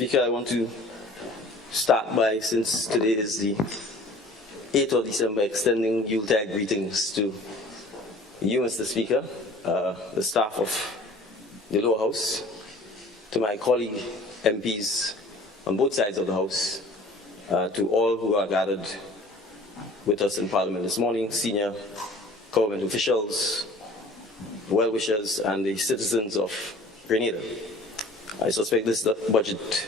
Speaker, I want to start by, since today is the 8th of December, extending Yuletide greetings to you, Mr. Speaker, the staff of the lower house, to my colleague MPs on both sides of the house, to all who are gathered with us in Parliament this morning, senior government officials, well-wishers, and the citizens of Grenada. I suspect this budget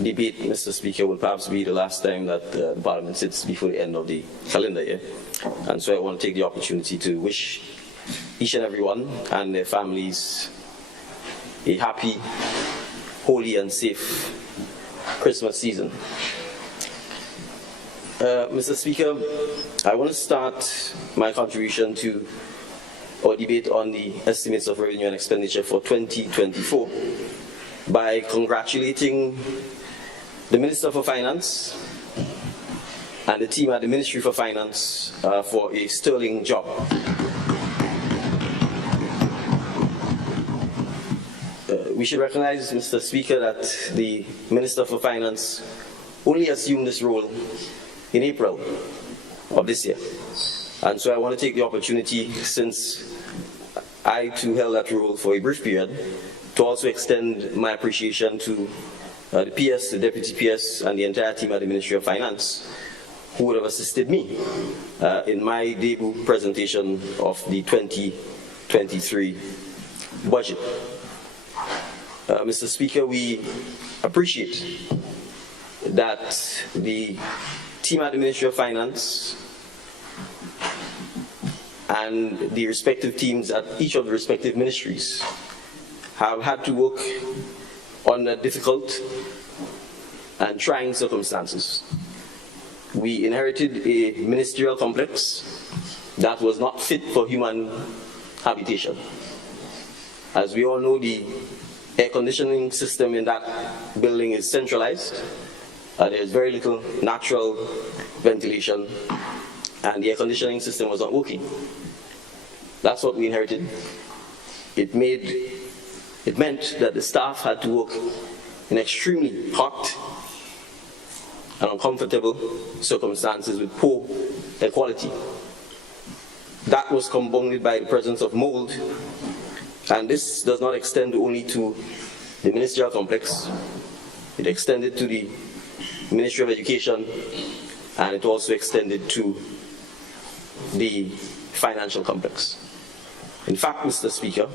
debate, Mr. Speaker, will perhaps be the last time that the Parliament sits before the end of the calendar year. And so I want to take the opportunity to wish each and every one and their families a happy, holy, and safe Christmas season. Mr. Speaker, I want to start my contribution to our debate on the estimates of revenue and expenditure for 2024 by congratulating the Minister for Finance and the team at the Ministry for Finance for a sterling job. We should recognize, Mr. Speaker, that the Minister for Finance only assumed this role in April of this year. And so I want to take the opportunity, since I too held that role for a brief period, to also extend my appreciation to the PS, the Deputy PS, and the entire team at the Ministry of Finance, who would have assisted me in my debut presentation of the 2023 budget. Mr. Speaker, we appreciate that the team at the Ministry of Finance and the respective teams at each of the respective ministries have had to work under difficult and trying circumstances. We inherited a ministerial complex that was not fit for human habitation. As we all know, the air conditioning system in that building is centralized. There's very little natural ventilation, and the air conditioning system was not working. That's what we inherited. It meant that the staff had to work in extremely hot and uncomfortable circumstances with poor air quality. That was compounded by the presence of mold, and this does not extend only to the ministerial complex. It extended to the Ministry of Education, and it also extended to the financial complex. In fact, Mr. Speaker,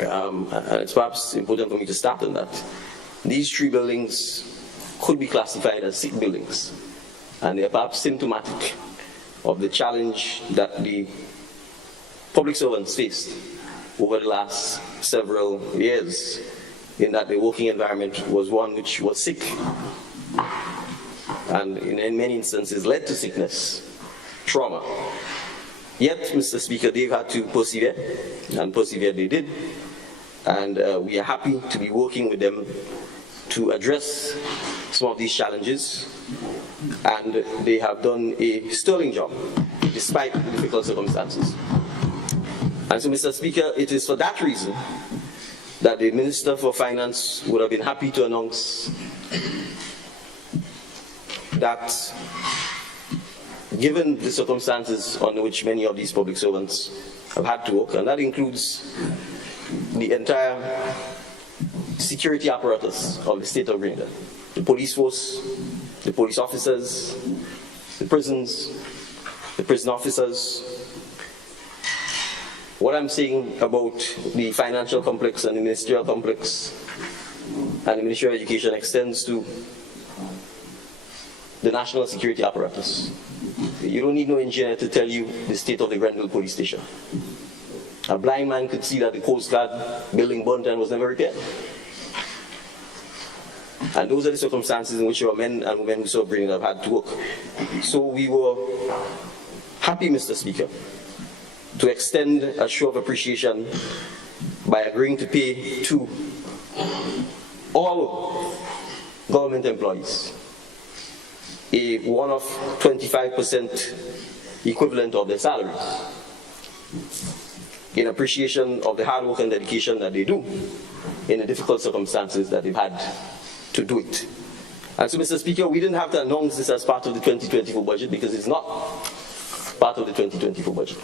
and it's perhaps important for me to start on that, these three buildings could be classified as sick buildings, and they are perhaps symptomatic of the challenge that the public servants faced over the last several years, in that the working environment was one which was sick, and in many instances led to sickness, trauma. Yet, Mr. Speaker, they've had to persevere, and persevere they did, and we are happy to be working with them to address some of these challenges, and they have done a sterling job despite the difficult circumstances. And so, Mr. Speaker, it is for that reason that the Minister for Finance would have been happy to announce that, given the circumstances on which many of these public servants have had to work, and that includes the entire security apparatus of the state of Grenada, the police force, the police officers, the prisons, the prison officers. What I'm saying about the financial complex and the ministerial complex and the Ministry of Education extends to the national security apparatus. You don't need no engineer to tell you the state of the Grenville police station. A blind man could see that the Coast Guard building burnt and was never repaired. And those are the circumstances in which our men and women who serve Grenada have had to work. So we were happy, Mr. Speaker, to extend a show of appreciation by agreeing to pay to all government employees a one-off 25% equivalent of their salaries, in appreciation of the hard work and dedication that they do in the difficult circumstances that they've had to do it. And so, Mr. Speaker, we didn't have to announce this as part of the 2024 budget because it's not part of the 2024 budget.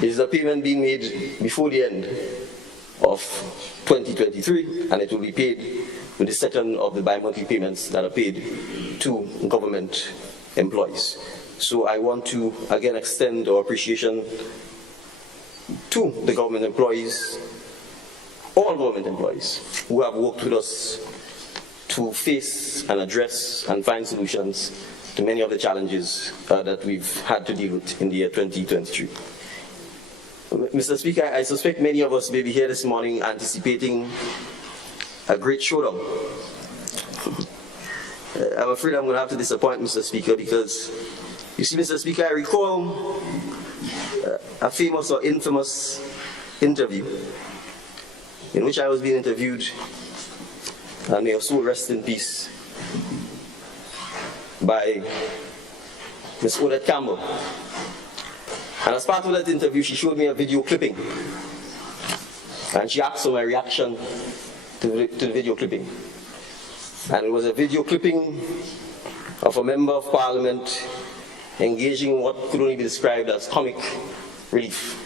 It is a payment being made before the end of 2023, and it will be paid with the second of the bi-monthly payments that are paid to government employees. So I want to again extend our appreciation to the government employees, all government employees who have worked with us to face and address and find solutions to many of the challenges that we've had to deal with in the year 2023. Mr. Speaker, I suspect many of us may be here this morning anticipating a great showdown. I'm afraid I'm going to have to disappoint Mr. Speaker because, you see, Mr. Speaker, I recall a famous or infamous interview in which I was being interviewed, and may her soul rest in peace, by Ms. Odette Campbell. And as part of that interview, she showed me a video clipping, and she asked for my reaction to the video clipping. And it was a video clipping of a member of parliament engaging in what could only be described as comic relief.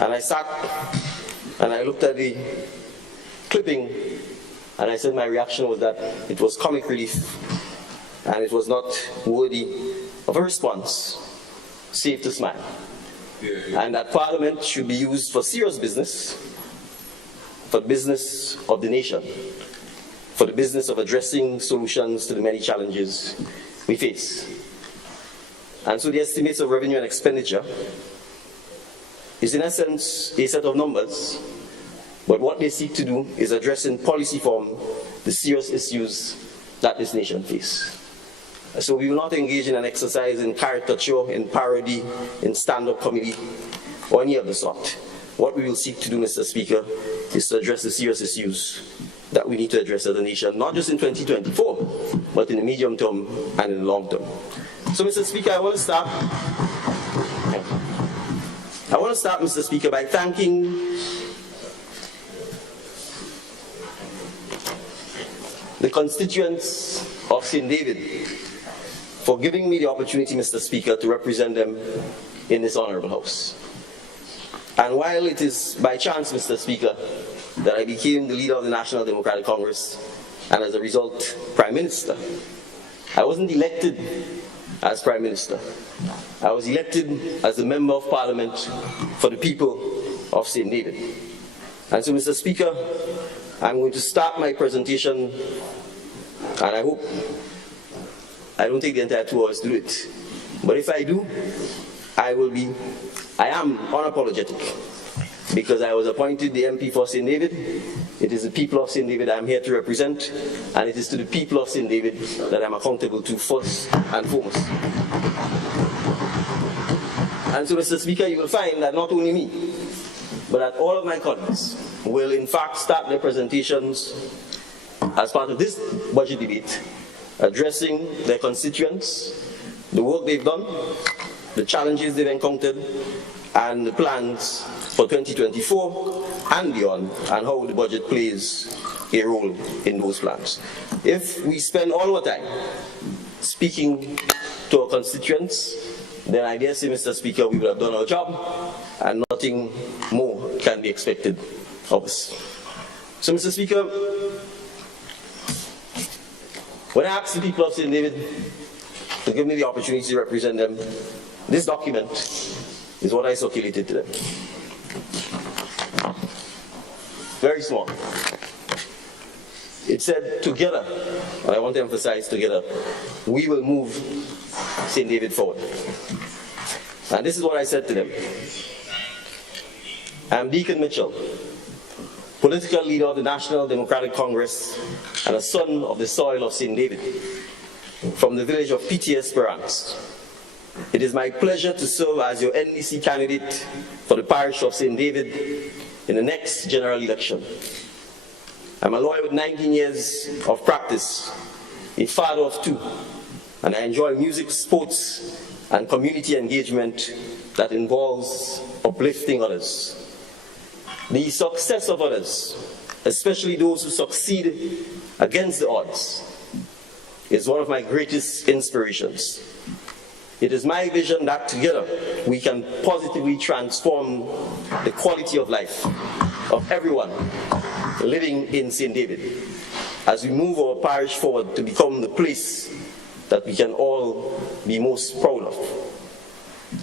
And I sat and I looked at the clipping, and I said my reaction was that it was comic relief and it was not worthy of a response, save to smile. And that Parliament should be used for serious business, for the business of the nation, for the business of addressing solutions to the many challenges we face. And so the estimates of revenue and expenditure is in essence a set of numbers, but what they seek to do is address in policy form the serious issues that this nation faces. So we will not engage in an exercise in caricature, in parody, in stand-up comedy, or any of the sort. What we will seek to do, Mr. Speaker, is to address the serious issues that we need to address as a nation, not just in 2024, but in the medium term and in the long term. So, Mr. Speaker, I want to start, Mr. Speaker, by thanking the constituents of St. David for giving me the opportunity, Mr. Speaker, to represent them in this honorable house. And while it is by chance, Mr. Speaker, that I became the leader of the National Democratic Congress and as a result, Prime Minister, I wasn't elected as Prime Minister. I was elected as a Member of Parliament for the people of St. David. And so, Mr. Speaker, I'm going to start my presentation, and I hope I don't take the entire 2 hours to do it. But if I do, I am unapologetic, because I was appointed the MP for St. David. It is the people of St. David I'm here to represent, and it is to the people of St. David that I'm accountable to first and foremost. And so, Mr. Speaker, you will find that not only me, but that all of my colleagues will in fact start their presentations as part of this budget debate, addressing their constituents, the work they've done, the challenges they've encountered, and the plans for 2024 and beyond, and how the budget plays a role in those plans. If we spend all our time speaking to our constituents, then I dare say, Mr. Speaker, we will have done our job, and nothing more can be expected of us. So, Mr. Speaker, when I asked the people of St. David to give me the opportunity to represent them, this document is what I circulated to them. Very small. It said, together, and I want to emphasize together, we will move St. David forward. And this is what I said to them. I'm Deacon Mitchell, political leader of the National Democratic Congress and a son of the soil of St. David, from the village of Petit Esperance. It is my pleasure to serve as your NDC candidate for the parish of St. David in the next general election. I'm a lawyer with 19 years of practice, a father of 2, and I enjoy music, sports, and community engagement that involves uplifting others. The success of others, especially those who succeed against the odds, is one of my greatest inspirations. It is my vision that together we can positively transform the quality of life of everyone living in St. David as we move our parish forward to become the place that we can all be most proud of.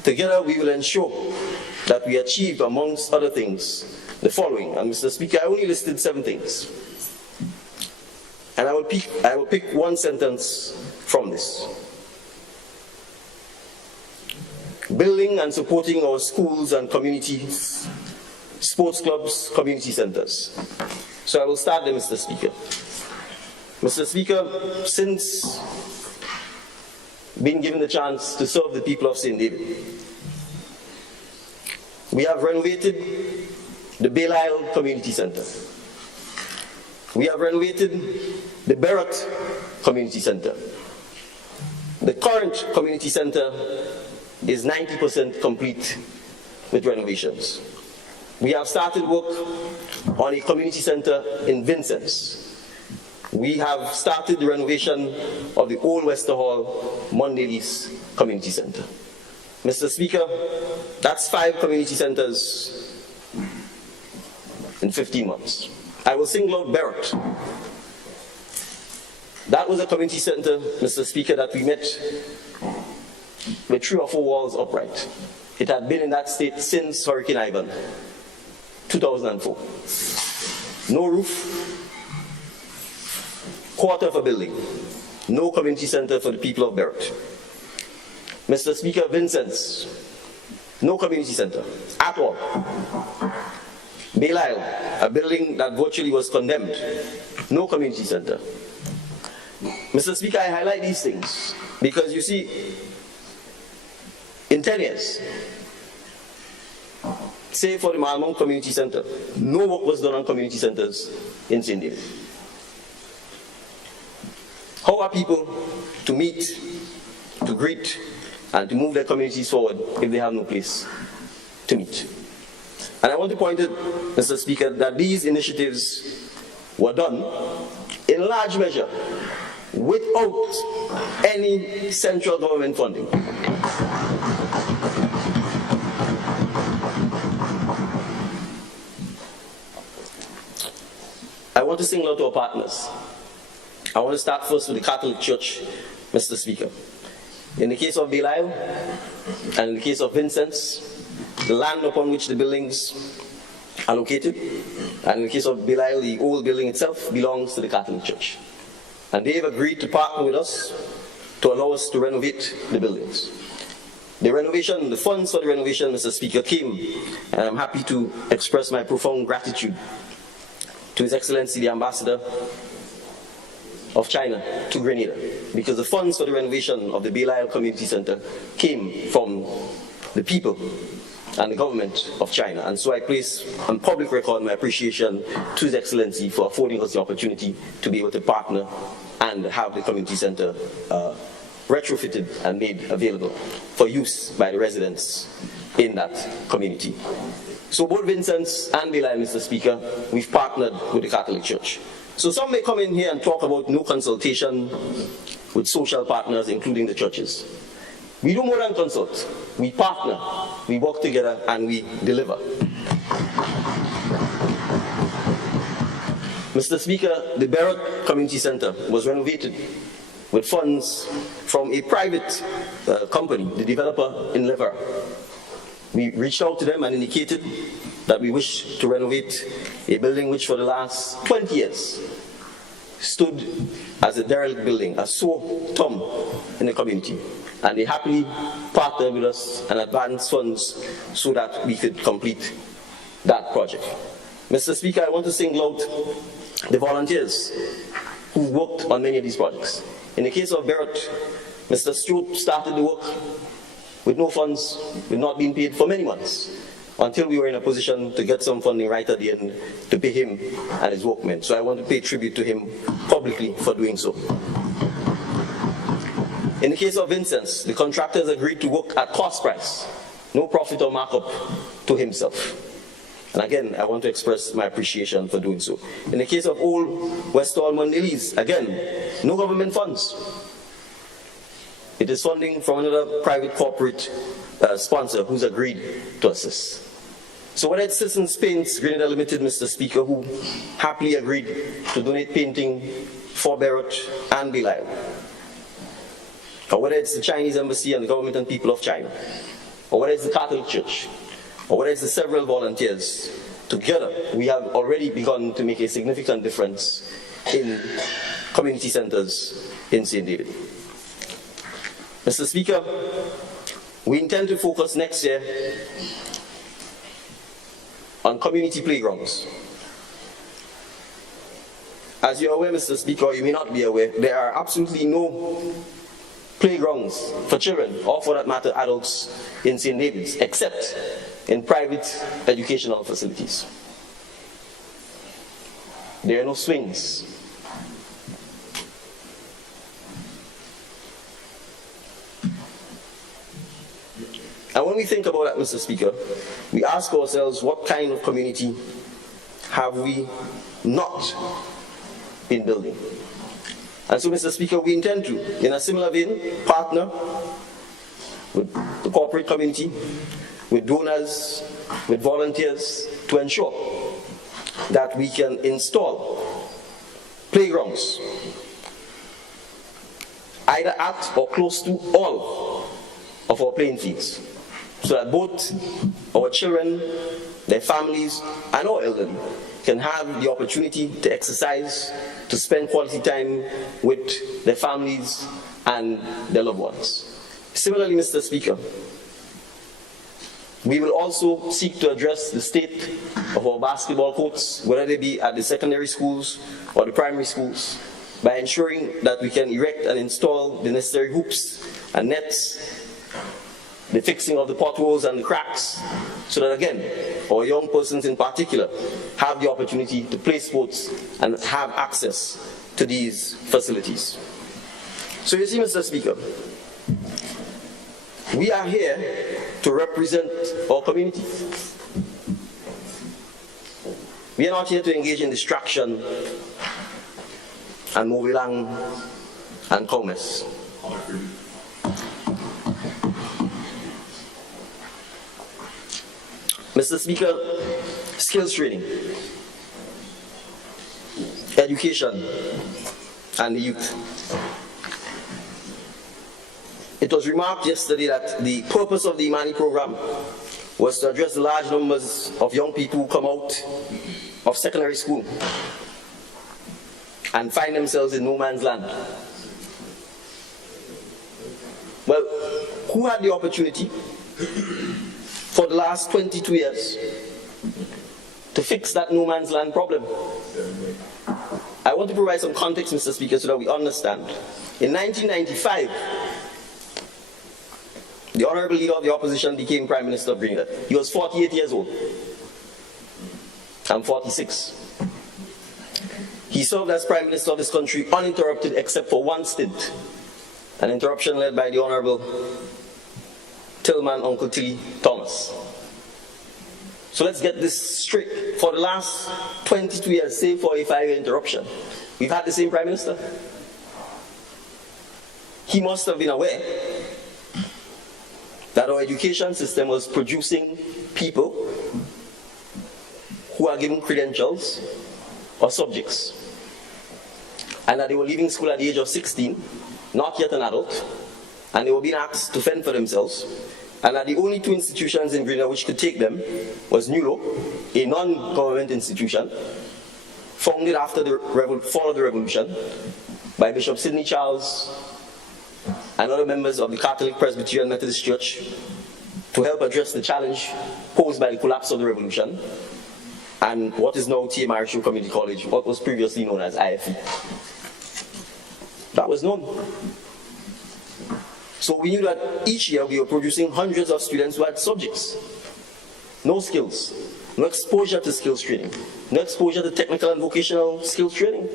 Together we will ensure that we achieve, amongst other things, the following. And Mr. Speaker, I only listed 7 things. And I will pick one sentence from this. Building and supporting our schools and communities, sports clubs, community centers. So I will start there, Mr. Speaker. Mr. Speaker, since being given the chance to serve the people of St. David, we have renovated the Belial Community Center. We have renovated the Barrett Community Center. The current community center is 90% complete with renovations. We have started work on a community center in Vincennes. We have started the renovation of the Old Wester Hall Mondays Community Center. Mr. Speaker, that's 5 community centers in 15 months. I will single out Barrett. That was a community center, Mr. Speaker, that we met with 3 or 4 walls upright. It had been in that state since Hurricane Ivan, 2004. No roof, quarter of a building, no community center for the people of Barrett. Mr. Speaker, Vincennes, no community center at all. Belial, a building that virtually was condemned, no community center. Mr. Speaker, I highlight these things because you see, in 10 years, say for the Malmont Community Center, no work was done on community centers in St. David. How are people to meet, to greet, and to move their communities forward if they have no place to meet? And I want to point out, Mr. Speaker, that these initiatives were done in large measure without any central government funding. I want to single out our partners. I want to start first with the Catholic Church, Mr. Speaker. In the case of Belial and in the case of Vincennes, the land upon which the buildings are located, and in the case of Belial, the old building itself belongs to the Catholic Church. And they have agreed to partner with us to allow us to renovate the buildings. The renovation, the funds for the renovation, Mr. Speaker, came, and I'm happy to express my profound gratitude to His Excellency the Ambassador of China to Grenada, because the funds for the renovation of the Belial Community Center came from the people and the government of China. And so I place on public record my appreciation to His Excellency for affording us the opportunity to be able to partner and have the community center retrofitted and made available for use by the residents in that community. So both Vincennes and Belial, Mr. Speaker, we've partnered with the Catholic Church. So some may come in here and talk about no consultation with social partners, including the churches. We do more than consult. We partner, we work together, and we deliver. Mr. Speaker, the Barrett Community Center was renovated with funds from a private company, the developer in Lever. We reached out to them and indicated that we wish to renovate a building which for the last 20 years stood as a derelict building, a sore thumb in the community. And they happily partnered with us and advanced funds so that we could complete that project. Mr. Speaker, I want to single out the volunteers who worked on many of these projects. In the case of Barrett, Mr. Stewart started the work with no funds, with not being paid for many months, until we were in a position to get some funding right at the end to pay him and his workmen. So I want to pay tribute to him publicly for doing so. In the case of Vincennes, the contractors agreed to work at cost price, no profit or markup to himself. And again, I want to express my appreciation for doing so. In the case of Old West Ormond Lilies, again, no government funds. It is funding from another private corporate sponsor who's agreed to assist. So whether it's Citizens Paints Grenada Limited, Mr. Speaker, who happily agreed to donate painting for Beirut and Belial, or whether it's the Chinese Embassy and the government and people of China, or whether it's the Catholic Church, or whether it's the several volunteers, together we have already begun to make a significant difference in community centers in St. David. Mr. Speaker, we intend to focus next year on community playgrounds. As you're aware, Mr. Speaker, or you may not be aware, there are absolutely no playgrounds for children, or for that matter adults, in St. David's, except in private educational facilities. There are no swings. And when we think about that, Mr. Speaker, we ask ourselves, what kind of community have we not been building? And so, Mr. Speaker, we intend to, in a similar vein, partner with the corporate community, with donors, with volunteers, to ensure that we can install playgrounds either at or close to all of our playing fields, so that both our children, their families, and our elderly can have the opportunity to exercise, to spend quality time with their families and their loved ones. Similarly, Mr. Speaker, we will also seek to address the state of our basketball courts, whether they be at the secondary schools or the primary schools, by ensuring that we can erect and install the necessary hoops and nets, the fixing of the potholes and the cracks, so that again, our young persons in particular have the opportunity to play sports and have access to these facilities. So you see, Mr. Speaker, we are here to represent our community. We are not here to engage in distraction and movilang and commerce. Mr. Speaker, skills training, education, and the youth. It was remarked yesterday that the purpose of the Imani program was to address the large numbers of young people who come out of secondary school and find themselves in no man's land. Well, who had the opportunity for the last 22 years to fix that no man's land problem? I want to provide some context, Mr. Speaker, so that we understand. In 1995, the Honorable Leader of the Opposition became Prime Minister of Grenada. He was 48 years old. I'm 46. He served as Prime Minister of this country uninterrupted except for one stint, an interruption led by the Honorable Tillman Uncle Tilly Thomas. So let's get this straight. For the last 22 years, save for a 5-year interruption, we've had the same Prime Minister. He must have been aware that our education system was producing people who are given credentials or subjects, and that they were leaving school at the age of 16, not yet an adult, and they were being asked to fend for themselves, and that the only two institutions in Grenada which could take them was NULO, a non-government institution, founded after the fall of the revolution by Bishop Sidney Charles and other members of the Catholic Presbyterian Methodist Church to help address the challenge posed by the collapse of the revolution and what is now T.A. Marichaud Community College, what was previously known as IFE. That was known. So we knew that each year we were producing hundreds of students who had subjects, no skills, no exposure to skills training, no exposure to technical and vocational skills training.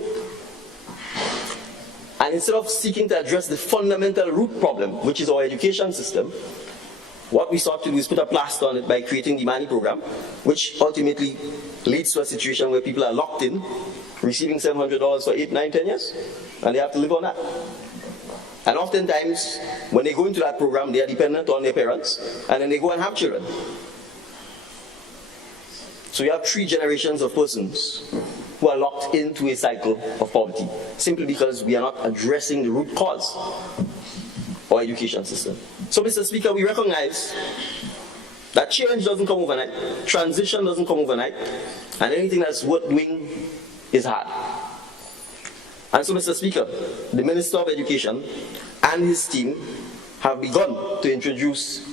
And instead of seeking to address the fundamental root problem, which is our education system, what we sought to do is put a plaster on it by creating the Mani program, which ultimately leads to a situation where people are locked in, receiving $700 for 8, 9, 10 years, and they have to live on that. And oftentimes, when they go into that program, they are dependent on their parents, and then they go and have children. So you have 3 generations of persons who are locked into a cycle of poverty, simply because we are not addressing the root cause of our education system. So, Mr. Speaker, we recognize that change doesn't come overnight, transition doesn't come overnight, and anything that's worth doing is hard. And so, Mr. Speaker, the Minister of Education and his team have begun to introduce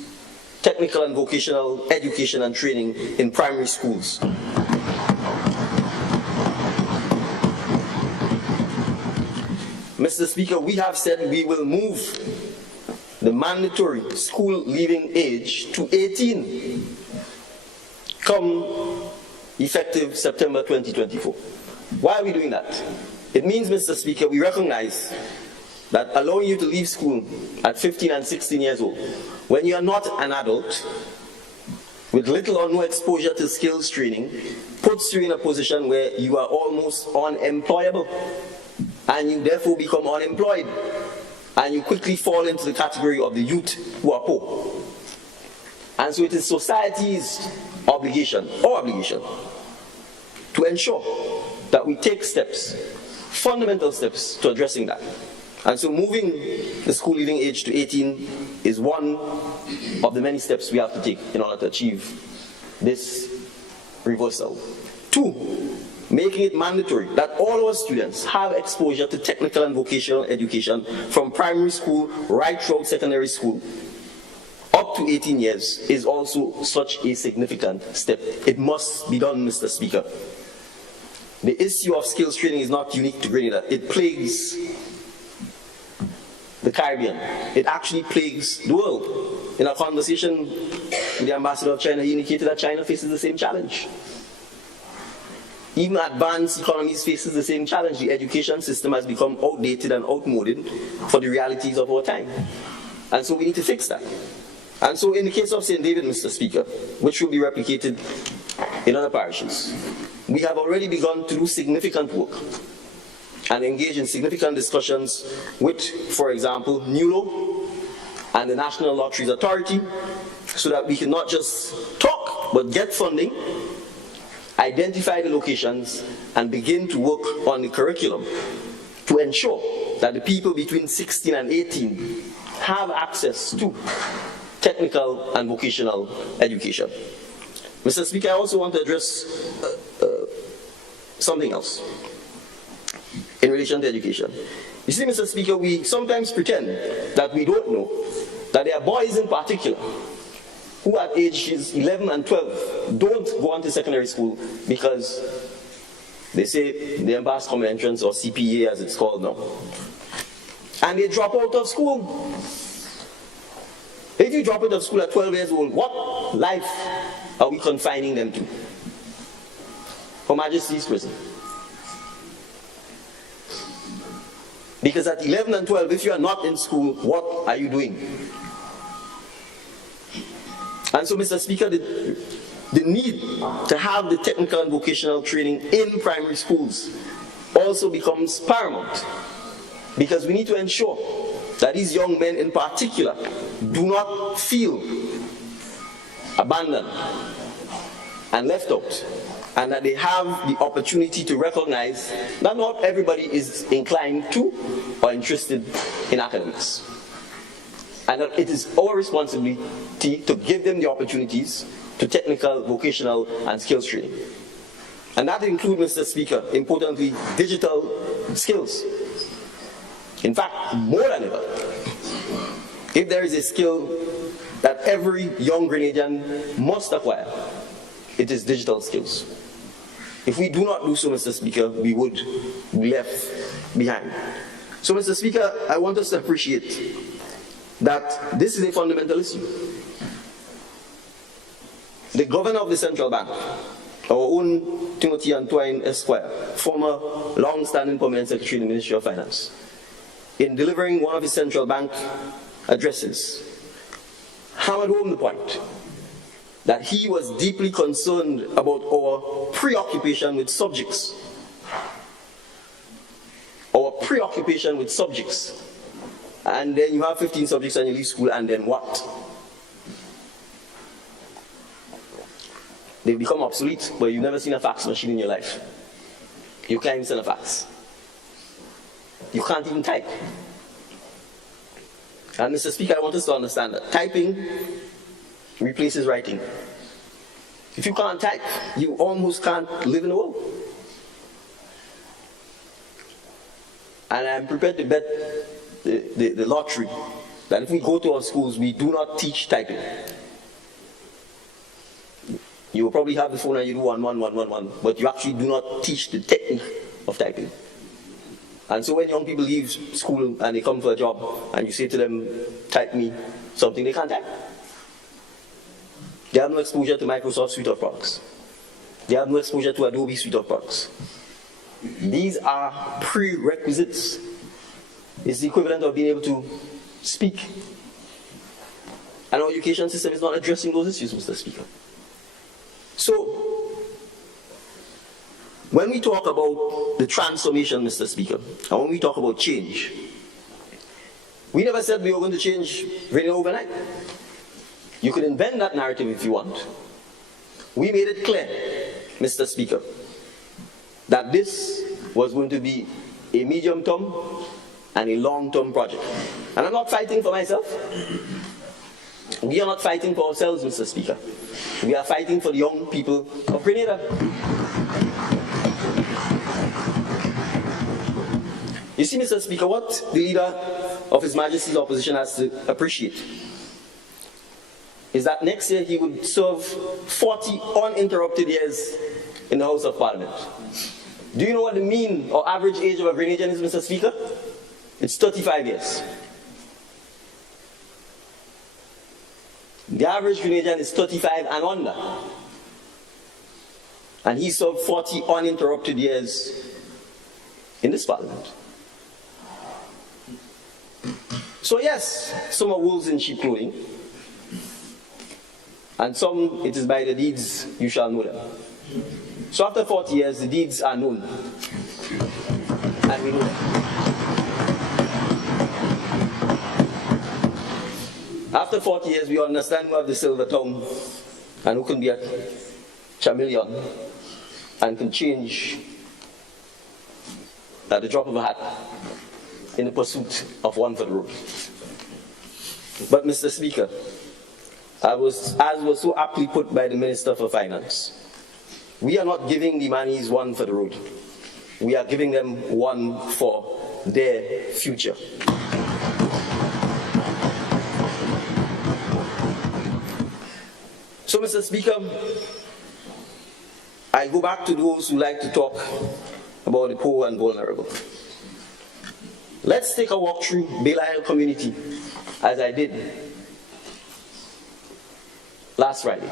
technical and vocational education and training in primary schools. Mr. Speaker, we have said we will move the mandatory school leaving age to 18 come effective September 2024. Why are we doing that? It means, Mr. Speaker, we recognize that allowing you to leave school at 15 and 16 years old, when you are not an adult, with little or no exposure to skills training, puts you in a position where you are almost unemployable, and you therefore become unemployed, and you quickly fall into the category of the youth who are poor. And so it is society's obligation, our obligation, to ensure that we take steps, fundamental steps, to addressing that. And so moving the school leaving age to 18 is one of the many steps we have to take in order to achieve this reversal. 2, making it mandatory that all our students have exposure to technical and vocational education from primary school right throughout secondary school up to 18 years is also such a significant step. It must be done, Mr. Speaker. The issue of skills training is not unique to Grenada. It plagues the Caribbean. It actually plagues the world. In a conversation with the ambassador of China, he indicated that China faces the same challenge. Even advanced economies faces the same challenge. The education system has become outdated and outmoded for the realities of our time. And so we need to fix that. And so in the case of St. David, Mr. Speaker, which will be replicated in other parishes, we have already begun to do significant work and engage in significant discussions with, for example, NULO and the National Lotteries Authority, so that we can not just talk, but get funding, identify the locations, and begin to work on the curriculum to ensure that the people between 16 and 18 have access to technical and vocational education. Mr. Speaker, I also want to address something else in relation to education. You see, Mr. Speaker, we sometimes pretend that we don't know that there are boys in particular who at ages 11 and 12 don't go on to secondary school because they say they didn't pass common entrance, or CPA as it's called now. And they drop out of school. If you drop out of school at 12 years old, what life are we confining them to? Her Majesty's prison. Because at 11 and 12, if you are not in school, what are you doing? And so, Mr. Speaker, the need to have the technical and vocational training in primary schools also becomes paramount, because we need to ensure that these young men in particular do not feel abandoned and left out, and that they have the opportunity to recognize that not everybody is inclined to or interested in academics. And that it is our responsibility to give them the opportunities to technical, vocational, and skills training. And that includes, Mr. Speaker, importantly, digital skills. In fact, more than ever, if there is a skill that every young Grenadian must acquire, it is digital skills. If we do not do so, Mr. Speaker, we would be left behind. So, Mr. Speaker, I want us to appreciate that this is a fundamental issue. The governor of the central bank, our own Timothy Antoine Esquire, former long-standing permanent secretary in the Ministry of Finance, in delivering one of his central bank addresses, hammered home the point that he was deeply concerned about our preoccupation with subjects. Our preoccupation with subjects. And then you have 15 subjects and you leave school, and then what? They've become obsolete, but you've never seen a fax machine in your life. You can't even send a fax. You can't even type. And Mr. Speaker, I want us to understand that typing replaces writing. If you can't type, you almost can't live in the world. And I'm prepared to bet the lottery that if we go to our schools, we do not teach typing. You will probably have the phone and you do 11111, but you actually do not teach the technique of typing. And so when young people leave school and they come for a job and you say to them, type me something, they can't type. They have no exposure to Microsoft suite of products. They have no exposure to Adobe suite of products. These are prerequisites. It's the equivalent of being able to speak. And our education system is not addressing those issues, Mr. Speaker. So, when we talk about the transformation, Mr. Speaker, and when we talk about change, we never said we were going to change really overnight. You can invent that narrative if you want. We made it clear, Mr. Speaker, that this was going to be a medium-term and a long-term project. And I'm not fighting for myself. We are not fighting for ourselves, Mr. Speaker. We are fighting for the young people of Grenada. You see, Mr. Speaker, what the leader of His Majesty's opposition has to appreciate is that next year he would serve 40 uninterrupted years in the House of Parliament. Do you know what the mean or average age of a Grenadian is, Mr. Speaker? It's 35 years. The average Grenadian is 35 and under. And he served 40 uninterrupted years in this Parliament. So yes, some are wolves in sheep clothing. And some, it is by the deeds you shall know them. So after 40 years, the deeds are known. And we know them. After 40 years, we understand who have the silver tongue and who can be a chameleon and can change at the drop of a hat in the pursuit of one for the road. But Mr. Speaker, as was so aptly put by the Minister for Finance, we are not giving the Manis one for the road. We are giving them one for their future. So, Mr. Speaker, I go back to those who like to talk about the poor and vulnerable. Let's take a walk through Belial community, as I did last Friday.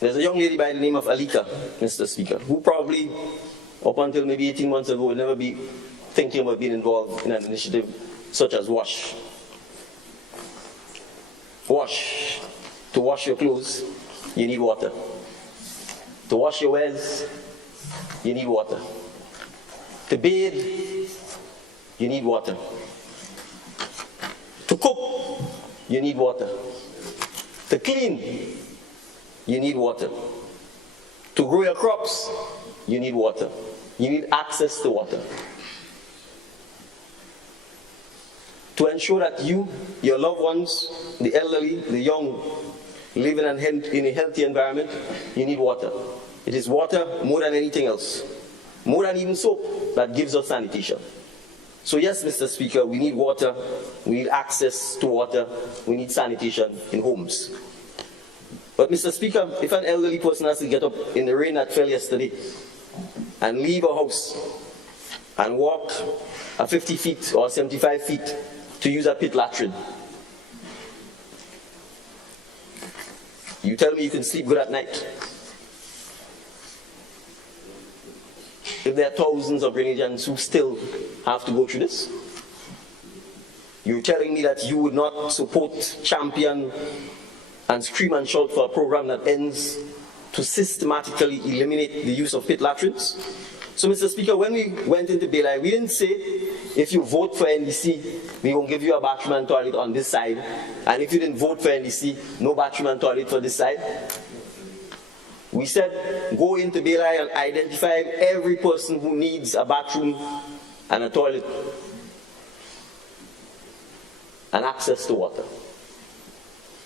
There's a young lady by the name of Alika, Mr. Speaker, who probably, up until maybe 18 months ago, would never be thinking about being involved in an initiative such as WASH. WASH. To wash your clothes, you need water. To wash your wares, you need water. To bathe, you need water. To cook, you need water. To clean, you need water. To grow your crops, you need water. You need access to water. To ensure that you, your loved ones, the elderly, the young, live in a healthy environment, you need water. It is water more than anything else. More than even soap that gives us sanitation. So yes, Mr. Speaker, we need water, we need access to water, we need sanitation in homes. But Mr. Speaker, if an elderly person has to get up in the rain that fell yesterday and leave a house and walk 50 feet or 75 feet to use a pit latrine, you tell me you can sleep good at night? If there are thousands of Grenadians who still have to go through this? You're telling me that you would not support, champion, and scream and shout for a program that ends to systematically eliminate the use of pit latrines? So, Mr. Speaker, when we went into Baylai, we didn't say, if you vote for NDC, we won't give you a bathroom and toilet on this side, and if you didn't vote for NDC, no bathroom and toilet for this side. We said, go into Baylai and identify every person who needs a bathroom and a toilet and access to water.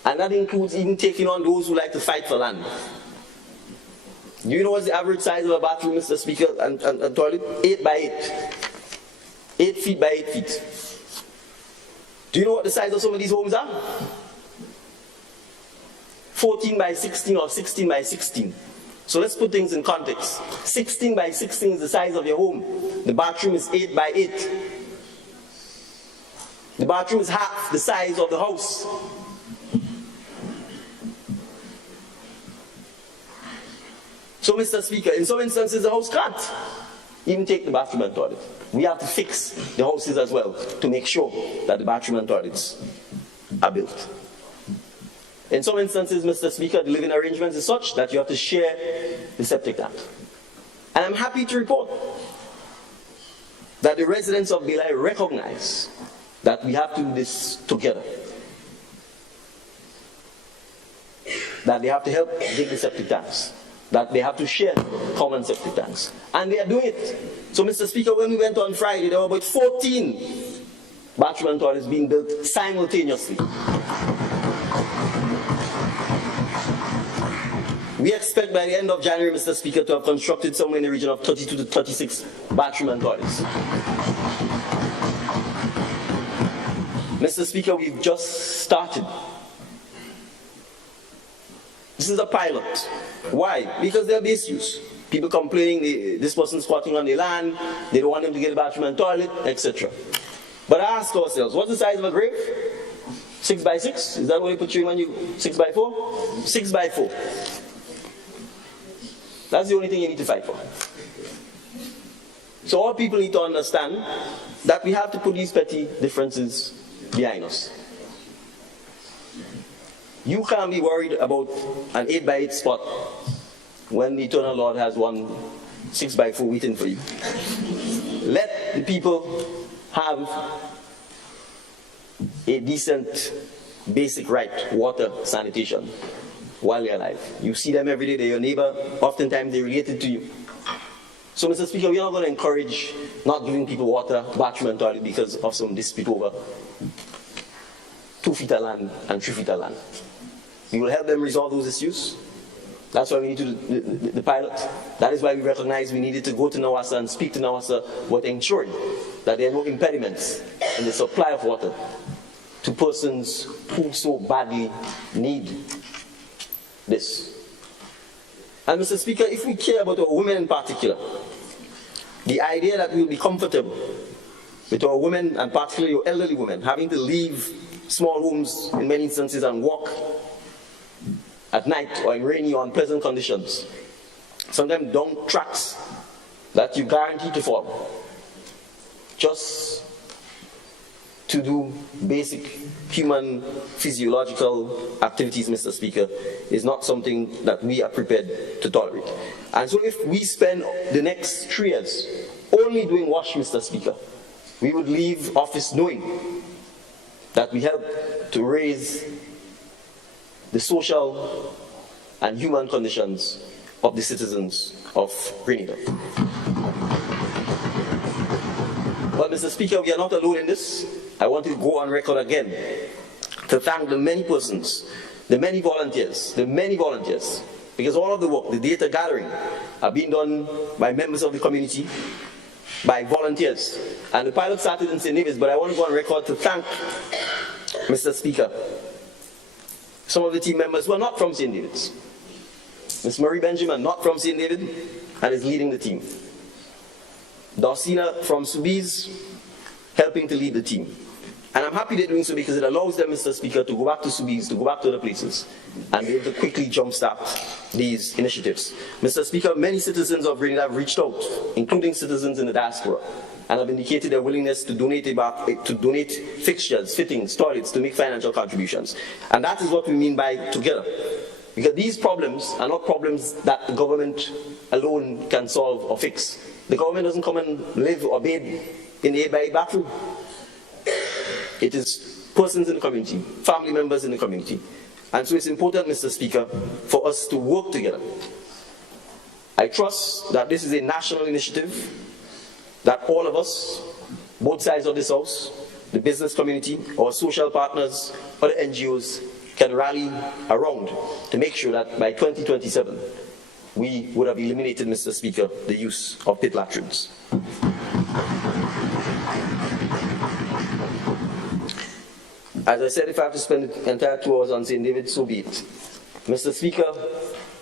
And that includes even taking on those who like to fight for land. Do you know what's the average size of a bathroom, Mr. Speaker, and toilet? 8 by 8. 8 feet by 8 feet. Do you know what the size of some of these homes are? 14 by 16 or 16 by 16. So let's put things in context. 16 by 16 is the size of your home. The bathroom is 8 by 8. The bathroom is half the size of the house. So, Mr. Speaker, in some instances, the house can't even take the bathroom and toilet. We have to fix the houses as well to make sure that the bathroom and toilets are built. In some instances, Mr. Speaker, the living arrangements is such that you have to share the septic tank. And I'm happy to report that the residents of Baylai recognize that we have to do this together. That they have to help dig the septic tanks. That they have to share common septic tanks. And they are doing it. So, Mr. Speaker, when we went on Friday, there were about 14 bathroom and toilets being built simultaneously. We expect by the end of January, Mr. Speaker, to have constructed somewhere in the region of 32 to 36 bathroom and toilets. Mr. Speaker, we've just started. This is a pilot. Why? Because there are issues. People complaining this person's squatting on their land, they don't want them to get a bathroom and toilet, etc. But ask ourselves, what's the size of a grave? 6 by 6? Is that what you put you in when you 6 by 4? 6 by 4. That's the only thing you need to fight for. So all people need to understand that we have to put these petty differences behind us. You can't be worried about an 8 by 8 spot when the Eternal Lord has one 6 by 4 waiting for you. Let the people have a decent, basic right, water, sanitation, while they're alive. You see them every day, they're your neighbor, oftentimes they're related to you. So, Mr. Speaker, we're not going to encourage not giving people water, bathroom and toilet because of some dispute over 2 feet of land and 3 feet of land. We will help them resolve those issues. That's why we need to do the pilot. That is why we recognize we needed to go to Nawasa and speak to Nawasa about ensuring that there are no impediments in the supply of water to persons who so badly need this. And Mr. Speaker, if we care about our women in particular, the idea that we will be comfortable with our women, and particularly our elderly women, having to leave small homes in many instances and walk at night or in rainy or unpleasant conditions, sometimes down tracks that you guarantee to fall, just to do basic human physiological activities, Mr. Speaker, is not something that we are prepared to tolerate. And so if we spend the next 3 years only doing wash, Mr. Speaker, we would leave office knowing that we help to raise the social and human conditions of the citizens of Grenada. But Mr. Speaker, we are not alone in this. I want to go on record again to thank the many persons, the many volunteers, because all of the work, the data gathering, are being done by members of the community, by volunteers. And the pilot started in St. David's, but I want to go on record to thank, Mr. Speaker, some of the team members who are not from St. David's. Ms. Marie Benjamin, not from St. David, and is leading the team. Darcina from Subiz, helping to lead the team. And I'm happy they're doing so because it allows them, Mr. Speaker, to go back to Subiz, to go back to other places, and be able to quickly jumpstart these initiatives. Mr. Speaker, many citizens of Grenada have reached out, including citizens in the diaspora, and have indicated their willingness to donate fixtures, fittings, toilets, to make financial contributions. And that is what we mean by together. Because these problems are not problems that the government alone can solve or fix. The government doesn't come and live or bathe in the 8x8 bathroom. It is persons in the community, family members in the community. And so it's important, Mr. Speaker, for us to work together. I trust that this is a national initiative that all of us, both sides of this house, the business community, our social partners, other NGOs, can rally around to make sure that by 2027, we would have eliminated, Mr. Speaker, the use of pit latrines. As I said, if I have to spend the entire 2 hours on St. David, so be it. Mr. Speaker,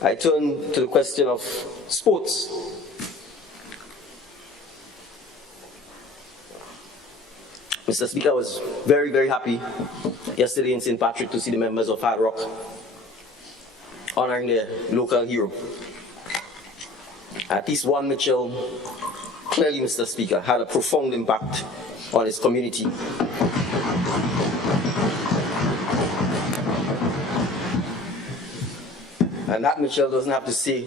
I turn to the question of sports. Mr. Speaker, I was very, very happy yesterday in St. Patrick to see the members of Hard Rock honoring their local hero. At least one Mitchell, clearly, Mr. Speaker, had a profound impact on his community. And that Mitchell doesn't have to say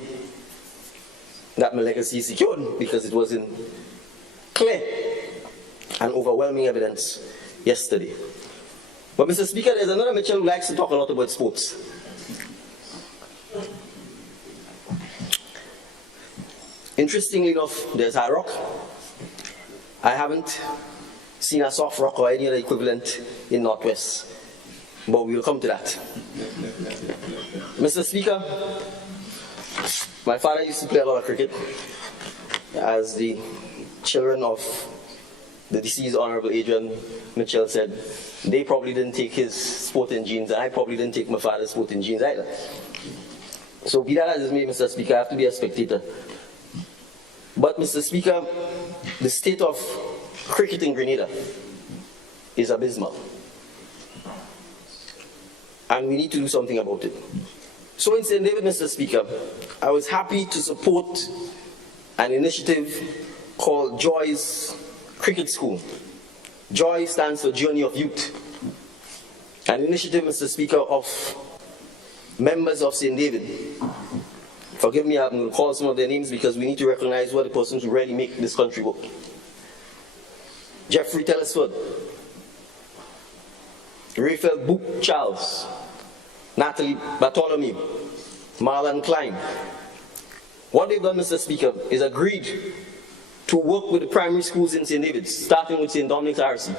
that my legacy is secured, because it was in clear and overwhelming evidence yesterday. But Mr. Speaker, there's another Mitchell who likes to talk a lot about sports. Interestingly enough, there's Hard Rock. I haven't seen a soft rock or any other equivalent in Northwest, but we will come to that. Mr. Speaker, my father used to play a lot of cricket. As the children of the deceased Honorable Adrian Mitchell said, they probably didn't take his sporting genes, and I probably didn't take my father's sporting genes either. So be that as it may, Mr. Speaker, I have to be a spectator. But Mr. Speaker, the state of cricket in Grenada is abysmal. And we need to do something about it. So in St. David, Mr. Speaker, I was happy to support an initiative called Joy's Cricket School. Joy stands for Journey of Youth. An initiative, Mr. Speaker, of members of St. David. Forgive me, I'm going to call some of their names because we need to recognize what the persons who really make this country work. Jeffrey Telesford, Raphael Book Charles, Natalie Bartholomew, Marlon Klein. What they've done, Mr. Speaker, is agreed to work with the primary schools in St. David's, starting with St. Dominic's RC,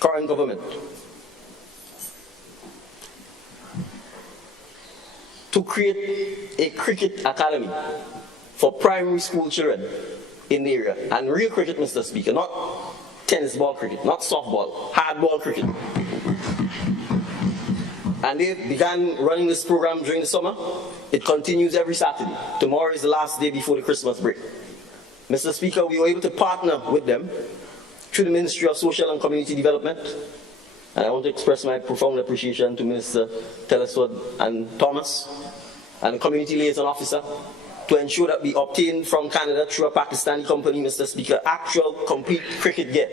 current government, to create a cricket academy for primary school children in the area. And real cricket, Mr. Speaker, not tennis ball cricket, not softball, hardball cricket. And they began running this program during the summer. It continues every Saturday. Tomorrow is the last day before the Christmas break. Mr. Speaker, we were able to partner with them through the Ministry of Social and Community Development. And I want to express my profound appreciation to Minister Telesford and Thomas and the Community Liaison Officer to ensure that we obtain from Canada through a Pakistani company, Mr. Speaker, actual complete cricket gear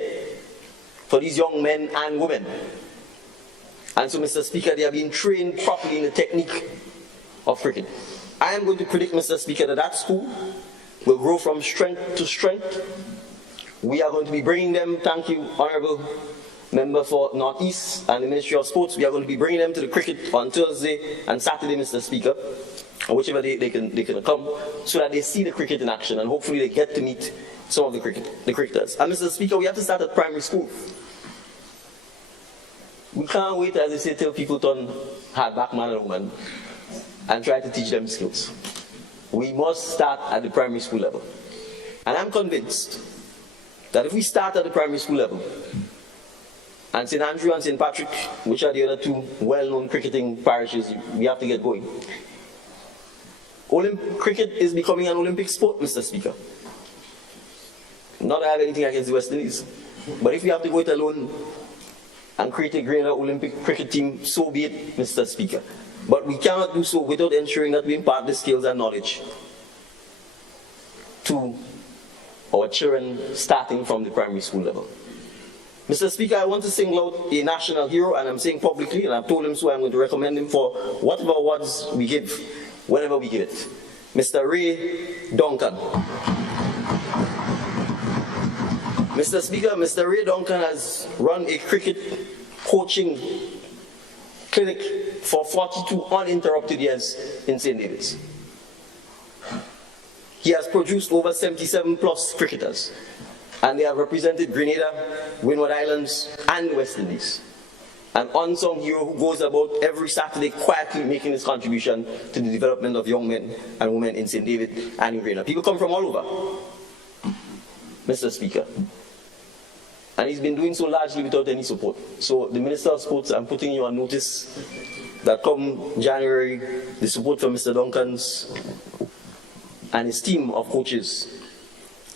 for these young men and women. And so, Mr. Speaker, they are being trained properly in the technique of cricket. I am going to predict, Mr. Speaker, that that school will grow from strength to strength. We are going to be bringing them, thank you, Honourable Member for Northeast and the Ministry of Sports, we are going to be bringing them to the cricket on Thursday and Saturday, Mr. Speaker, or whichever day they can come, so that they see the cricket in action and hopefully they get to meet some of the cricketers. And Mr. Speaker, we have to start at primary school. We can't wait, as I say, till people turn hard back man and woman and try to teach them skills. We must start at the primary school level. And I'm convinced that if we start at the primary school level, and St. Andrew and St. Patrick, which are the other two well-known cricketing parishes, we have to get going. Cricket is becoming an Olympic sport, Mr. Speaker. Not that I have anything against the West Indies, but if we have to go it alone and create a greater Olympic cricket team, so be it, Mr. Speaker. But we cannot do so without ensuring that we impart the skills and knowledge to our children starting from the primary school level. Mr. Speaker, I want to single out a national hero, and I'm saying publicly, and I've told him so, I'm going to recommend him for whatever awards we give, whenever we give it. Mr. Ray Duncan. Mr. Speaker, Mr. Ray Duncan has run a cricket coaching clinic for 42 uninterrupted years in St. David's. He has produced over 77 plus cricketers, and they have represented Grenada, Windward Islands, and the West Indies. An unsung hero who goes about every Saturday quietly making his contribution to the development of young men and women in St. David and in Grenada. People come from all over, Mr. Speaker. And he's been doing so largely without any support. So the Minister of Sports, I'm putting you on notice that come January, the support for Mr. Duncan's and his team of coaches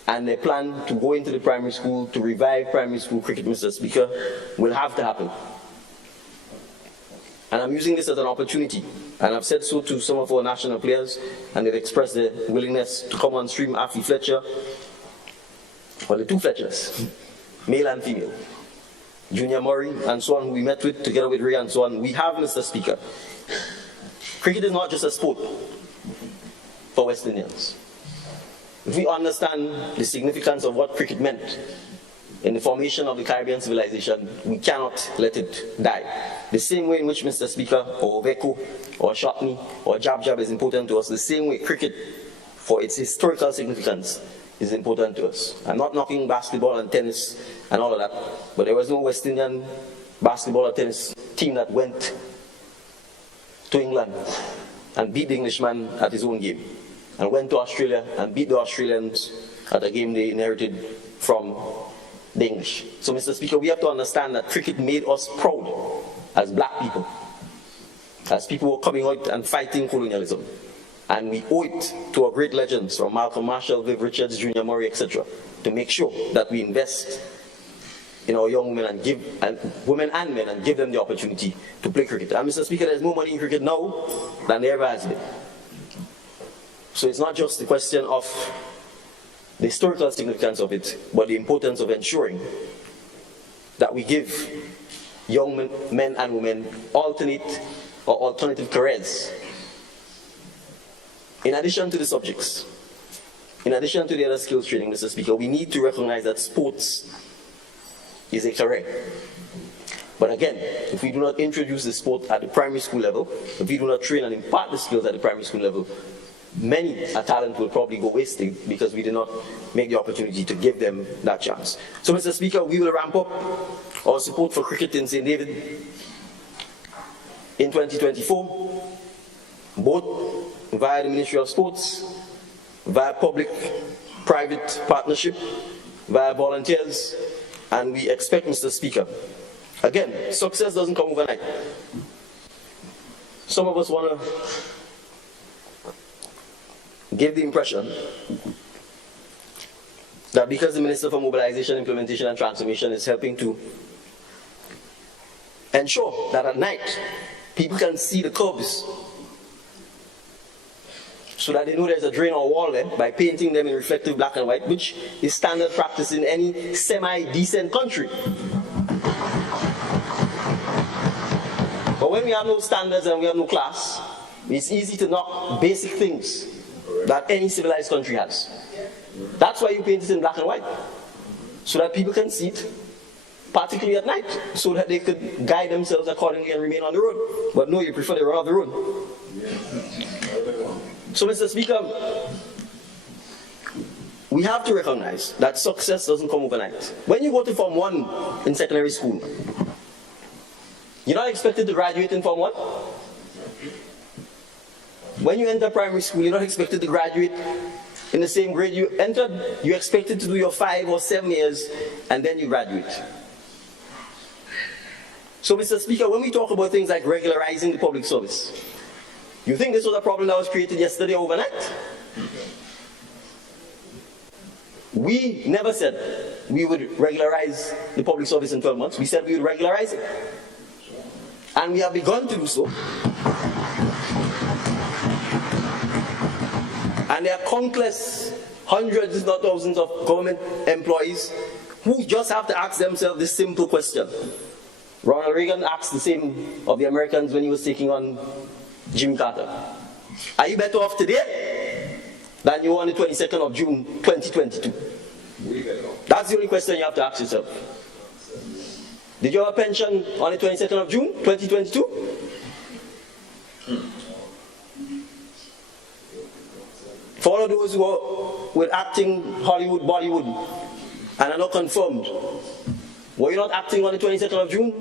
and their plan to go into the primary school, to revive primary school cricket, Mr. Speaker, will have to happen. And I'm using this as an opportunity, and I've said so to some of our national players, and they've expressed their willingness to come on stream. Afi Fletcher, well, the two Fletchers, male and female, Junior Murray and so on, who we met with together with Ray and so on. We have, Mr. Speaker, cricket is not just a sport for West Indians. If we understand the significance of what cricket meant in the formation of the Caribbean civilization, we cannot let it die. The same way in which, Mr. Speaker, or Oveko, or Shotney, or Jab Jab is important to us, the same way cricket, for its historical significance, is important to us. I'm not knocking basketball and tennis and all of that, but there was no West Indian basketball or tennis team that went to England and beat the Englishman at his own game, and went to Australia and beat the Australians at a game they inherited from the English. So, Mr. Speaker, we have to understand that cricket made us proud as black people, as people who were coming out and fighting colonialism. And we owe it to our great legends from Malcolm Marshall, Viv Richards, Junior Murray, etc., to make sure that we invest in our young women and give women and men and give them the opportunity to play cricket. And Mr. Speaker, there's more money in cricket now than there ever has been. So it's not just the question of the historical significance of it, but the importance of ensuring that we give young men and women alternate or alternative careers. In addition to the subjects, in addition to the other skills training, Mr. Speaker, we need to recognize that sports is a career. But again, if we do not introduce the sport at the primary school level, if we do not train and impart the skills at the primary school level, many a talent will probably go wasted because we did not make the opportunity to give them that chance. So, Mr. Speaker, we will ramp up our support for cricket in St. David in 2024, both via the Ministry of Sports, via public-private partnership, via volunteers, and we expect, Mr. Speaker, again, success doesn't come overnight. Some of us want to give the impression that because the Minister for Mobilization, Implementation and Transformation is helping to ensure that at night people can see the curbs so that they know there's a drain or wall there by painting them in reflective black and white, which is standard practice in any semi-decent country. But when we have no standards and we have no class, it's easy to knock basic things that any civilized country has. That's why you paint it in black and white, so that people can see it, particularly at night, so that they could guide themselves accordingly and remain on the road. But no, you prefer to run off the road. So, Mr. Speaker, we have to recognize that success doesn't come overnight. When you go to Form 1 in secondary school, you're not expected to graduate in Form 1. When you enter primary school, you're not expected to graduate in the same grade you entered. You're expected to do your 5 or 7 years, and then you graduate. So, Mr. Speaker, when we talk about things like regularizing the public service, you think this was a problem that was created yesterday overnight? We never said we would regularize the public service in 12 months. We said we would regularize it. And we have begun to do so. And there are countless hundreds if not thousands of government employees who just have to ask themselves this simple question. Ronald Reagan asked the same of the Americans when he was taking on Jimmy Carter. Are you better off today than you were on the 22nd of June 2022? That's the only question you have to ask yourself. Did you have a pension on the 22nd of June 2022? For all of those who were acting Hollywood, Bollywood, and are not confirmed, were you not acting on the 22nd of June?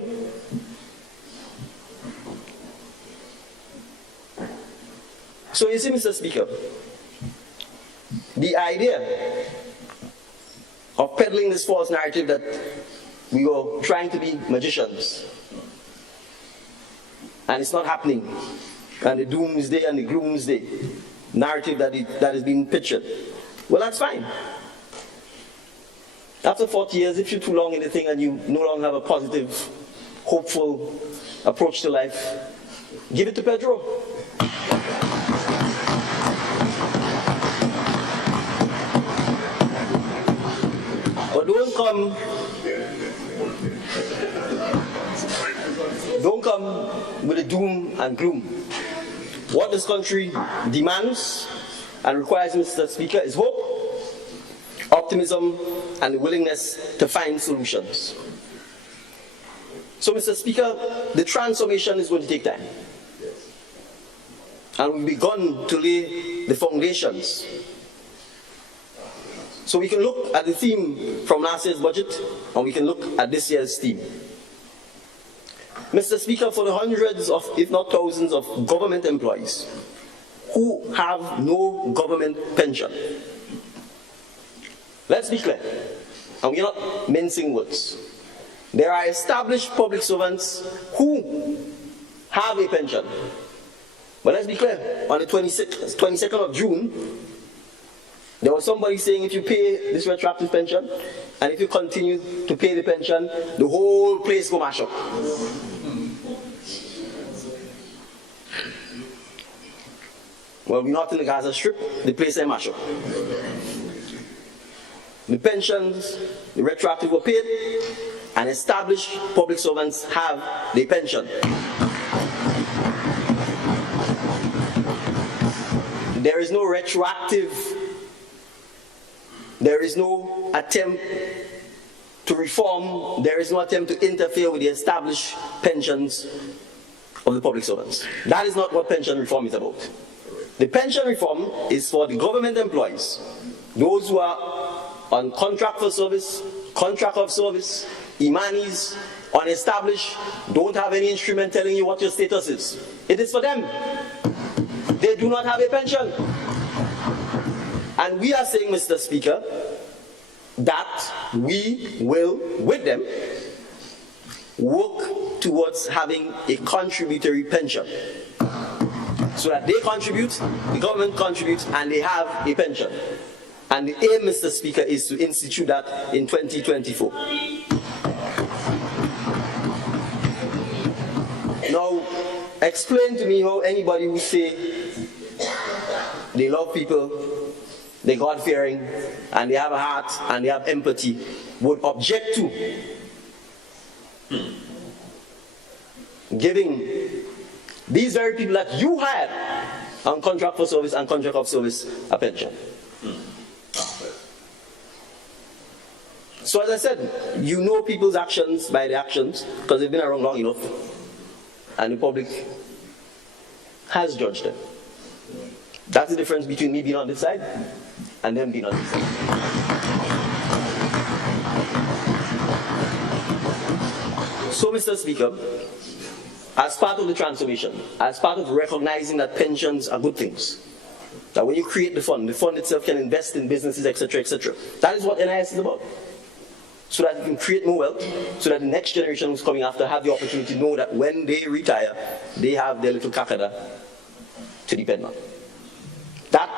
So you see, Mr. Speaker, the idea of peddling this false narrative that we were trying to be magicians, and it's not happening, and the doomsday and the gloomsday narrative that is being pictured, well, that's fine. After 40 years, if you're too long in the thing and you no longer have a positive, hopeful approach to life, give it to Pedro. But don't come with a doom and gloom. What this country demands and requires, Mr. Speaker, is hope, optimism, and the willingness to find solutions. So, Mr. Speaker, the transformation is going to take time. And we've begun to lay the foundations. So we can look at the theme from last year's budget, and we can look at this year's theme. Mr. Speaker, for the hundreds of, if not thousands of government employees who have no government pension, let's be clear, and we're not mincing words. There are established public servants who have a pension. But let's be clear, on the 22nd of June, there was somebody saying if you pay this retroactive pension, and if you continue to pay the pension, the whole place go mash up. Well, we're not in the Gaza Strip, the place ain't mash up. The pensions, the retroactive were paid, and established public servants have their pension. There is no retroactive, there is no attempt to reform, there is no attempt to interfere with the established pensions of the public servants. That is not what pension reform is about. The pension reform is for the government employees, those who are on contract for service, contract of service, Imanis, unestablished, don't have any instrument telling you what your status is. It is for them. They do not have a pension. And we are saying, Mr. Speaker, that we will, with them, work towards having a contributory pension. So that they contribute, the government contributes, and they have a pension. And the aim, Mr. Speaker, is to institute that in 2024. Now, explain to me how anybody who say they love people, they're God-fearing, and they have a heart, and they have empathy, would object to giving these very people that you hired on contract for service and contract of service a pension. So as I said, you know people's actions by the actions because they've been around long enough, and the public has judged them. That's the difference between me being on this side and them being on this side. So, Mr. Speaker, as part of the transformation, as part of recognizing that pensions are good things, that when you create the fund itself can invest in businesses, etc., etc. That is what NIS is about. So that you can create more wealth, so that the next generation who's coming after have the opportunity to know that when they retire, they have their little kakada to depend on. That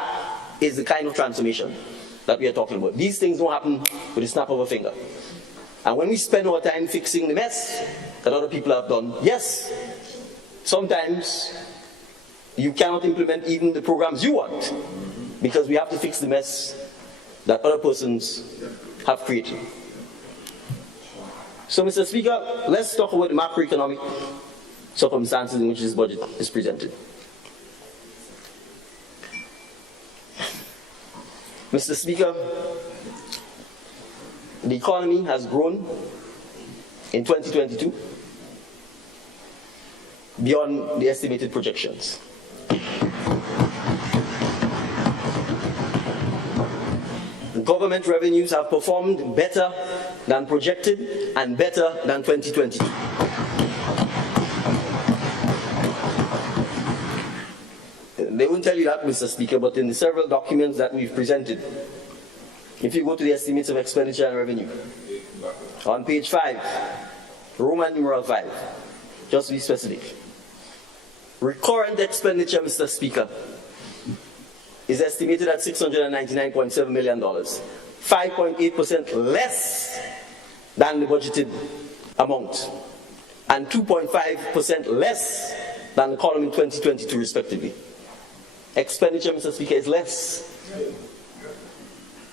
is the kind of transformation that we are talking about. These things don't happen with a snap of a finger. And when we spend our time fixing the mess that other people have done, yes, sometimes you cannot implement even the programs you want, because we have to fix the mess that other persons have created. So, Mr. Speaker, let's talk about the macroeconomic circumstances in which this budget is presented. Mr. Speaker, the economy has grown in 2022 beyond the estimated projections. Government revenues have performed better than projected and better than 2022. They won't tell you that, Mr. Speaker, but in the several documents that we've presented, if you go to the estimates of expenditure and revenue, on page 5, Roman numeral 5, just to be specific, recurrent expenditure, Mr. Speaker, is estimated at $699.7 million, 5.8% less than the budgeted amount, and 2.5% less than the column in 2022, respectively. Expenditure, Mr. Speaker, is less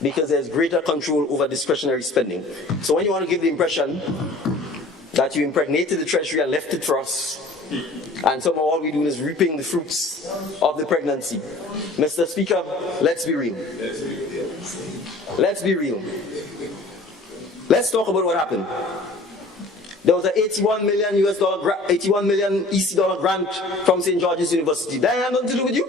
because there's greater control over discretionary spending. So when you want to give the impression that you impregnated the Treasury and left it for us, and somehow all we do is reaping the fruits of the pregnancy, Mr. Speaker, let's be real. Let's be real. Let's talk about what happened. There was an $81 million EC dollar grant from St. George's University. That had nothing to do with you.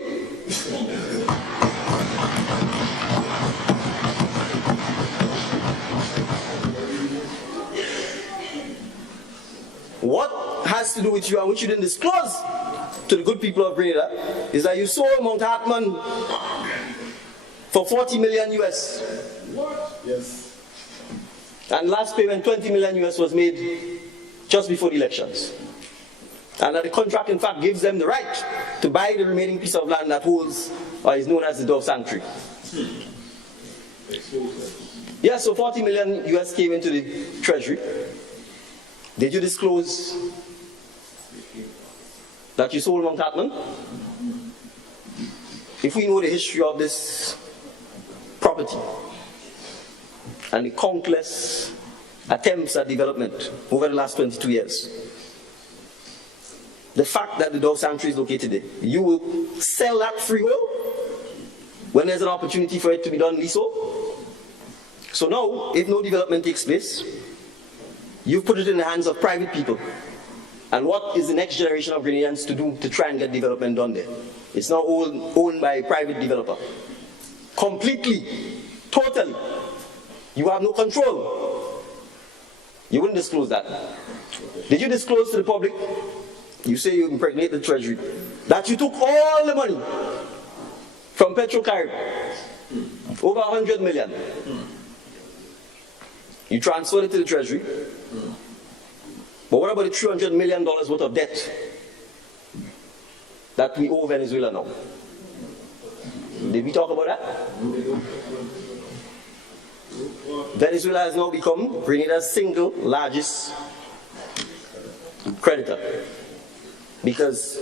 What has to do with you and which you didn't disclose to the good people of Grenada is that you sold Mount Hartman for $40 million US. What? Yes. And last payment, $20 million US, was made just before the elections. And that the contract, in fact, gives them the right to buy the remaining piece of land that holds or is known as the Dove Sanctuary. Yeah, so $40 million US came into the Treasury. Did you disclose that you sold Mount Hartman? If we know the history of this property and the countless attempts at development over the last 22 years, the fact that the Dove Sanctuary is located there, you will sell that freehold when there's an opportunity for it to be done leasehold. So now, if no development takes place, you've put it in the hands of private people. And what is the next generation of Grenadians to do to try and get development done there? It's now owned by a private developer. Completely, totally. You have no control. You wouldn't disclose that. Did you disclose to the public? You say you impregnate the Treasury, that you took all the money from Petrocarib, over 100 million. You transferred it to the Treasury. But what about the $300 million worth of debt that we owe Venezuela now? Did we talk about that? Venezuela has now become Grenada's single largest creditor. Because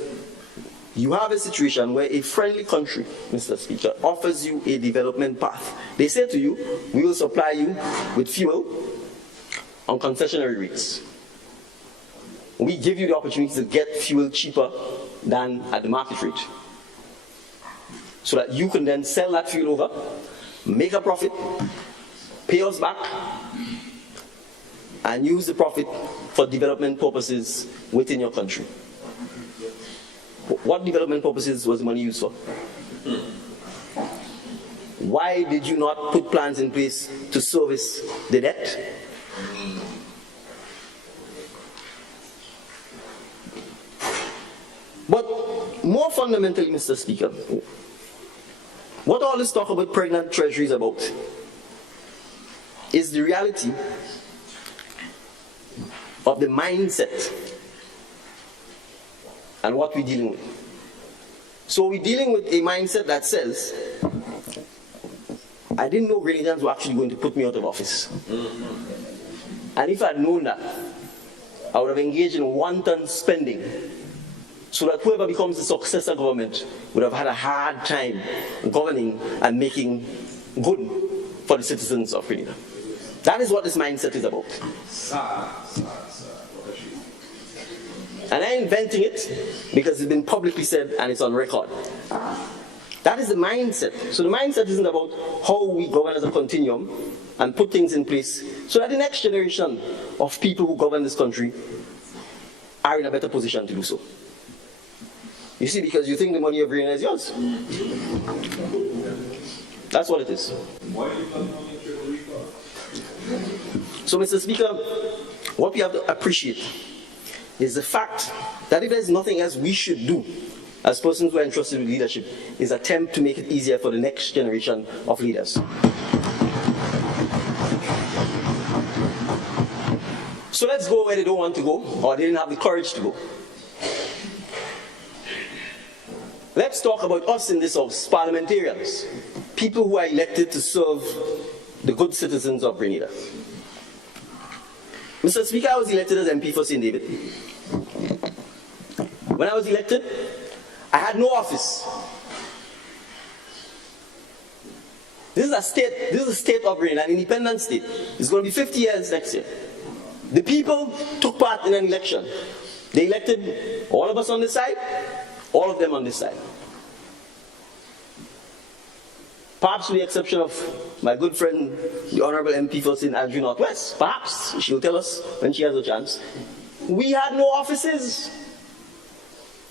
you have a situation where a friendly country, Mr. Speaker, offers you a development path. They say to you, we will supply you with fuel on concessionary rates. We give you the opportunity to get fuel cheaper than at the market rate, so that you can then sell that fuel over, make a profit, pay us back, and use the profit for development purposes within your country. What development purposes was the money used for? Why did you not put plans in place to service the debt? But more fundamentally, Mr. Speaker, what all this talk about pregnant treasury is about is the reality of the mindset and what we're dealing with. So we're dealing with a mindset that says, I didn't know Grenadians were actually going to put me out of office. And if I'd known that, I would have engaged in wanton spending, so that whoever becomes the successor government would have had a hard time governing and making good for the citizens of Grenada. That is what this mindset is about. And I'm inventing it because it's been publicly said and it's on record. That is the mindset. So the mindset isn't about how we govern as a continuum and put things in place so that the next generation of people who govern this country are in a better position to do so. You see, because you think the money of Grenada is yours. That's what it is. So, Mr. Speaker, what we have to appreciate is the fact that if there's nothing else we should do as persons who are entrusted with leadership, is attempt to make it easier for the next generation of leaders. So let's go where they don't want to go, or they didn't have the courage to go. Let's talk about us in this house, parliamentarians, people who are elected to serve the good citizens of Grenada. Mr. Speaker, I was elected as MP for St. David. When I was elected, I had no office. This is a state of Grenada, an independent state. It's going to be 50 years next year. The people took part in an election. They elected all of us on this side, all of them on this side. Perhaps with the exception of my good friend, the Honorable MP for St. Andrew Northwest. Perhaps she'll tell us when she has a chance. We had no offices.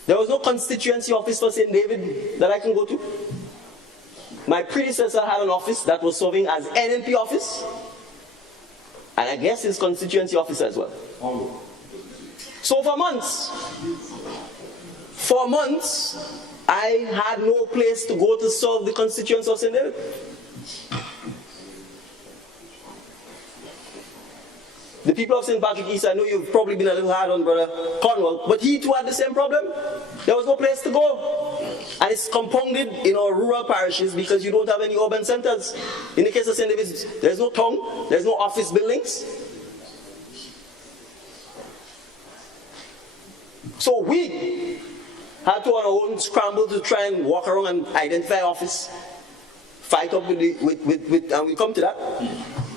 There was no constituency office for St. David that I can go to. My predecessor had an office that was serving as NNP office, and I guess his constituency office as well. So for months, I had no place to go to serve the constituents of St. David. The people of St. Patrick East, I know you've probably been a little hard on Brother Cornwall, but he too had the same problem. There was no place to go. And it's compounded in our rural parishes because you don't have any urban centers. In the case of St. David's, there's no town, there's no office buildings. So we had to on our own scramble to try and walk around and identify office, fight up with and we come to that,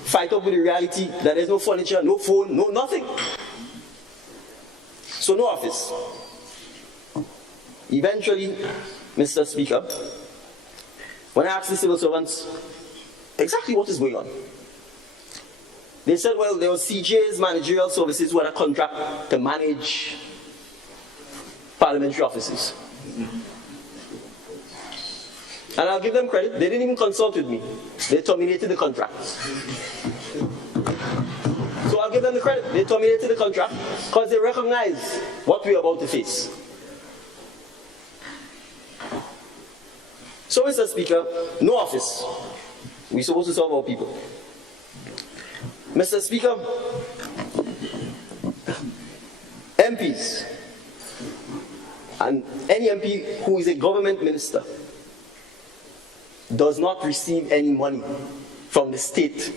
fight up with the reality that there's no furniture, no phone, no nothing. So no office. Eventually, Mr. Speaker, when I asked the civil servants exactly what is going on, they said, well, there was CJ's managerial services who had a contract to manage parliamentary offices. And I'll give them credit, they didn't even consult with me. They terminated the contract. So I'll give them the credit, they terminated the contract because they recognize what we're about to face. So, Mr. Speaker, no office. We're supposed to serve our people. Mr. Speaker, MPs, and any MP who is a government minister does not receive any money from the state,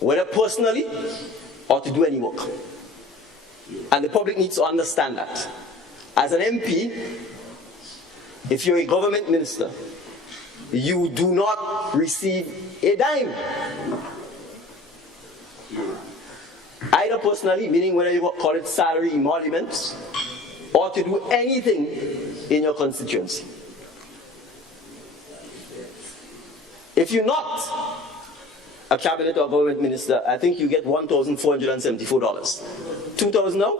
whether personally or to do any work. And the public needs to understand that. As an MP, if you're a government minister, you do not receive a dime. Either personally, meaning whether you call it salary, emoluments, or to do anything in your constituency. If you're not a cabinet or government minister, I think you get $1,474. $2,000 now?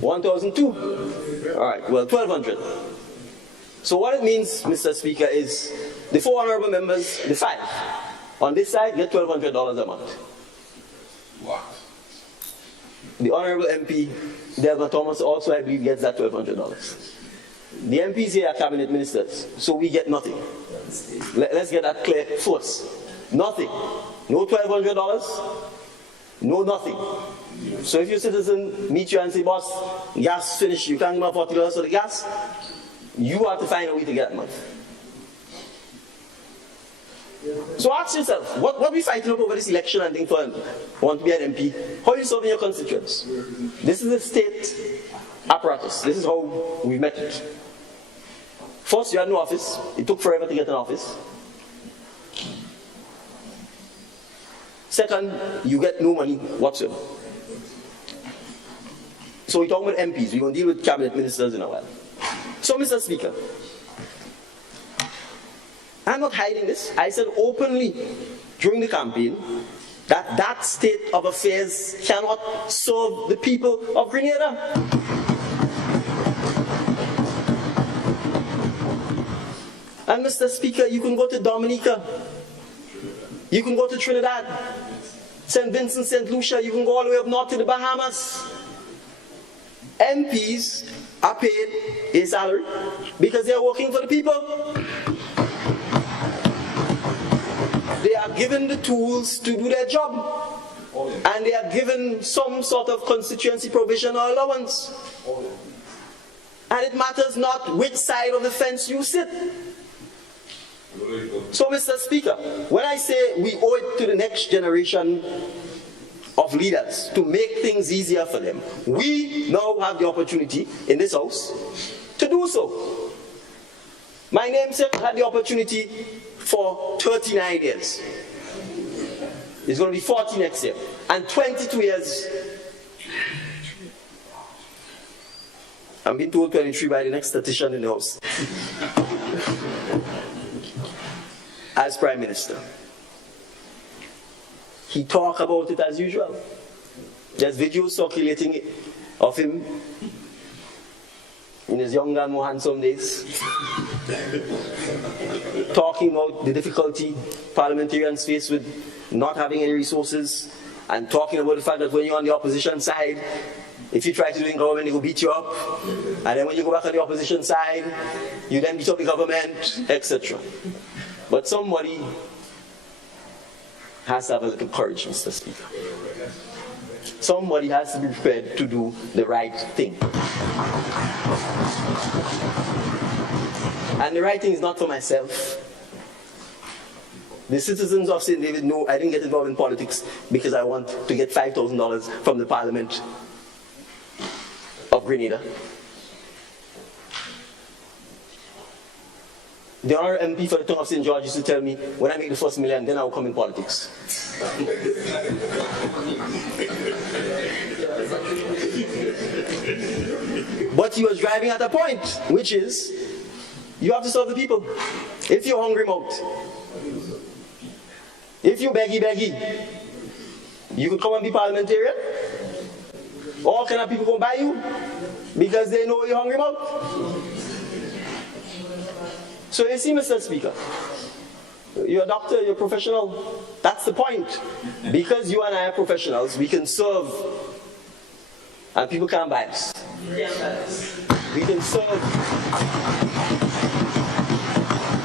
$1,002? All right, well, $1,200. So what it means, Mr. Speaker, is the 4 honorable members, the 5, on this side get $1,200 a month. Wow. The honorable MP, Delma Thomas, also I believe gets that $1,200. The MPs here are cabinet ministers, so we get nothing. Let's get that clear first. Nothing. No $1,200, no nothing. So if your citizen meets you and say, boss, gas finished, you can't give me $40 for the gas, you have to find a way to get that money. So ask yourself, what are we fighting up over this election and think for want to be an MP? How are you serving your constituents? This is a state apparatus. This is how we met it. First, you had no office. It took forever to get an office. Second, you get no money whatsoever. So we're talking about MPs. We're going to deal with cabinet ministers in a while. So, Mr. Speaker, I'm not hiding this. I said openly during the campaign that that state of affairs cannot serve the people of Grenada. And Mr. Speaker, you can go to Dominica, you can go to Trinidad, St. Vincent, St. Lucia, you can go all the way up north to the Bahamas. MPs are paid a salary because they are working for the people. They are given the tools to do their job, and they are given some sort of constituency provision or allowance. And it matters not which side of the fence you sit. So, Mr. Speaker, when I say we owe it to the next generation of leaders to make things easier for them, we now have the opportunity in this house to do so. My namesake had the opportunity for 39 years. It's going to be 40 next year. And 22 years. I'm being told 23 by the next statistician in the house. As Prime Minister. He talked about it as usual. There's videos circulating of him in his younger and more handsome days, talking about the difficulty parliamentarians face with not having any resources, and talking about the fact that when you're on the opposition side, if you try to do in government, they will beat you up, and then when you go back on the opposition side, you then beat up the government, etc. But somebody has to have a little courage, Mr. Speaker. Somebody has to be prepared to do the right thing. And the right thing is not for myself. The citizens of St. David know I didn't get involved in politics because I want to get $5,000 from the Parliament of Grenada. The honorable MP for the town of St. George used to tell me, when I make the first million, then I will come in politics. But he was driving at a point, which is, you have to serve the people. If you're hungry mouth, if you beggy, you could come and be parliamentarian. All kind of people come by you because they know you're hungry mouth. So you see, Mr. Speaker, you're a doctor, you're a professional. That's the point. Because you and I are professionals, we can serve, and people can't buy us. We can serve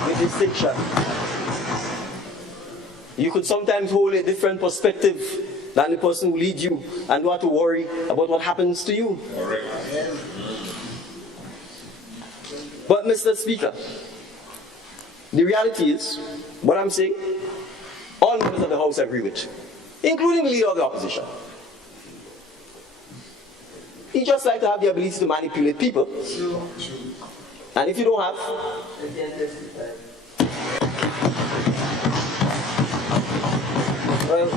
with distinction. You could sometimes hold a different perspective than the person who leads you and don't have to worry about what happens to you. But, Mr. Speaker, the reality is, what I'm saying, all members of the House agree with, including the leader of the opposition. He just like to have the ability to manipulate people. And if you don't have, well,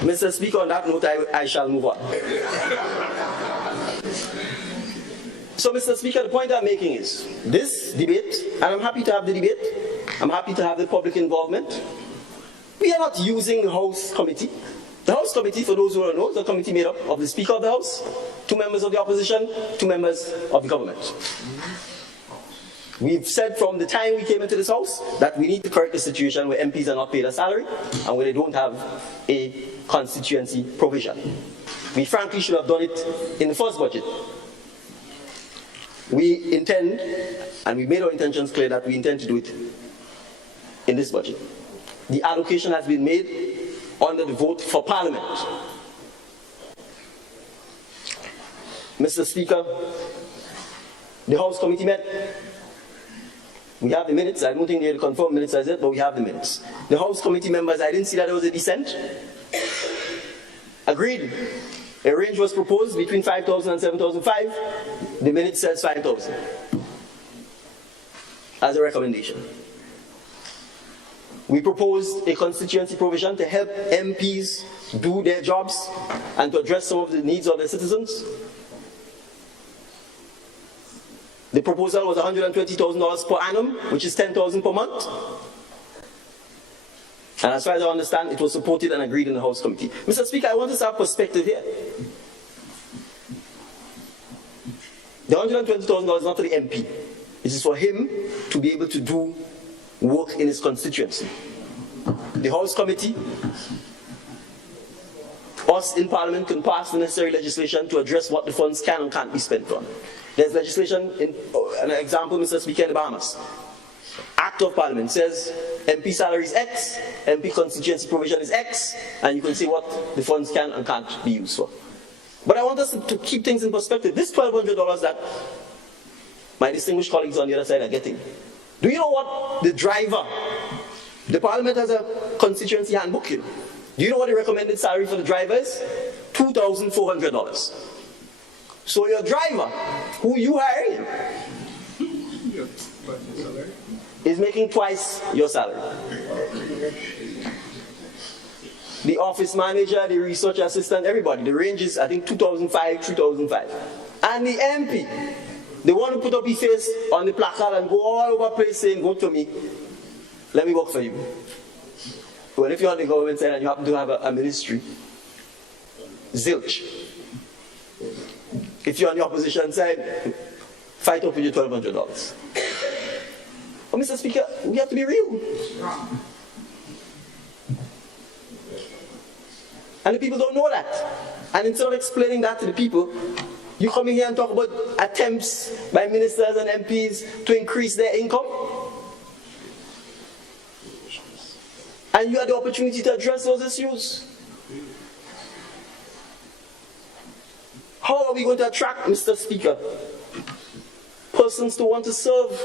Mr. Speaker, on that note, I shall move on. So, Mr. Speaker, the point I'm making is, this debate, and I'm happy to have the debate, I'm happy to have the public involvement. We are not using the House Committee. The House Committee, for those who don't know, is a committee made up of the Speaker of the House, 2 members of the opposition, 2 members of the government. We've said from the time we came into this House that we need to correct the situation where MPs are not paid a salary and where they don't have a constituency provision. We frankly should have done it in the first budget. We intend, and we made our intentions clear that we intend to do it in this budget. The allocation has been made under the vote for Parliament. Mr. Speaker, the House Committee met. We have the minutes. I don't think they'll confirm minutes as yet, but we have the minutes. The House Committee members, I didn't see that there was a dissent. Agreed. A range was proposed between 5,000 and 7,005. The minute says 5,000 as a recommendation. We proposed a constituency provision to help MPs do their jobs and to address some of the needs of their citizens. The proposal was $120,000 per annum, which is $10,000 per month. And as far as I understand, it was supported and agreed in the House Committee. Mr. Speaker, I want us to have perspective here. The $120,000 is not for the MP. This is for him to be able to do work in his constituency. The House Committee, us in Parliament can pass the necessary legislation to address what the funds can and can't be spent on. There's legislation, an example, Mr. Speaker, in the Bahamas. Act of Parliament says MP salary is X, MP constituency provision is X, and you can see what the funds can and can't be used for. But I want us to keep things in perspective. This $1,200 that my distinguished colleagues on the other side are getting. Do you know what the driver, the Parliament has a constituency handbook here. Do you know what the recommended salary for the driver is? $2,400. So your driver, who you hiring, is making twice your salary. The office manager, the research assistant, everybody, the range is, I think, $2,500, $3,500. And the MP, they want to put up his face on the placard and go all over the place saying, "Vote for me. Let me work for you." Well, if you're on the government side and you happen to have a ministry, zilch. If you're on the opposition side, fight up with your $1,200. But Mr. Speaker, we have to be real. And the people don't know that. And instead of explaining that to the people, you come in here and talk about attempts by ministers and MPs to increase their income. And you had the opportunity to address those issues. How are we going to attract, Mr. Speaker, persons to want to serve?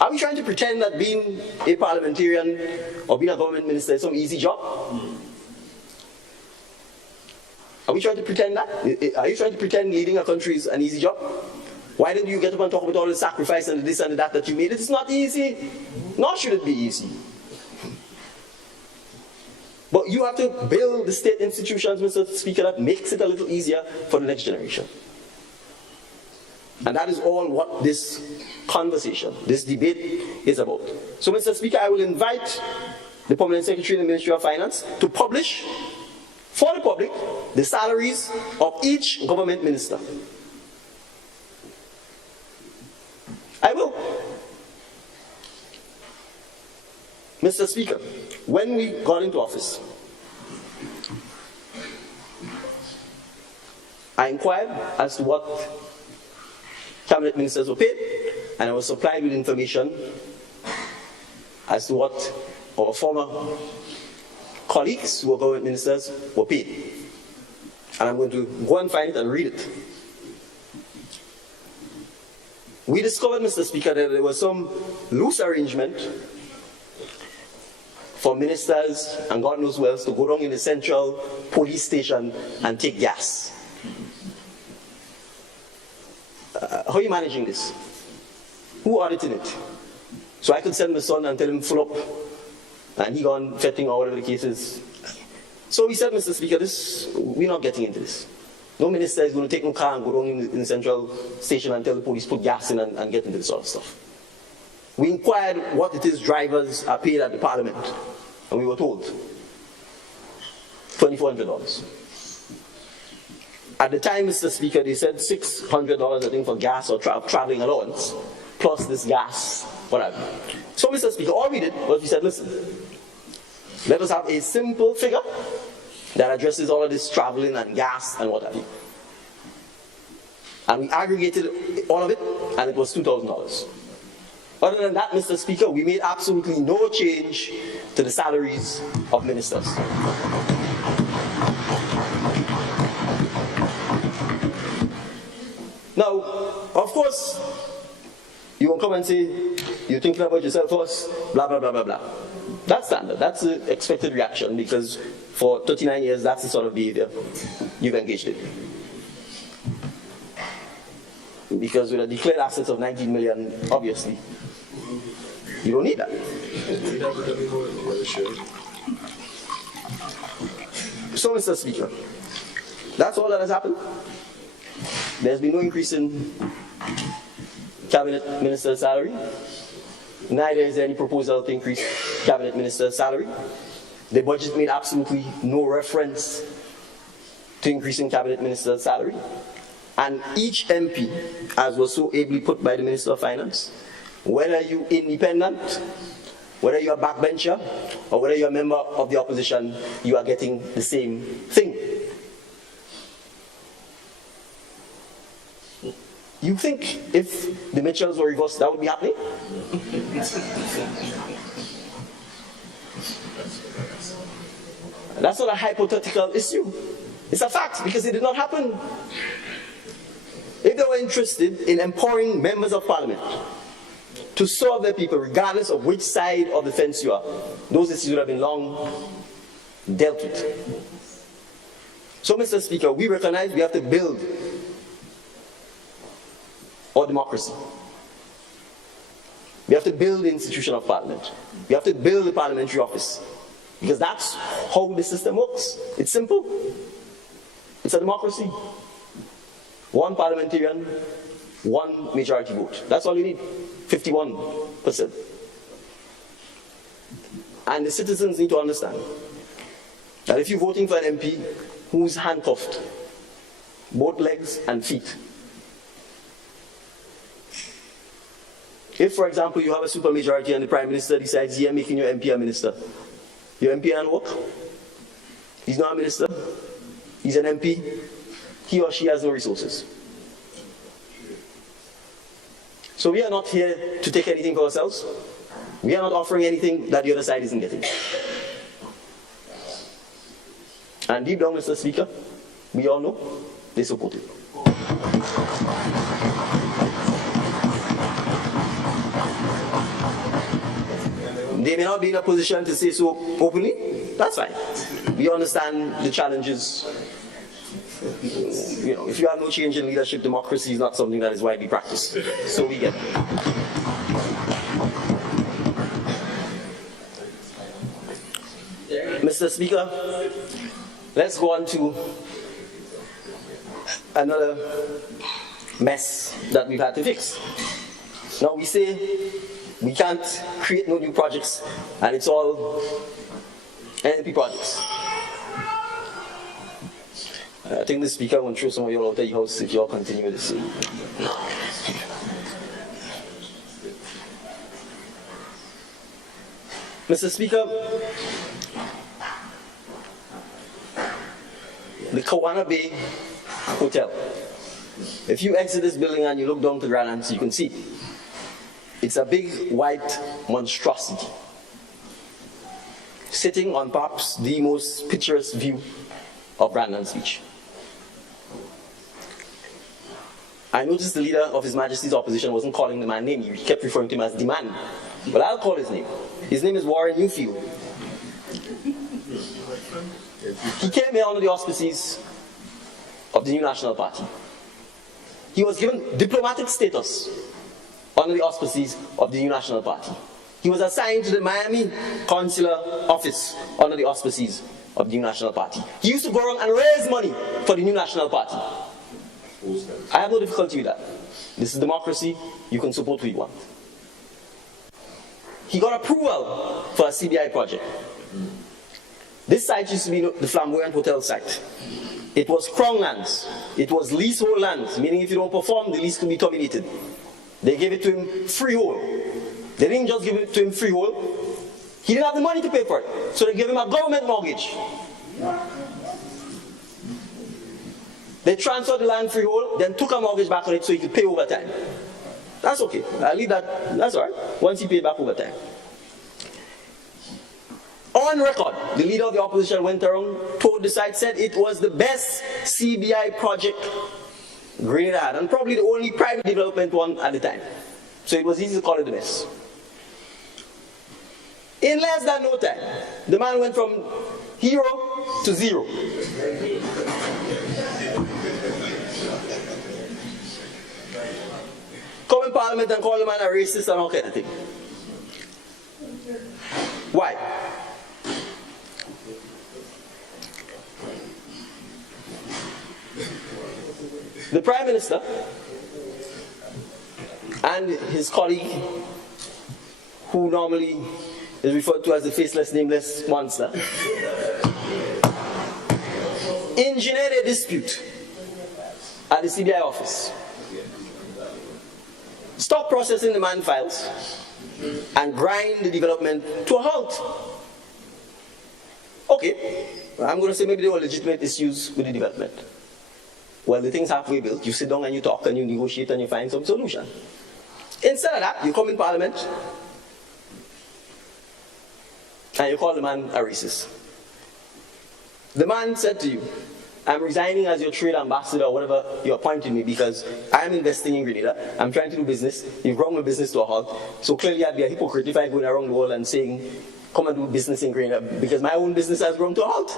Are we trying to pretend that being a parliamentarian or being a government minister is some easy job? Are we trying to pretend that? Are you trying to pretend leading a country is an easy job? Why didn't you get up and talk about all the sacrifice and the this and the that you made? It's not easy, nor should it be easy. But you have to build the state institutions, Mr. Speaker, that makes it a little easier for the next generation. And that is all what this conversation, this debate is about. So, Mr. Speaker, I will invite the Permanent Secretary in the Ministry of Finance to publish for the public the salaries of each government minister. I will. Mr. Speaker, when we got into office, I inquired as to what cabinet ministers were paid, and I was supplied with information as to what our former colleagues who were government ministers were paid. And I'm going to go and find it and read it. We discovered, Mr. Speaker, that there was some loose arrangement for ministers and God knows who else to go down in the central police station and take gas. How are you managing this? Who audited it? So I could send my son and tell him full up, and he gone fetting or whatever the case is. So we said, Mr. Speaker, we're not getting into this. No minister is going to take no car and go down in the central station and tell the police put gas in and get into this sort of stuff. We inquired what it is drivers are paid at the Parliament, and we were told $2,400. At the time, Mr. Speaker, they said $600, I think, for gas or traveling allowance, plus this gas, whatever. So, Mr. Speaker, all we did was we said, listen, let us have a simple figure that addresses all of this traveling and gas and what have you. And we aggregated all of it, and it was $2,000. Other than that, Mr. Speaker, we made absolutely no change to the salaries of ministers. Now, of course, you won't come and say, you're thinking about yourself first, blah, blah, blah, blah, blah. That's standard. That's the expected reaction, because for 39 years, that's the sort of behavior you've engaged in. Because with a declared assets of 19 million, obviously, You don't need that. So, Mr. Speaker, that's all that has happened. There's been no increase in cabinet minister's salary. Neither is there any proposal to increase cabinet minister's salary. The budget made absolutely no reference to increasing cabinet minister's salary. And each MP, as was so ably put by the Minister of Finance, whether you independent, whether you're a backbencher, or whether you're a member of the opposition, you are getting the same thing. You think if the Mitchells were reversed, that would be happening? That's not a hypothetical issue. It's a fact, because it did not happen. If they were interested in empowering members of parliament to serve their people, regardless of which side of the fence you are, those issues would have been long dealt with. So, Mr. Speaker, we recognize we have to build our democracy. We have to build the institution of parliament. We have to build the parliamentary office. Because that's how the system works. It's simple. It's a democracy. One parliamentarian, one majority vote. That's all you need. 51%. And the citizens need to understand that if you're voting for an MP who's handcuffed, both legs and feet, if, for example, you have a supermajority and the Prime Minister decides, yeah, making your MP a minister, your MP can't work. He's not a minister. He's an MP. He or she has no resources. So we are not here to take anything for ourselves. We are not offering anything that the other side isn't getting. And deep down, Mr. Speaker, we all know they support it. They may not be in a position to say so openly. That's fine. We understand the challenges. You know, if you have no change in leadership, democracy is not something that is widely practiced. So we get it. Mr. Speaker, let's go on to another mess that we've had to fix. Now we say we can't create no new projects, and it's all NNP projects. I think the Speaker will throw some of you all out of your house if you all continue with this. Mr. Speaker, the Kawana Bay Hotel. If you exit this building and you look down to Grand Anse, you can see it's a big white monstrosity sitting on perhaps the most picturesque view of Grand Anse Beach. I noticed the leader of His Majesty's opposition wasn't calling the man name. He kept referring to him as the man. But I'll call his name. His name is Warren Newfield. He came here under the auspices of the New National Party. He was given diplomatic status under the auspices of the New National Party. He was assigned to the Miami Consular Office under the auspices of the New National Party. He used to go around and raise money for the New National Party. I have no difficulty with that. This is democracy. You can support who you want. He got approval for a CBI project. This site used to be the Flamboyant Hotel site. It was crown lands. It was leasehold lands, meaning if you don't perform, the lease can be terminated. They gave it to him freehold. They didn't just give it to him freehold. He didn't have the money to pay for it, so they gave him a government mortgage. They transferred the land freehold, then took a mortgage back on it so he could pay over time. That's okay. I'll leave that. That's all right. Once he paid back over time. On record, the leader of the opposition went around, told the site, said it was the best CBI project Grenada had, and probably the only private development one at the time. So it was easy to call it the best. In less than no time, the man went from hero to zero. Come in Parliament and call the man a racist and all kind of thing. Why? The Prime Minister and his colleague, who normally is referred to as the faceless, nameless monster, engineered a dispute at the CBI office. Stop processing the man files and grind the development to a halt. Okay, I'm going to say maybe there were legitimate issues with the development. Well, the thing's halfway built. You sit down and you talk and you negotiate and you find some solution. Instead of that, you come in Parliament and you call the man a racist. The man said to you, I'm resigning as your trade ambassador or whatever you appointed me because I'm investing in Grenada. I'm trying to do business. You've brought my business to a halt. So clearly I'd be a hypocrite if I go around the world and saying, come and do business in Grenada because my own business has grown to a halt.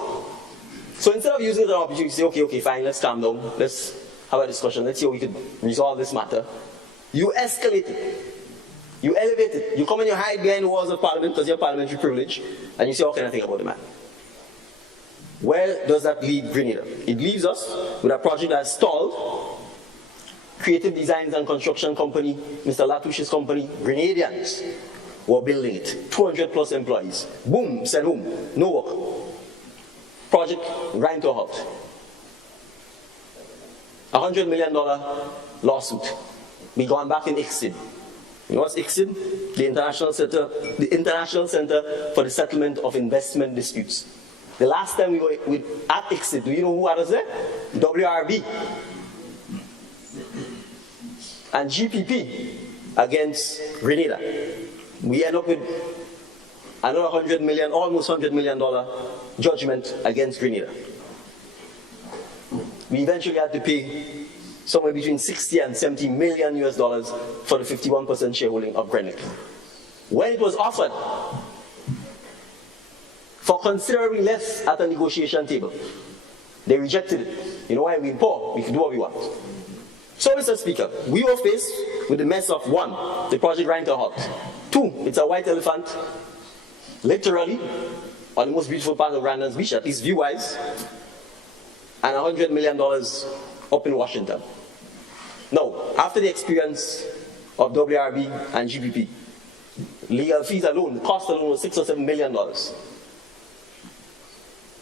So instead of using it as an opportunity to say, okay, fine, let's calm down. Let's have a discussion. Let's see how we could resolve this matter. You escalate it. You elevate it. You come and you hide behind the walls of Parliament because you have parliamentary privilege and you say, what can I think about the man? Where does that leave Grenada? It leaves us with a project that has stalled. Creative Designs and Construction Company, Mr. Latouche's company, Grenadians were building it. 200 plus employees. Boom, sent home. No work. Project grind to a halt. $100 million lawsuit. We gone back in ICSID. You know what's ICSID? The International Center for the Settlement of Investment Disputes. The last time we were at ICSID, do you know who was there? WRB and GPP against Grenada. We end up with another almost $100 million judgment against Grenada. We eventually had to pay somewhere between 60 and 70 million US dollars for the 51% shareholding of Grenada. When it was offered for considerably less at a negotiation table, they rejected it. You know why? We're poor. We can do what we want. So, Mr. Speaker, we were faced with the mess of 1, the project grind to a halt. 2, it's a white elephant, literally, on the most beautiful part of Brandon's Beach, at least view-wise, and $100 million up in Washington. Now, after the experience of WRB and GPP, legal fees alone, the cost alone was $6 or $7 million.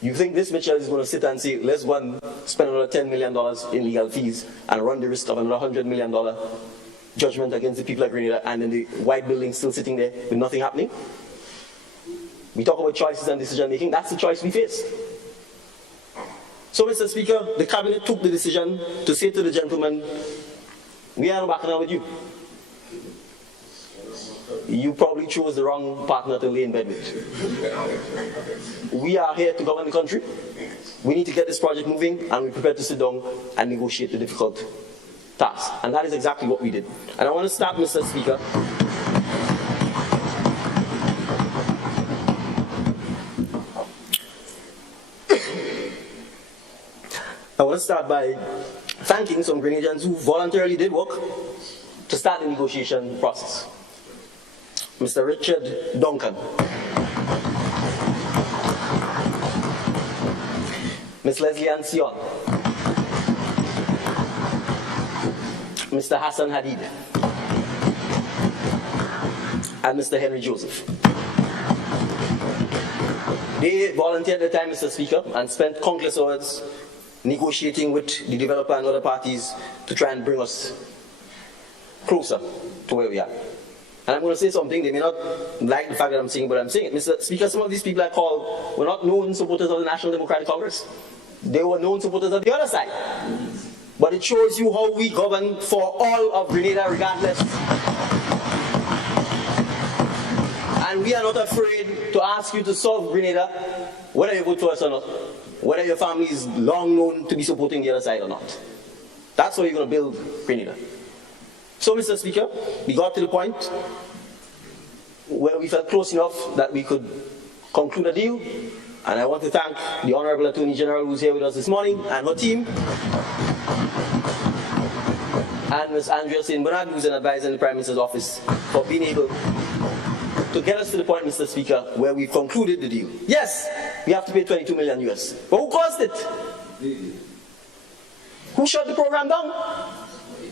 You think this Mitchell is going to sit and say, let's go and spend another $10 million in legal fees and run the risk of another $100 million judgment against the people of Grenada and then the white building still sitting there with nothing happening? We talk about choices and decision making. That's the choice we face. So, Mr. Speaker, the cabinet took the decision to say to the gentleman, we are not backing out with you. You probably chose the wrong partner to lay in bed with. We are here to govern the country. We need to get this project moving, and we're prepared to sit down and negotiate the difficult task. And that is exactly what we did. And I want to start, Mr. Speaker, by thanking some Grenadians who voluntarily did work to start the negotiation process. Mr. Richard Duncan, Ms. Leslie Ann Sion, Mr. Hassan Hadid, and Mr. Henry Joseph. They volunteered their time, Mr. Speaker, and spent countless hours negotiating with the developer and other parties to try and bring us closer to where we are. And I'm going to say something, they may not like the fact that I'm saying it, but I'm saying it. Mr. Speaker, some of these people I called were not known supporters of the National Democratic Congress. They were known supporters of the other side. But it shows you how we govern for all of Grenada regardless. And we are not afraid to ask you to solve Grenada, whether you vote for us or not, whether your family is long known to be supporting the other side or not. That's how you're going to build Grenada. So, Mr. Speaker, we got to the point where we felt close enough that we could conclude a deal. And I want to thank the Honorable Attorney General who's here with us this morning and her team. And Ms. Andrea St. Bernard, who's an advisor in the Prime Minister's office, for being able to get us to the point, Mr. Speaker, where we've concluded the deal. Yes, we have to pay 22 million US. But who caused it? Who shut the program down?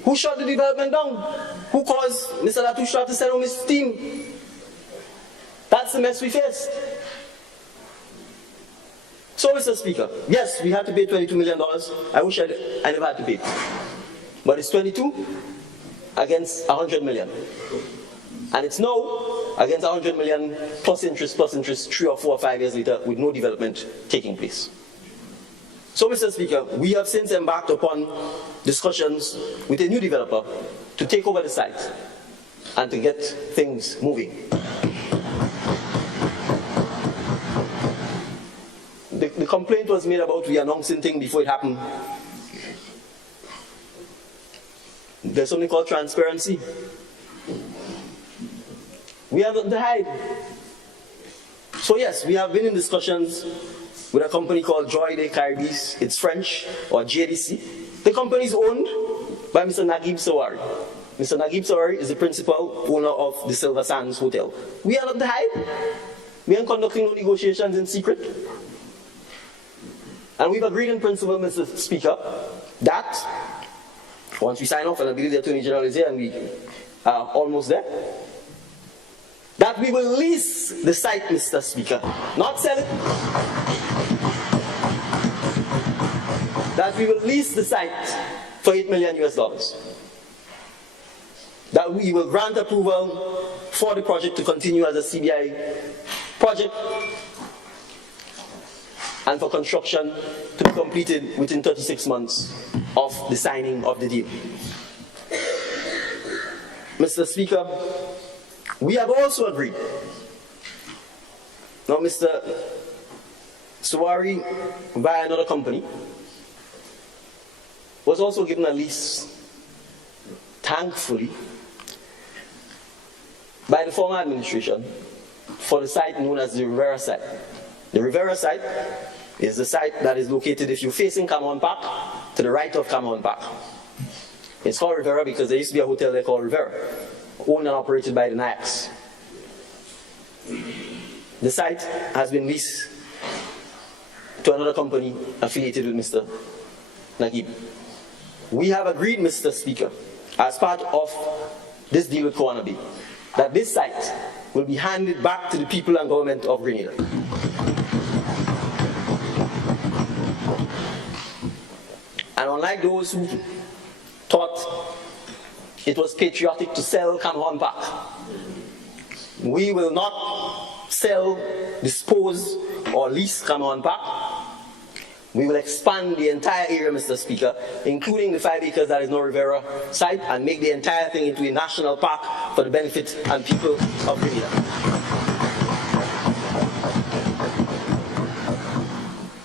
Who shut the development down? Who caused Mr. Latouche to send home his team? That's the mess we faced. So, Mr. Speaker, yes, we had to pay $22 million. I wish I never had to pay it. But it's 22 against 100 million. And it's now against 100 million plus interest, 3 or 4 or 5 years later with no development taking place. So, Mr. Speaker, we have since embarked upon discussions with a new developer to take over the site and to get things moving. The complaint was made about we announcing things before it happened. There's something called transparency. We have nothing to hide. So yes, we have been in discussions with a company called Joy des Caribes. It's French, or JDC. The company is owned by Mr. Naguib Sawari. Mr. Naguib Sawari is the principal owner of the Silver Sands Hotel. We are not to hide. We are conducting no negotiations in secret. And we've agreed in principle, Mr. Speaker, that once we sign off, and I believe the Attorney General is here and we are almost there, that we will lease the site, Mr. Speaker, not sell it. That we will lease the site for $8 million US. That we will grant approval for the project to continue as a CBI project and for construction to be completed within 36 months of the signing of the deal. Mr. Speaker, we have also agreed. Now, Mr. Sawari, by another company, was also given a lease, thankfully, by the former administration for the site known as the Rivera site. The Rivera site is the site that is located, if you're facing Cameron Park, to the right of Cameron Park. It's called Rivera because there used to be a hotel there called Rivera, owned and operated by the Nayaks. The site has been leased to another company affiliated with Mr. Naguib. We have agreed, Mr. Speaker, as part of this deal with Koanabe, that this site will be handed back to the people and government of Grenada. And unlike those who thought it was patriotic to sell Cameron Park, we will not sell, dispose, or lease Cameron Park. We will expand the entire area, Mr. Speaker, including the 5 acres that is now Rivera site, and make the entire thing into a national park for the benefit and people of Grenada.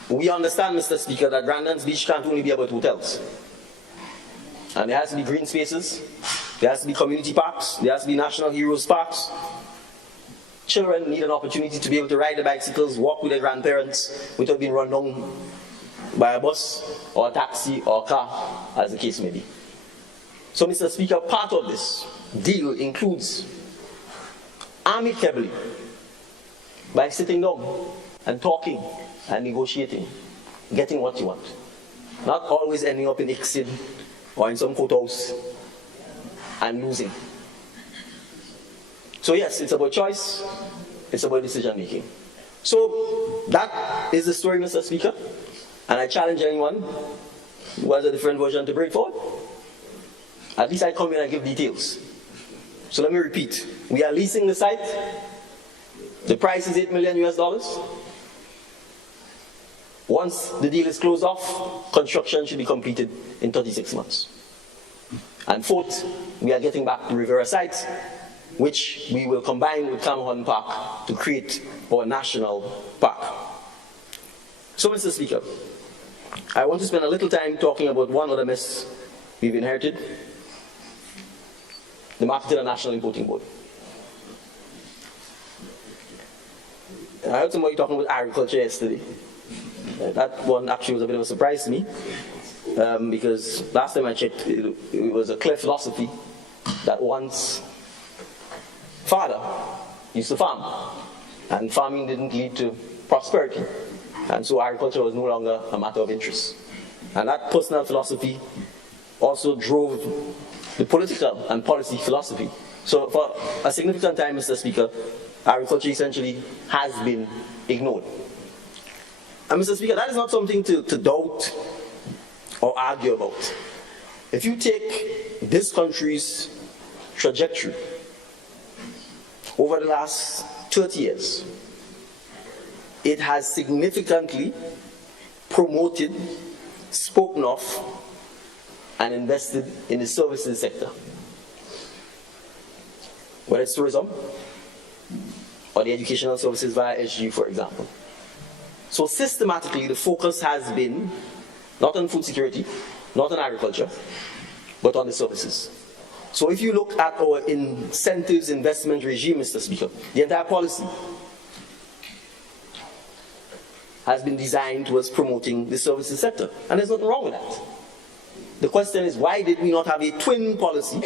We understand, Mr. Speaker, that Grandlands Beach can't only be about hotels. And there has to be green spaces, there has to be community parks, there has to be national heroes parks. Children need an opportunity to be able to ride their bicycles, walk with their grandparents without being run down by a bus or a taxi or a car, as the case may be. So, Mr. Speaker, part of this deal includes amicably, by sitting down and talking and negotiating, getting what you want. Not always ending up in Ixid or in some courthouse and losing. So yes, it's about choice, it's about decision making. So that is the story, Mr. Speaker, and I challenge anyone who has a different version to bring forward. At least I come here and give details. So let me repeat. We are leasing the site. The price is $8 million US. Once the deal is closed off, construction should be completed in 36 months. And fourth, we are getting back the Rivera site, which we will combine with Cameron Park to create our national park. So, Mr. Speaker, I want to spend a little time talking about one other mess we've inherited: the Marketing and National Importing Board. I heard somebody talking about agriculture yesterday. That one actually was a bit of a surprise to me, because last time I checked, it was a clear philosophy that one's father used to farm, and farming didn't lead to prosperity, and so agriculture was no longer a matter of interest. And that personal philosophy also drove the political and policy philosophy. So for a significant time, Mr. Speaker, agriculture essentially has been ignored. And Mr. Speaker, that is not something to doubt or argue about. If you take this country's trajectory over the last 30 years, it has significantly promoted, spoken of, and invested in the services sector. Whether it's tourism or the educational services via SG, for example. So systematically, the focus has been not on food security, not on agriculture, but on the services. So if you look at our incentives investment regime, Mr. Speaker, the entire policy has been designed towards promoting the services sector. And there's nothing wrong with that. The question is, why did we not have a twin policy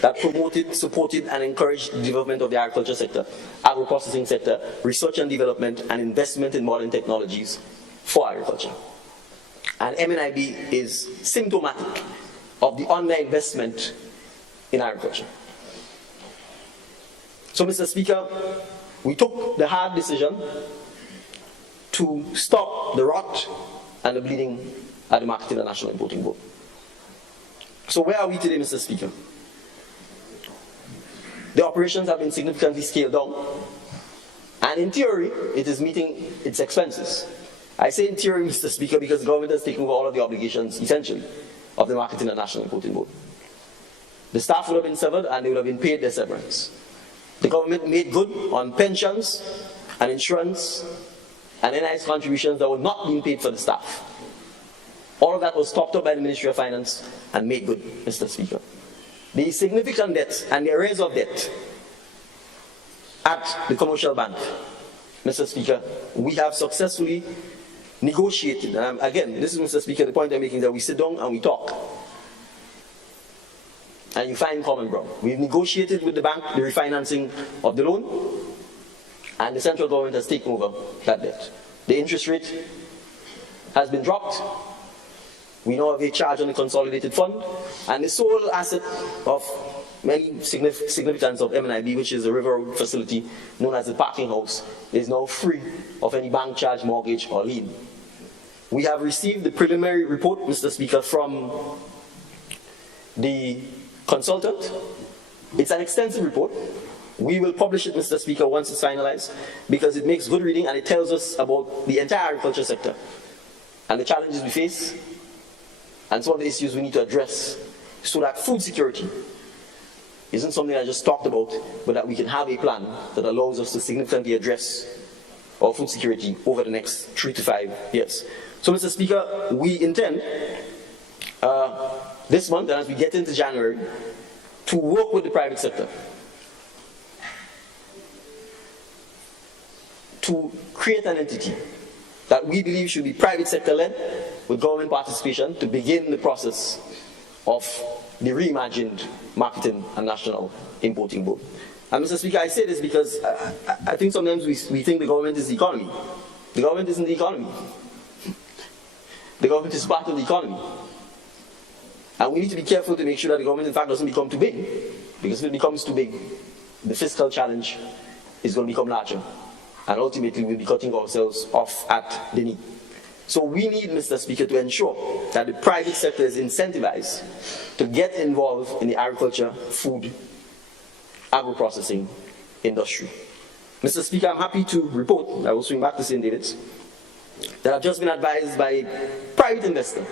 that promoted, supported, and encouraged the development of the agriculture sector, agro-processing sector, research and development, and investment in modern technologies for agriculture? And MNIB is symptomatic of the underinvestment in agriculture. So, Mr. Speaker, we took the hard decision to stop the rot and the bleeding at the Marketing and National Importing Board. So where are we today, Mr. Speaker? The operations have been significantly scaled down, and in theory, it is meeting its expenses. I say in theory, Mr. Speaker, because the government has taken over all of the obligations, essentially, of the Marketing and National Importing Board. The staff would have been severed, and they would have been paid their severance. The government made good on pensions and insurance and NIS contributions that were not being paid for the staff. All of that was topped up by the Ministry of Finance and made good, Mr. Speaker. The significant debt and the arrears of debt at the commercial bank, Mr. Speaker, we have successfully negotiated. And again, this is, Mr. Speaker, the point I'm making, that we sit down and we talk. And you find common ground. We've negotiated with the bank the refinancing of the loan, and the central government has taken over that debt. The interest rate has been dropped. We now have a charge on the consolidated fund, and the sole asset of many significance of MNIB, which is the River Road facility known as the parking house, is now free of any bank charge, mortgage, or lien. We have received the preliminary report, Mr. Speaker, from the consultant. It's an extensive report. We will publish it, Mr. Speaker, once it's finalized, because it makes good reading and it tells us about the entire agriculture sector and the challenges we face and some of the issues we need to address, so that food security isn't something I just talked about, but that we can have a plan that allows us to significantly address our food security over the next 3 to 5 years. So, Mr. Speaker, we intend this month, and as we get into January, to work with the private sector to create an entity that we believe should be private sector led, with government participation, to begin the process of the reimagined Marketing and National Importing Board. And Mr. Speaker, I say this because I think sometimes we think the government is the economy. The government isn't the economy. The government is part of the economy. And we need to be careful to make sure that the government, in fact, doesn't become too big. Because if it becomes too big, the fiscal challenge is going to become larger. And ultimately, we'll be cutting ourselves off at the knee. So we need, Mr. Speaker, to ensure that the private sector is incentivized to get involved in the agriculture, food, agro-processing industry. Mr. Speaker, I'm happy to report, I will swing back to St. David's, that I've just been advised by a private investor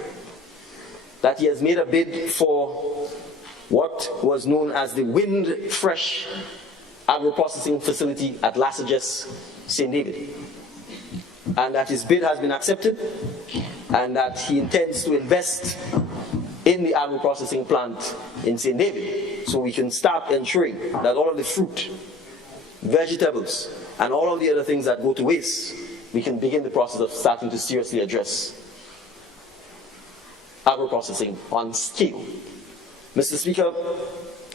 that he has made a bid for what was known as the Wind Fresh agro-processing facility at Lasages, St. David. And that his bid has been accepted, and that he intends to invest in the agro-processing plant in St. David, so we can start ensuring that all of the fruit, vegetables, and all of the other things that go to waste, we can begin the process of starting to seriously address agro-processing on scale. Mr. Speaker,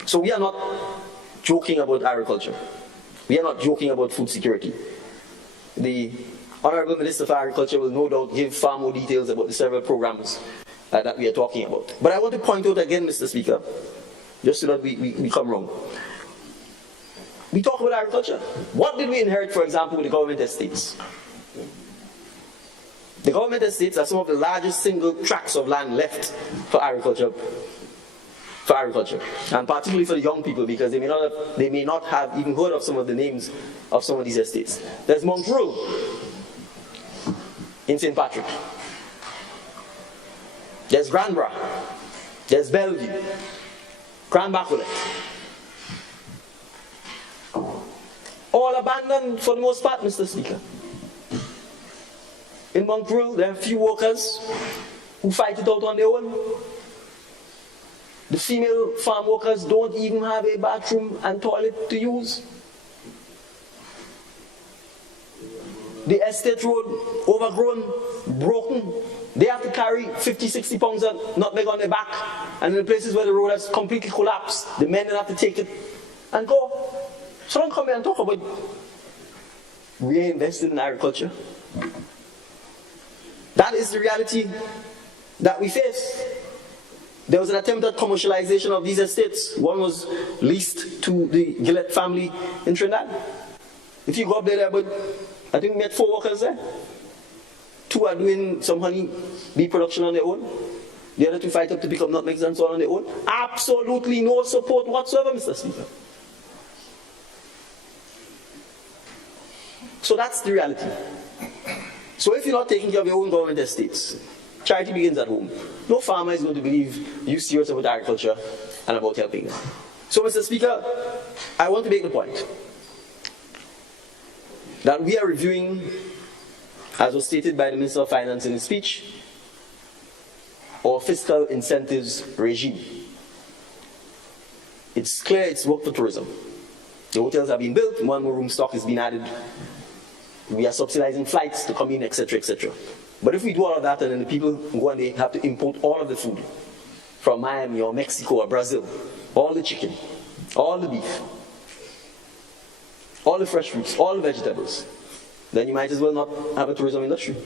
so we are not joking about agriculture. We are not joking about food security. The Honorable Minister for Agriculture will no doubt give far more details about the several programs that we are talking about. But I want to point out again, Mr. Speaker, just so that we come wrong. We talk about agriculture. What did we inherit, for example, with the government estates? The government estates are some of the largest single tracts of land left for agriculture. And particularly for the young people, because they may not have even heard of some of the names of some of these estates. There's Montreux in St. Patrick. There's Granbra. There's Bellevue. Grand Bacolet. All abandoned for the most part, Mr. Speaker. In Montreux, there are few workers who fight it out on their own. The female farm workers don't even have a bathroom and toilet to use. The estate road, overgrown, broken. They have to carry 50, 60 pounds of nutmeg on their back. And in the places where the road has completely collapsed, the men then have to take it and go. So don't come here and talk about reinvesting in agriculture. That is the reality that we face. There was an attempt at commercialization of these estates. One was leased to the Gillette family in Trinidad. If you go up there, but I think we met 4 workers there. 2 are doing some honey bee production on their own. The other 2 fight up to pick up nutmegs and so on their own. Absolutely no support whatsoever, Mr. Speaker. So that's the reality. So if you're not taking care of your own government estates, charity begins at home. No farmer is going to believe you're serious about agriculture and about helping them. So, Mr. Speaker, I want to make the point that we are reviewing, as was stated by the Minister of Finance in his speech, our fiscal incentives regime. It's clear it's work for tourism. The hotels are being built, more and more room stock is being added. We are subsidizing flights to come in, etc., etc. But if we do all of that and then the people go and they have to import all of the food from Miami or Mexico or Brazil, all the chicken, all the beef, all the fresh fruits, all the vegetables, then you might as well not have a tourism industry.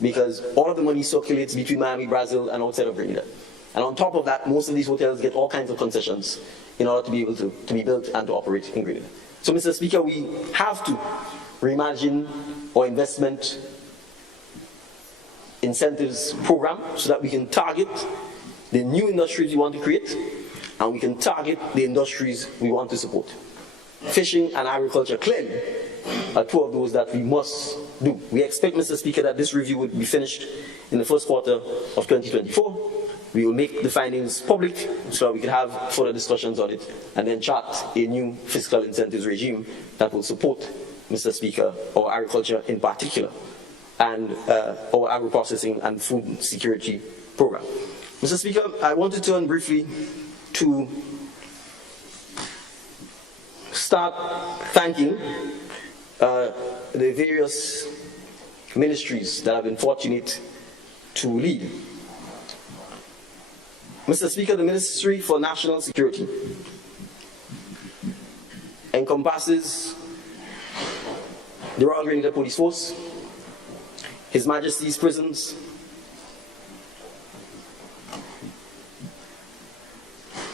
Because all of the money circulates between Miami, Brazil, and outside of Grenada. And on top of that, most of these hotels get all kinds of concessions in order to be able to be built and to operate in Grenada. So, Mr. Speaker, we have to reimagine our investment incentives program so that we can target the new industries we want to create and we can target the industries we want to support. Fishing and agriculture clearly are 2 of those that we must do. We expect, Mr. Speaker, that this review will be finished in the first quarter of 2024. We will make the findings public so that we can have further discussions on it and then chart a new fiscal incentives regime that will support, Mr. Speaker, our agriculture in particular and our agro-processing and food security program. Mr. Speaker, I want to turn briefly to start thanking the various ministries that I've been fortunate to lead. Mr. Speaker, the Ministry for National Security encompasses the Royal Grenada Police Force, His Majesty's prisons,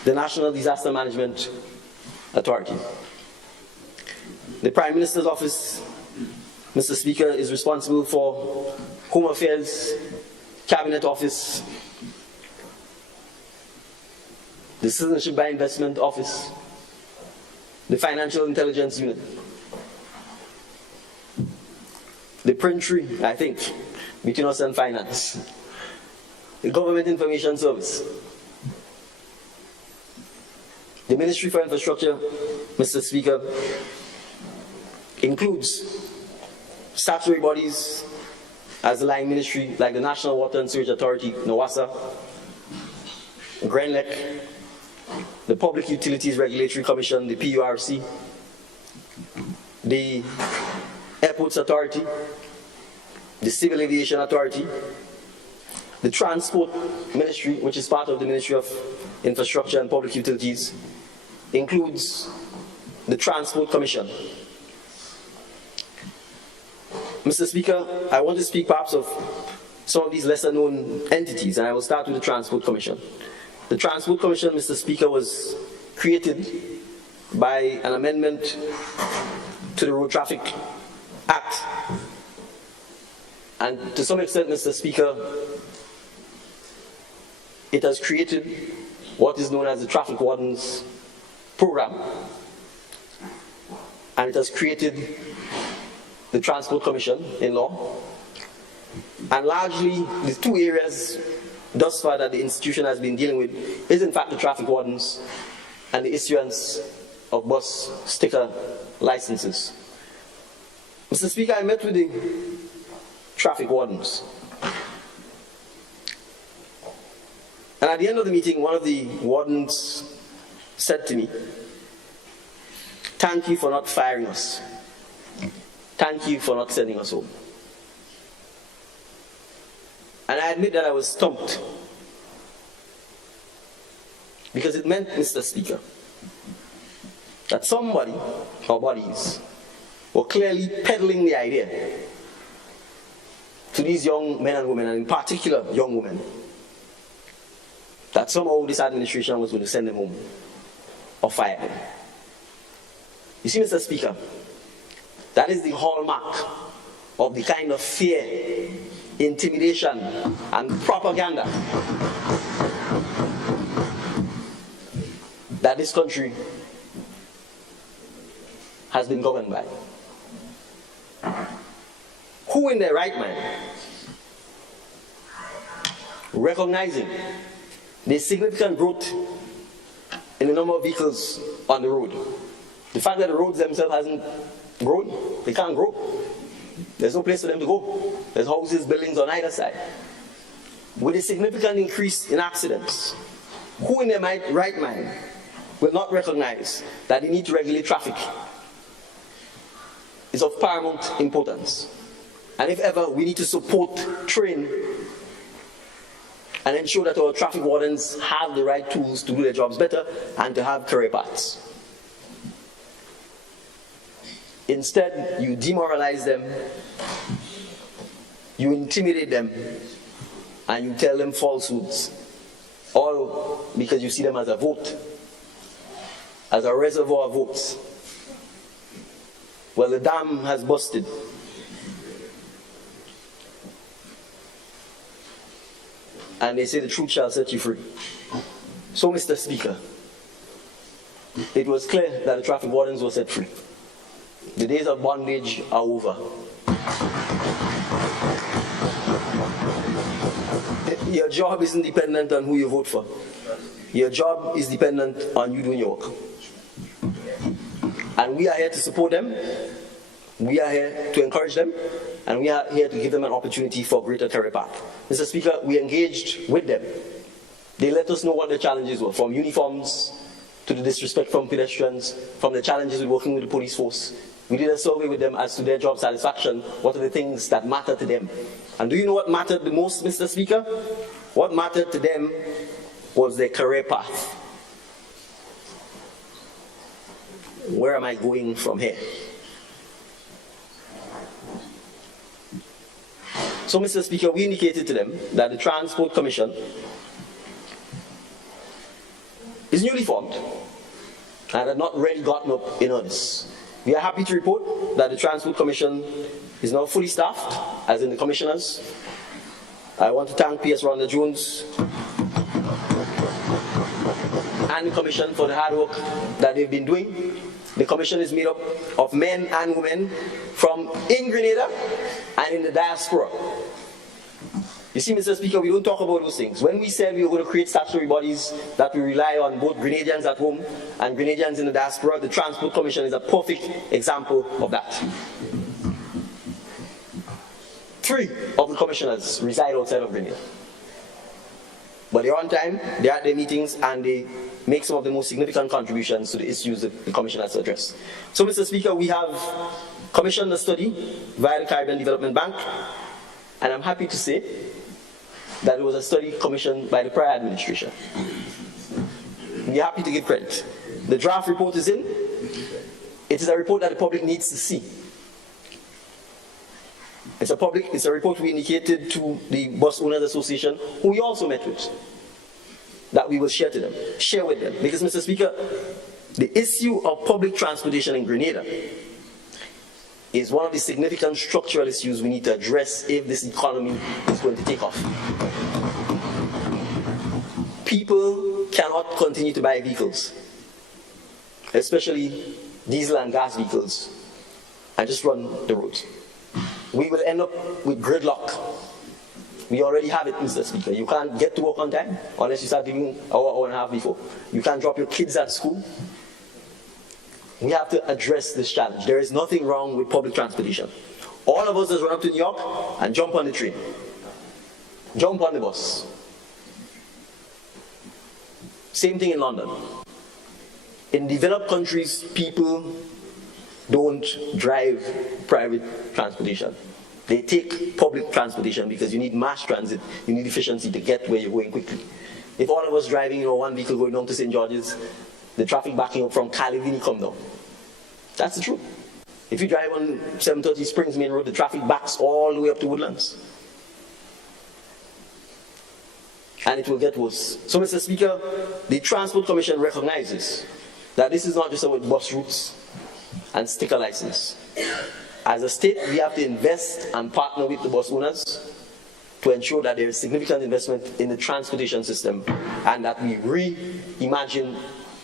the National Disaster Management Authority. The Prime Minister's Office, Mr. Speaker, is responsible for Home Affairs, Cabinet Office, the Citizenship by Investment Office, the Financial Intelligence Unit, the print tree, I think, between us and finance, the Government Information Service, the Ministry for Infrastructure, Mr. Speaker, includes statutory bodies as the line ministry like the National Water and Sewage Authority, NOWASA, GRENLEC, the Public Utilities Regulatory Commission, the PURC, the Airports Authority, the Civil Aviation Authority, the Transport Ministry, which is part of the Ministry of Infrastructure and Public Utilities, includes the Transport Commission, Mr. Speaker, I want to speak perhaps of some of these lesser known entities, and I will start with the Transport Commission. The Transport Commission, Mr. Speaker, was created by an amendment to the Road Traffic Act. And to some extent, Mr. Speaker, it has created what is known as the Traffic Wardens Program. And it has created the Transport Commission in law. And largely, the two areas thus far that the institution has been dealing with is in fact the traffic wardens and the issuance of bus sticker licenses. Mr. Speaker, I met with the traffic wardens. And at the end of the meeting, one of the wardens said to me, "Thank you for not firing us. Thank you for not sending us home." And I admit that I was stumped. Because it meant, Mr. Speaker, that somebody or bodies were clearly peddling the idea to these young men and women, and in particular young women, that somehow this administration was going to send them home or fire them. You see, Mr. Speaker, that is the hallmark of the kind of fear, intimidation, and propaganda that this country has been governed by. Who in their right mind, recognizing the significant growth in the number of vehicles on the road, the fact that the roads themselves hasn't grown, they can't grow, there's no place for them to go, there's houses, buildings on either side, with a significant increase in accidents, who in their right mind will not recognize that the need to regulate traffic is of paramount importance? And if ever, we need to support, train, and ensure that our traffic wardens have the right tools to do their jobs better and to have career paths. Instead, you demoralize them, you intimidate them, and you tell them falsehoods, all because you see them as a vote, as a reservoir of votes. Well, the dam has busted. And they say the truth shall set you free. So, Mr. Speaker, it was clear that the traffic wardens were set free. The days of bondage are over. Your job isn't dependent on who you vote for. Your job is dependent on you doing your work. And we are here to support them. We are here to encourage them. And we are here to give them an opportunity for greater career path. Mr. Speaker, we engaged with them. They let us know what the challenges were, from uniforms to the disrespect from pedestrians, from the challenges with working with the police force. We did a survey with them as to their job satisfaction. What are the things that matter to them? And do you know what mattered the most, Mr. Speaker? What mattered to them was their career path. Where am I going from here? So, Mr. Speaker, we indicated to them that the Transport Commission is newly formed and had not really gotten up in earnest. We are happy to report that the Transport Commission is now fully staffed, as in the commissioners. I want to thank P.S. Rhonda Jones and the Commission for the hard work that they've been doing. The Commission is made up of men and women from in Grenada and in the diaspora. You see, Mr. Speaker, we don't talk about those things. When we said we were going to create statutory bodies that will rely on both Grenadians at home and Grenadians in the diaspora, the Transport Commission is a perfect example of that. 3 of the commissioners reside outside of Grenada. But they're on time, they're at their meetings, and they make some of the most significant contributions to the issues that the Commission has to address. So, Mr. Speaker, we have commissioned a study via the Caribbean Development Bank, and I'm happy to say that it was a study commissioned by the prior administration. We're happy to give credit. The draft report is in. It is a report that the public needs to see. It's a report we indicated to the Bus Owners Association, who we also met with, that we will share with them. Because, Mr. Speaker, the issue of public transportation in Grenada is one of the significant structural issues we need to address if this economy is going to take off. People cannot continue to buy vehicles, especially diesel and gas vehicles, and just run the roads. We will end up with gridlock. We already have it, Mr. Speaker. You can't get to work on time unless you start leaving an hour and a half before. You can't drop your kids at school. We have to address this challenge. There is nothing wrong with public transportation. All of us just run up to New York and jump on the train. Jump on the bus. Same thing in London. In developed countries, people don't drive private transportation. They take public transportation because you need mass transit, you need efficiency to get where you're going quickly. If all of us driving, one vehicle going down to St. George's, the traffic backing up from Calivini come down. That's the truth. If you drive on 730 Springs Main Road, the traffic backs all the way up to Woodlands. And it will get worse. So, Mr. Speaker, the Transport Commission recognizes that this is not just about bus routes and sticker license. As a state, we have to invest and partner with the bus owners to ensure that there is significant investment in the transportation system and that we reimagine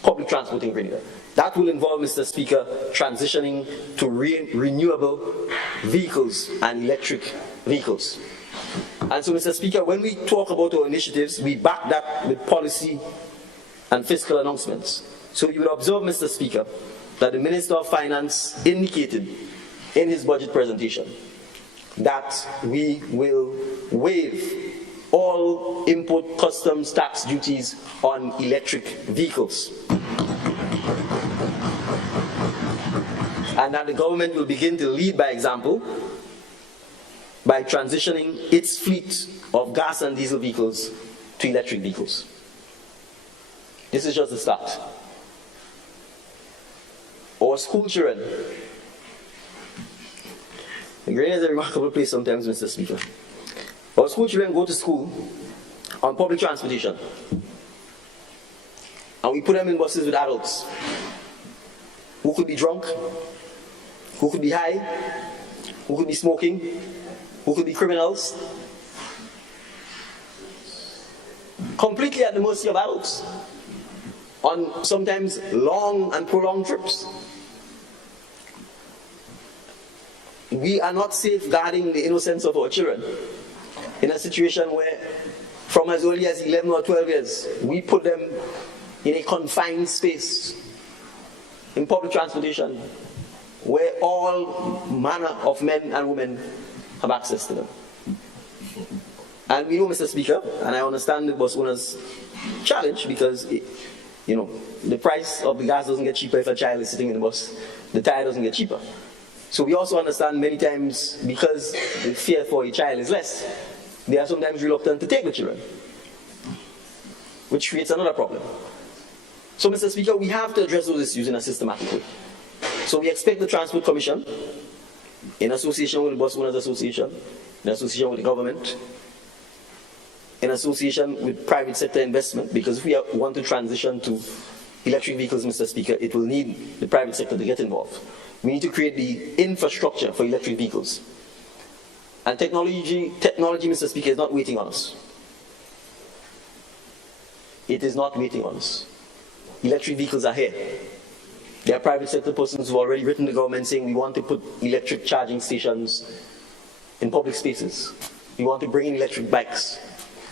public transport in Grenada. That will involve, Mr. Speaker, transitioning to renewable vehicles and electric vehicles. And so, Mr. Speaker, when we talk about our initiatives, we back that with policy and fiscal announcements. So you will observe, Mr. Speaker, that the Minister of Finance indicated in his budget presentation that we will waive all import customs tax duties on electric vehicles. And that the government will begin to lead by example by transitioning its fleet of gas and diesel vehicles to electric vehicles. This is just the start. Our school children. Grenada is a remarkable place sometimes, Mr. Speaker. Our school children go to school on public transportation. And we put them in buses with adults who could be drunk, who could be high, who could be smoking, who could be criminals. Completely at the mercy of adults on sometimes long and prolonged trips. We are not safeguarding the innocence of our children in a situation where from as early as 11 or 12 years, we put them in a confined space in public transportation where all manner of men and women have access to them. And we know, Mr. Speaker, and I understand the bus owners' challenge because, the price of the gas doesn't get cheaper if a child is sitting in the bus. The tire doesn't get cheaper. So we also understand many times because the fear for a child is less, they are sometimes reluctant to take the children, which creates another problem. So, Mr. Speaker, we have to address those issues in a systematic way. So we expect the Transport Commission, in association with the Bus Owners Association, in association with the government, in association with private sector investment, because if we want to transition to electric vehicles, Mr. Speaker, it will need the private sector to get involved. We need to create the infrastructure for electric vehicles. And technology, Mr. Speaker, is not waiting on us. It is not waiting on us. Electric vehicles are here. There are private sector persons who have already written to the government saying we want to put electric charging stations in public spaces. We want to bring in electric bikes.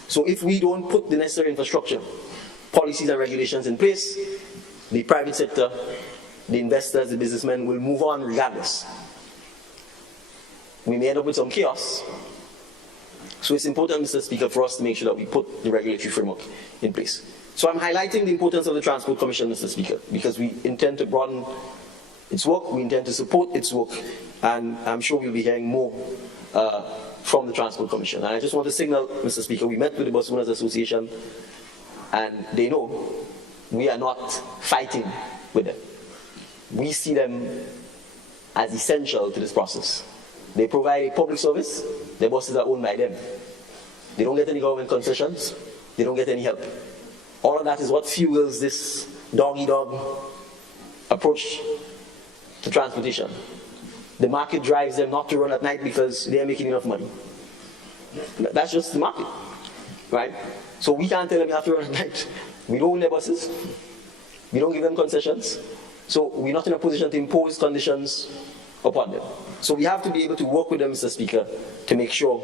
So if we don't put the necessary infrastructure, policies and regulations in place, the private sector, the investors, the businessmen will move on regardless. We may end up with some chaos. So it's important, Mr. Speaker, for us to make sure that we put the regulatory framework in place. So I'm highlighting the importance of the Transport Commission, Mr. Speaker, because we intend to broaden its work, we intend to support its work, and I'm sure we'll be hearing more from the Transport Commission. And I just want to signal, Mr. Speaker, we met with the Bus Owners Association, and they know we are not fighting with them. We see them as essential to this process. They provide a public service. Their buses are owned by them. They don't get any government concessions. They don't get any help. All of that is what fuels this dog-eat-dog approach to transportation. The market drives them not to run at night because they are making enough money. That's just the market, right? So we can't tell them you have to run at night. We don't own their buses. We don't give them concessions. So we're not in a position to impose conditions upon them. So we have to be able to work with them, Mr. Speaker, to make sure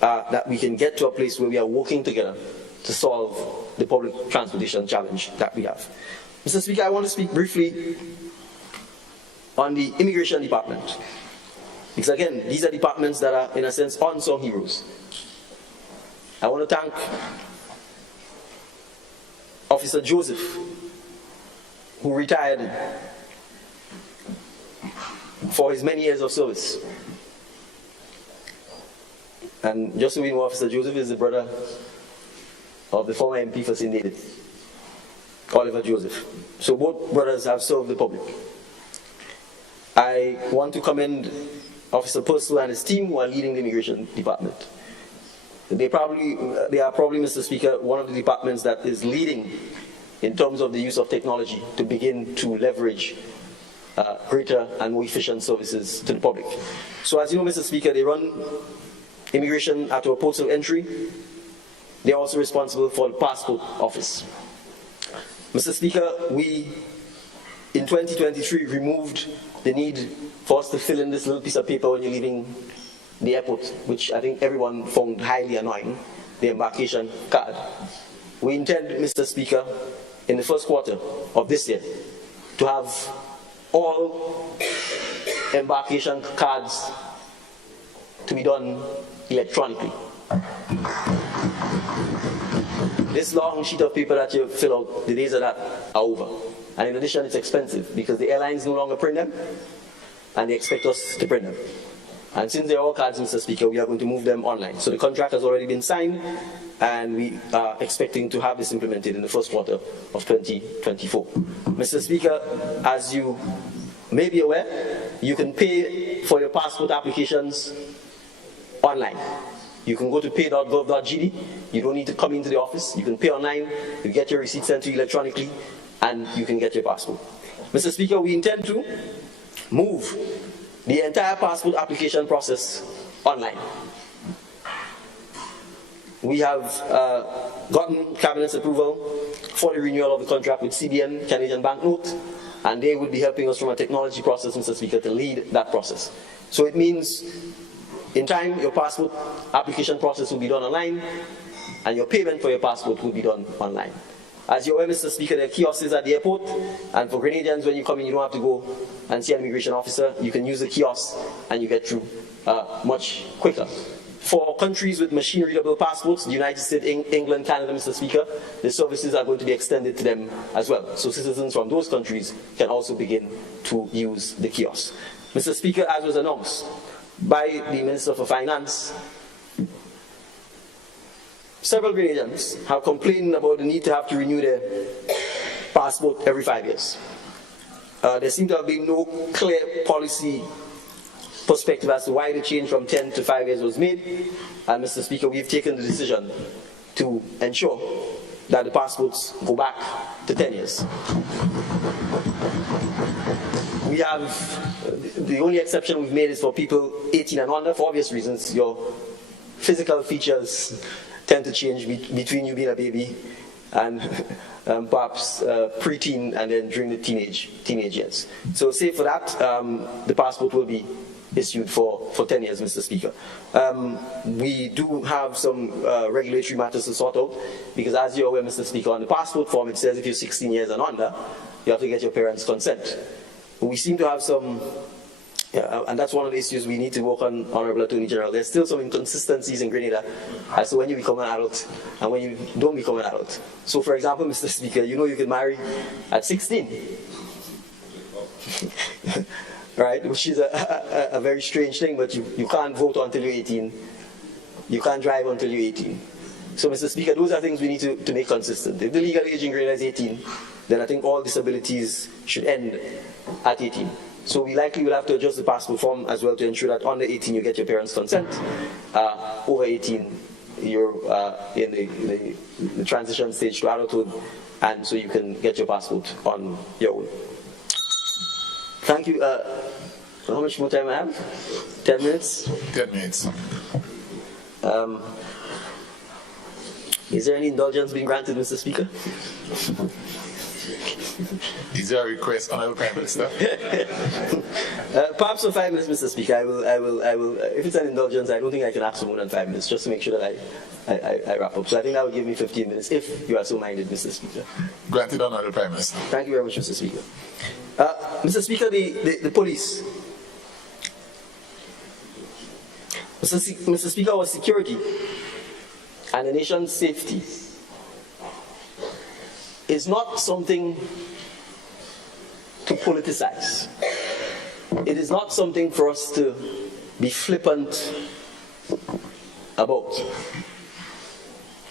that we can get to a place where we are working together to solve the public transportation challenge that we have. Mr. Speaker, I want to speak briefly on the Immigration Department. Because again, these are departments that are, in a sense, unsung heroes. I want to thank Officer Joseph, who retired for his many years of service. And just so we know, Officer Joseph is the brother of the former MP for St. David, Oliver Joseph. So both brothers have served the public. I want to commend Officer Purcell and his team who are leading the Immigration Department. They are probably, Mr. Speaker, one of the departments that is leading in terms of the use of technology to begin to leverage greater and more efficient services to the public. So as you know, Mr. Speaker, they run immigration at our ports of entry. They are also responsible for the passport office. Mr. Speaker, we, in 2023, removed the need for us to fill in this little piece of paper when you're leaving the airport, which I think everyone found highly annoying, the embarkation card. We intend, Mr. Speaker, in the first quarter of this year, to have all embarkation cards to be done electronically. This long sheet of paper that you fill out, the days of that are over. And in addition, it's expensive because the airlines no longer print them and they expect us to print them. And since they're all cards, Mr. Speaker, we are going to move them online. So the contract has already been signed and we are expecting to have this implemented in the first quarter of 2024. Mr. Speaker, as you may be aware, you can pay for your passport applications online. You can go to pay.gov.gd. You don't need to come into the office. You can pay online. You get your receipt sent to you electronically, and you can get your passport. Mr. Speaker, we intend to move the entire passport application process online. We have gotten Cabinet's approval for the renewal of the contract with CBN, Canadian Banknote, and they will be helping us from a technology process, Mr. Speaker, to lead that process. So it means in time, your passport application process will be done online, and your payment for your passport will be done online. As you're aware, Mr. Speaker, there are kiosks at the airport, and for Grenadians, when you come in, you don't have to go and see an immigration officer. You can use the kiosk, and you get through much quicker. For countries with machine-readable passports, the United States, England, Canada, Mr. Speaker, the services are going to be extended to them as well. So citizens from those countries can also begin to use the kiosk. Mr. Speaker, as was announced by the Minister for Finance, several Grenadians have complained about the need to have to renew their passport every 5 years. There seems to have been no clear policy perspective as to why the change from 10 to 5 years was made. And Mr. Speaker, we've taken the decision to ensure that the passports go back to 10 years. We have, the only exception we've made is for people 18 and under, for obvious reasons. Your physical features tend to change between you being a baby and perhaps preteen and then during the teenage years. So say for that, the passport will be issued for 10 years, Mr. Speaker. We do have some regulatory matters to sort out, because as you're aware, Mr. Speaker, on the passport form it says if you're 16 years and under, you have to get your parents' consent. We seem to have some, and that's one of the issues we need to work on, Honorable Attorney General. There's still some inconsistencies in Grenada as to when you become an adult and when you don't become an adult. So for example, Mr. Speaker, you know you can marry at 16. Right, which is a very strange thing, but you can't vote until you're 18. You can't drive until you're 18. So, Mr. Speaker, those are things we need to make consistent. If the legal age in Grenada is 18, then I think all disabilities should end at 18. So we likely will have to adjust the passport form as well to ensure that under 18 you get your parents' consent. Over 18 you're in the transition stage to adulthood, and so you can get your passport on your own. Thank you. How much more time I have? 10 minutes? 10 minutes. Is there any indulgence being granted, Mr. Speaker? Is there a request, Honorable Prime Minister? Perhaps for 5 minutes, Mr. Speaker. I will. If it's an indulgence, I don't think I can ask for more than 5 minutes, just to make sure that I wrap up. So I think that would give me 15 minutes, if you are so minded, Mr. Speaker. Granted, Honorable Prime Minister. Thank you very much, Mr. Speaker. Mr. Speaker, the police. Mr. Speaker, our security and the nation's safety is not something to politicize. It is not something for us to be flippant about.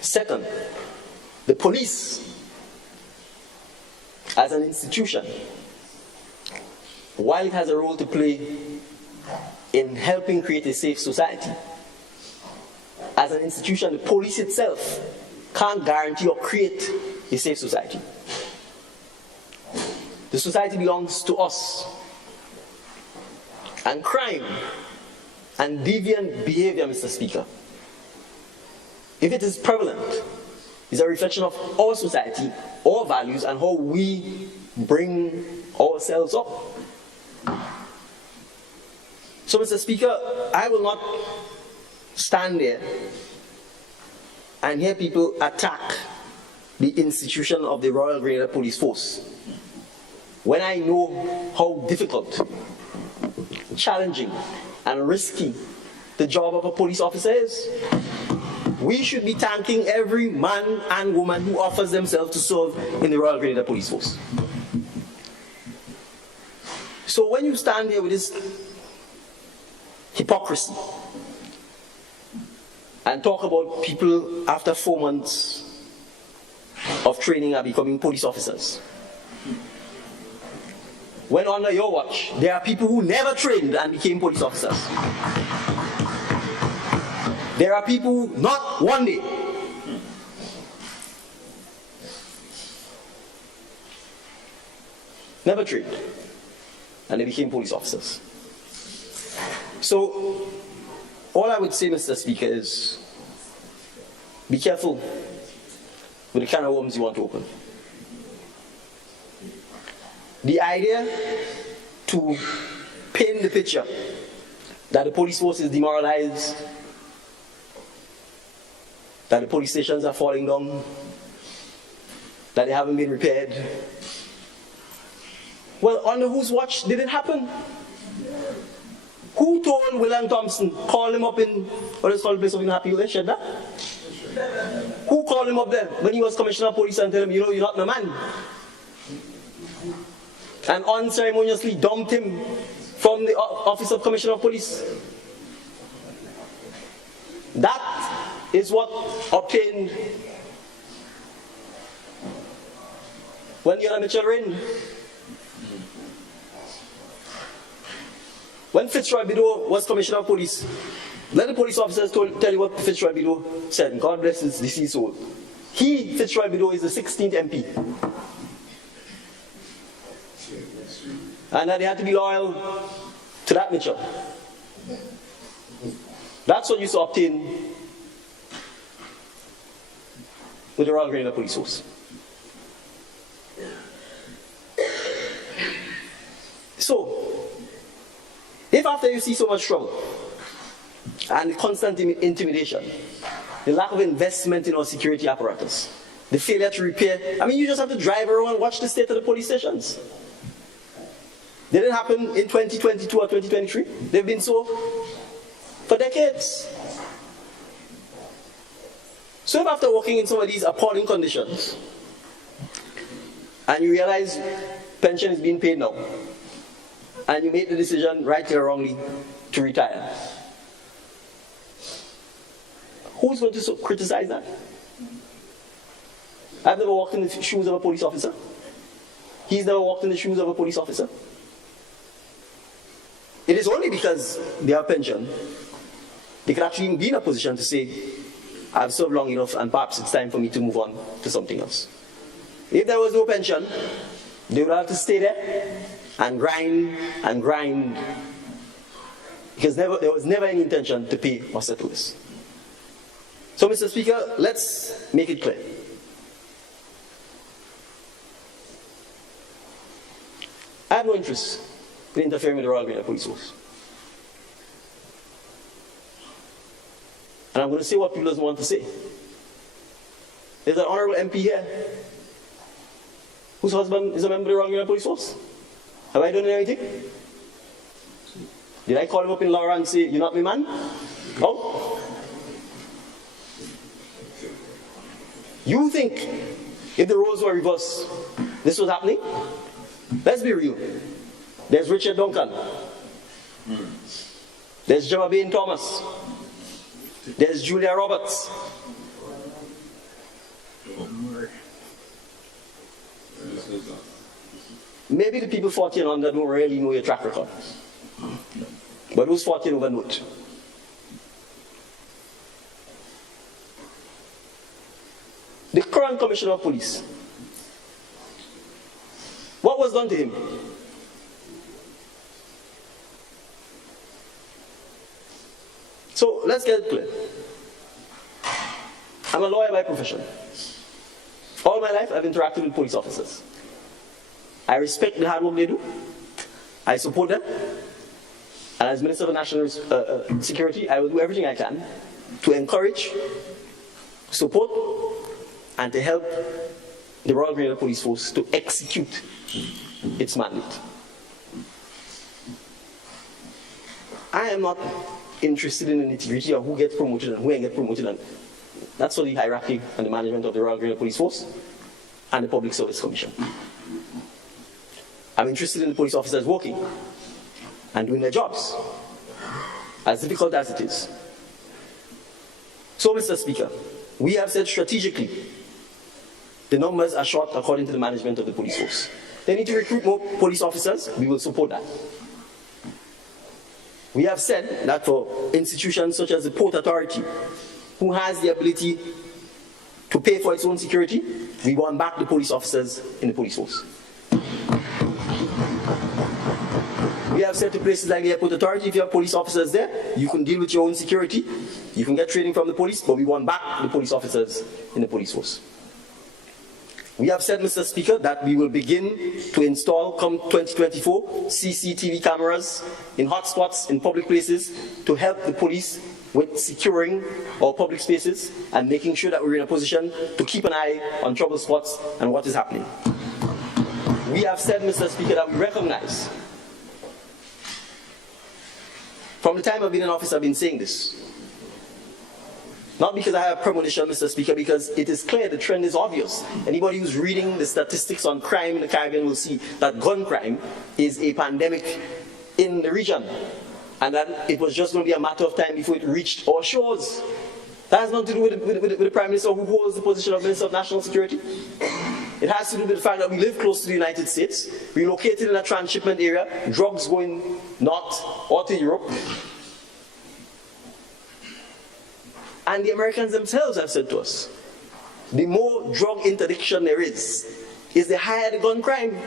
Second, the police as an institution, while it has a role to play in helping create a safe society, as an institution, the police itself can't guarantee or create a safe society. The society belongs to us. And crime and deviant behavior, Mr. Speaker, if it is prevalent, is a reflection of our society, our values, and how we bring ourselves up. So, Mr. Speaker, I will not stand there and hear people attack the institution of the Royal Grenadier Police Force when I know how difficult, challenging, and risky the job of a police officer is. We should be thanking every man and woman who offers themselves to serve in the Royal Grenadier Police Force. So when you stand there with this hypocrisy and talk about people after 4 months of training are becoming police officers, when under your watch there are people who never trained and became police officers, there are people who not one day never trained and they became police officers. So, all I would say, Mr. Speaker, is be careful with the kind of worms you want to open. The idea to paint the picture that the police force is demoralized, that the police stations are falling down, that they haven't been repaired. Well, under whose watch did it happen? Who told William Thompson, call him up in, what is called the place of Happy Hill, Shedda? Who called him up there when he was Commissioner of Police and told him, you know, you're not my man? And unceremoniously dumped him from the office of Commissioner of Police. That is what obtained when Yonah Mitchell reigned. When Fitzroy Bideau was Commissioner of Police, let the police officers tell you what Fitzroy Bideau said. God bless his deceased soul. He, Fitzroy Bideau, is the 16th MP. And that they had to be loyal to that Mitchell. That's what you used to obtain with the Royal Grenadier Police Force. So, if after you see so much trouble and the constant intimidation, the lack of investment in our security apparatus, the failure to repair, I mean, you just have to drive around and watch the state of the police stations. They didn't happen in 2022 or 2023. They've been so for decades. So if after working in some of these appalling conditions, and you realize pension is being paid now, and you make the decision, rightly or wrongly, to retire, who's going to criticize that? I've never walked in the shoes of a police officer. He's never walked in the shoes of a police officer. it is only because they have pension, they can actually be in a position to say, I've served long enough and perhaps it's time for me to move on to something else. If there was no pension, they would have to stay there and grind, because there was never any intention to pay or settle this. So, Mr. Speaker, let's make it clear. I have no interest in interfering with the Royal Grenadier Police Force. And I'm going to say what people doesn't want to say. There's an honorable MP here whose husband is a member of the Royal Grenadier Police Force. Have I done anything? Did I call him up in Laura and say, you're not my man? No. You think if the roles were reversed, this was happening? Let's be real. There's Richard Duncan. There's Gemma Bain Thomas. There's Julia Roberts. Maybe the people 40 and under don't really know your track record. But those 40 over know it. The current Commissioner of Police, what was done to him? So let's get it clear. I'm a lawyer by profession. All my life I've interacted with police officers. I respect the hard work they do. I support them. And as Minister of National Security, I will do everything I can to encourage, support, and to help the Royal Grenadier Police Force to execute its mandate. I am not interested in the nitty-gritty of who gets promoted and who ain't get promoted. And that's for the hierarchy and the management of the Royal Grenadier Police Force and the Public Service Commission. I'm interested in the police officers working and doing their jobs, as difficult as it is. So, Mr. Speaker, we have said strategically the numbers are short according to the management of the police force. They need to recruit more police officers. We will support that. We have said that for institutions such as the Port Authority, who has the ability to pay for its own security, we want back the police officers in the police force. We have said to places like the Airport Authority, if you have police officers there, you can deal with your own security, you can get training from the police, but we want back the police officers in the police force. We have said, Mr. Speaker, that we will begin to install, come 2024, CCTV cameras in hotspots in public places to help the police with securing our public spaces and making sure that we're in a position to keep an eye on trouble spots and what is happening. We have said, Mr. Speaker, that we recognize, from the time I've been in office, I've been saying this. Not because I have premonition, Mr. Speaker, because it is clear, the trend is obvious. Anybody who's reading the statistics on crime in the Caribbean will see that gun crime is a pandemic in the region. And that it was just going to be a matter of time before it reached our shores. That has nothing to do with the Prime Minister who holds the position of Minister of National Security. It has to do with the fact that we live close to the United States. We're located in a transshipment area, drugs going north or to Europe. And the Americans themselves have said to us, the more drug interdiction there is the higher the gun crime.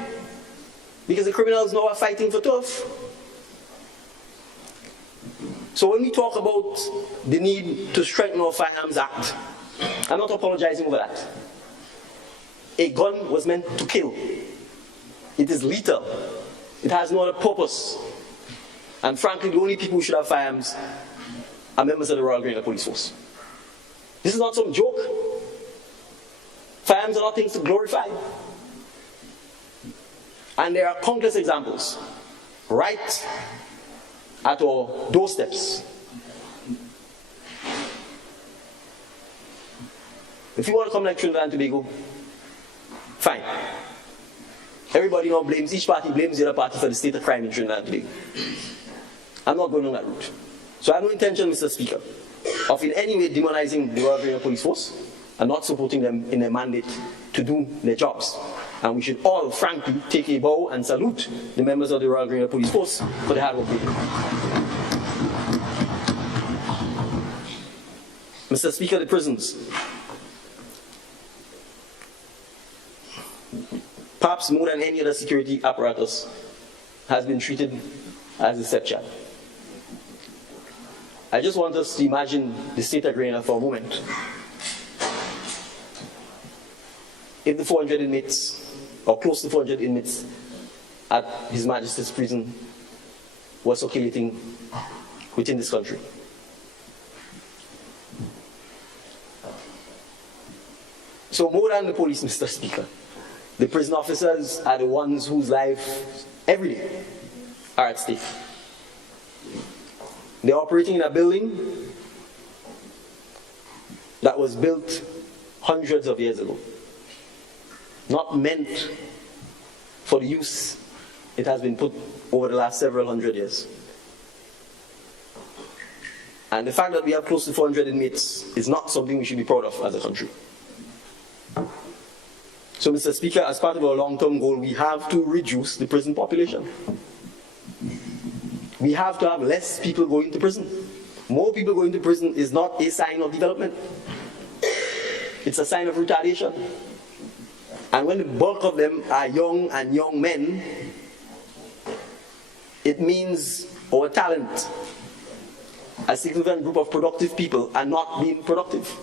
Because the criminals now are fighting for turf. So when we talk about the need to strengthen our Firearms Act, I'm not apologizing over that. A gun was meant to kill. It is lethal. It has no other purpose. And frankly, the only people who should have firearms are members of the Royal Grenadier Police Force. This is not some joke. Firearms are not things to glorify. And there are countless examples right at our doorsteps. If you want to come like Trinidad and Tobago, fine. Everybody now blames, each party blames the other party for the state of crime in Trinidad and Tobago. I'm not going on that route. So I have no intention, Mr. Speaker, of in any way demonizing the Royal Grenadier Police Force and not supporting them in their mandate to do their jobs. And we should all, frankly, take a bow and salute the members of the Royal Grenadier Police Force for the hard work they do. Mr. Speaker, the prisons. Perhaps more than any other security apparatus has been treated as a stepchild. I just want us to imagine the state of Grenada for a moment. If the 400 inmates, or close to 400 inmates at His Majesty's prison were circulating within this country. So more than the police, Mr. Speaker, the prison officers are the ones whose lives every day are at stake. They're operating in a building that was built hundreds of years ago, not meant for the use it has been put over the last several hundred years. And the fact that we have close to 400 inmates is not something we should be proud of as a country. So, Mr. Speaker, as part of our long-term goal, we have to reduce the prison population. We have to have less people going to prison. More people going to prison is not a sign of development. It's a sign of retardation. And when the bulk of them are young and young men, it means our talent, a significant group of productive people, are not being productive.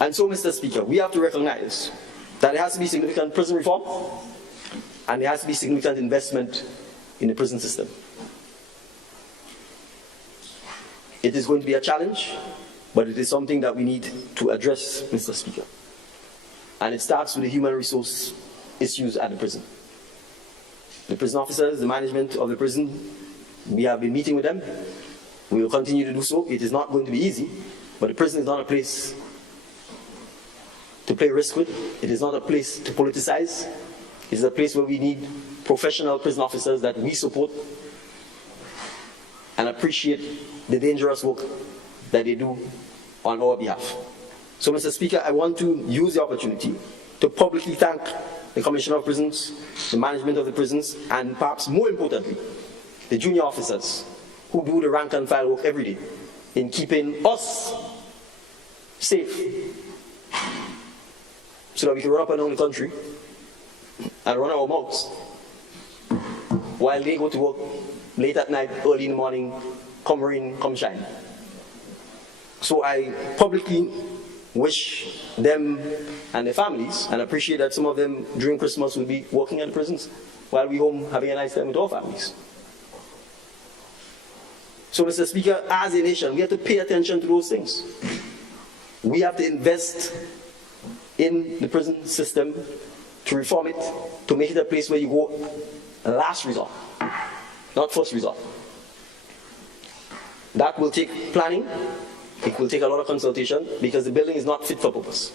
And so, Mr. Speaker, we have to recognize that there has to be significant prison reform and there has to be significant investment in the prison system. It is going to be a challenge, but it is something that we need to address, Mr. Speaker. And it starts with the human resource issues at the prison. The prison officers, the management of the prison, we have been meeting with them. We will continue to do so. It is not going to be easy, but the prison is not a place to play risk with. It is not a place to politicize. It is a place where we need professional prison officers that we support and appreciate the dangerous work that they do on our behalf. So, Mr. Speaker, I want to use the opportunity to publicly thank the Commissioner of Prisons, the management of the prisons, and perhaps more importantly, the junior officers who do the rank and file work every day in keeping us safe so that we can run up and down the country and run our mouths while they go to work late at night, early in the morning, come rain, come shine. So I publicly wish them and their families, and appreciate that some of them during Christmas will be working at the prisons while we home having a nice time with our families. So, Mr. Speaker, as a nation, we have to pay attention to those things. We have to invest in the prison system to reform it, to make it a place where you go last resort, not first resort. That will take planning. It will take a lot of consultation because the building is not fit for purpose.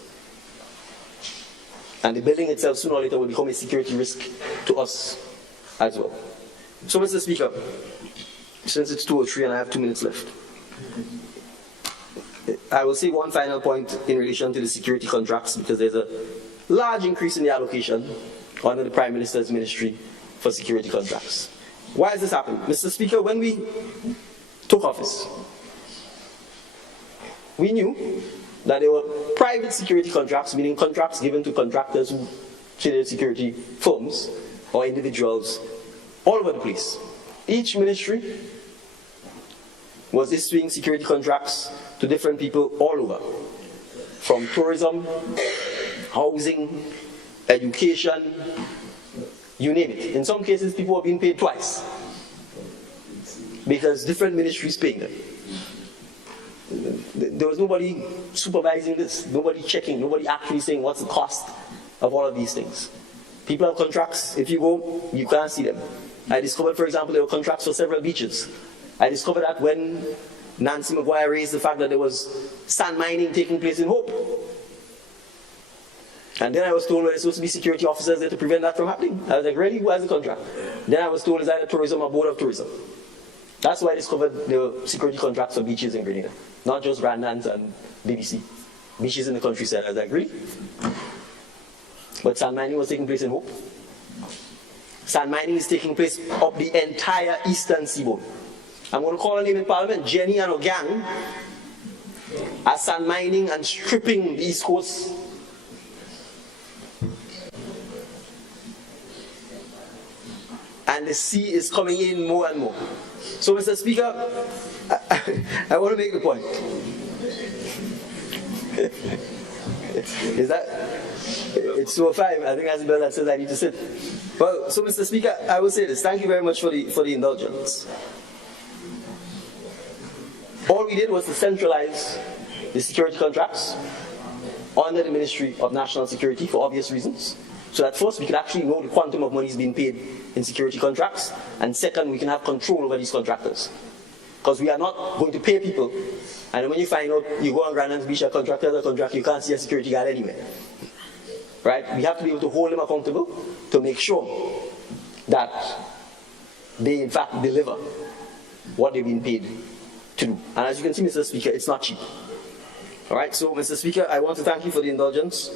And the building itself sooner or later will become a security risk to us as well. So, Mr. Speaker, since it's 2:03 and I have 2 minutes left, I will say one final point in relation to the security contracts, because there's a large increase in the allocation under the Prime Minister's Ministry for security contracts. Why has this happened? Mr. Speaker, when we took office, we knew that there were private security contracts, meaning contracts given to contractors who traded security firms or individuals all over the place. Each ministry was issuing security contracts to different people all over, from tourism, housing, education, you name it. In some cases, people were being paid twice because different ministries paying them. There was nobody supervising this, nobody checking, nobody actually saying what's the cost of all of these things. People have contracts. If you go, you can't see them. I discovered, for example, there were contracts for several beaches. I discovered that when Nancy Maguire raised the fact that there was sand mining taking place in Hope. And then I was told there's supposed to be security officers there to prevent that from happening. I was like, really? Who has the contract? Then I was told it's either tourism or board of tourism. That's why I discovered there were security contracts for beaches in Grenada, not just Randans and BBC. Beaches in the countryside. I was like, really? But sand mining was taking place in Hope. Sand mining is taking place up the entire eastern seaboard. I'm going to call her name in Parliament. Jenny and her gang are sand mining and stripping the East Coast. And the sea is coming in more and more. So, Mr. Speaker, I want to make the point. Is that? It's 2:05. I think that's the bell that says I need to sit. Well, so Mr. Speaker, I will say this. Thank you very much for the indulgence. All we did was to centralize the security contracts under the Ministry of National Security for obvious reasons. So that first, we can actually know the quantum of money is being paid in security contracts, and second, we can have control over these contractors. Because we are not going to pay people, and when you find out, you go on Grandlands Beach, a contractor has a contract, you can't see a security guard anywhere. Right? We have to be able to hold them accountable to make sure that they in fact deliver what they've been paid to do. And as you can see, Mr. Speaker, it's not cheap. All right, so Mr. Speaker, I want to thank you for the indulgence.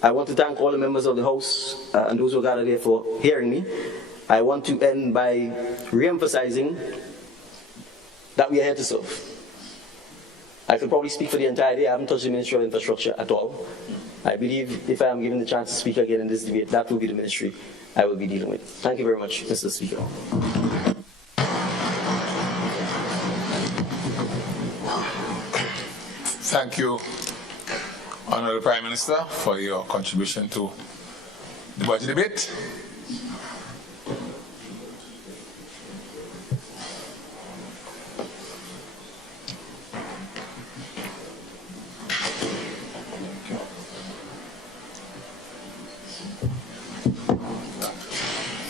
I want to thank all the members of the House and those who are gathered here for hearing me. I want to end by re-emphasizing that we are here to serve. I could probably speak for the entire day. I haven't touched the Ministry of Infrastructure at all. I believe if I am given the chance to speak again in this debate, that will be the ministry I will be dealing with. Thank you very much, Mr. Speaker. Thank you, Honourable Prime Minister, for your contribution to the budget debate.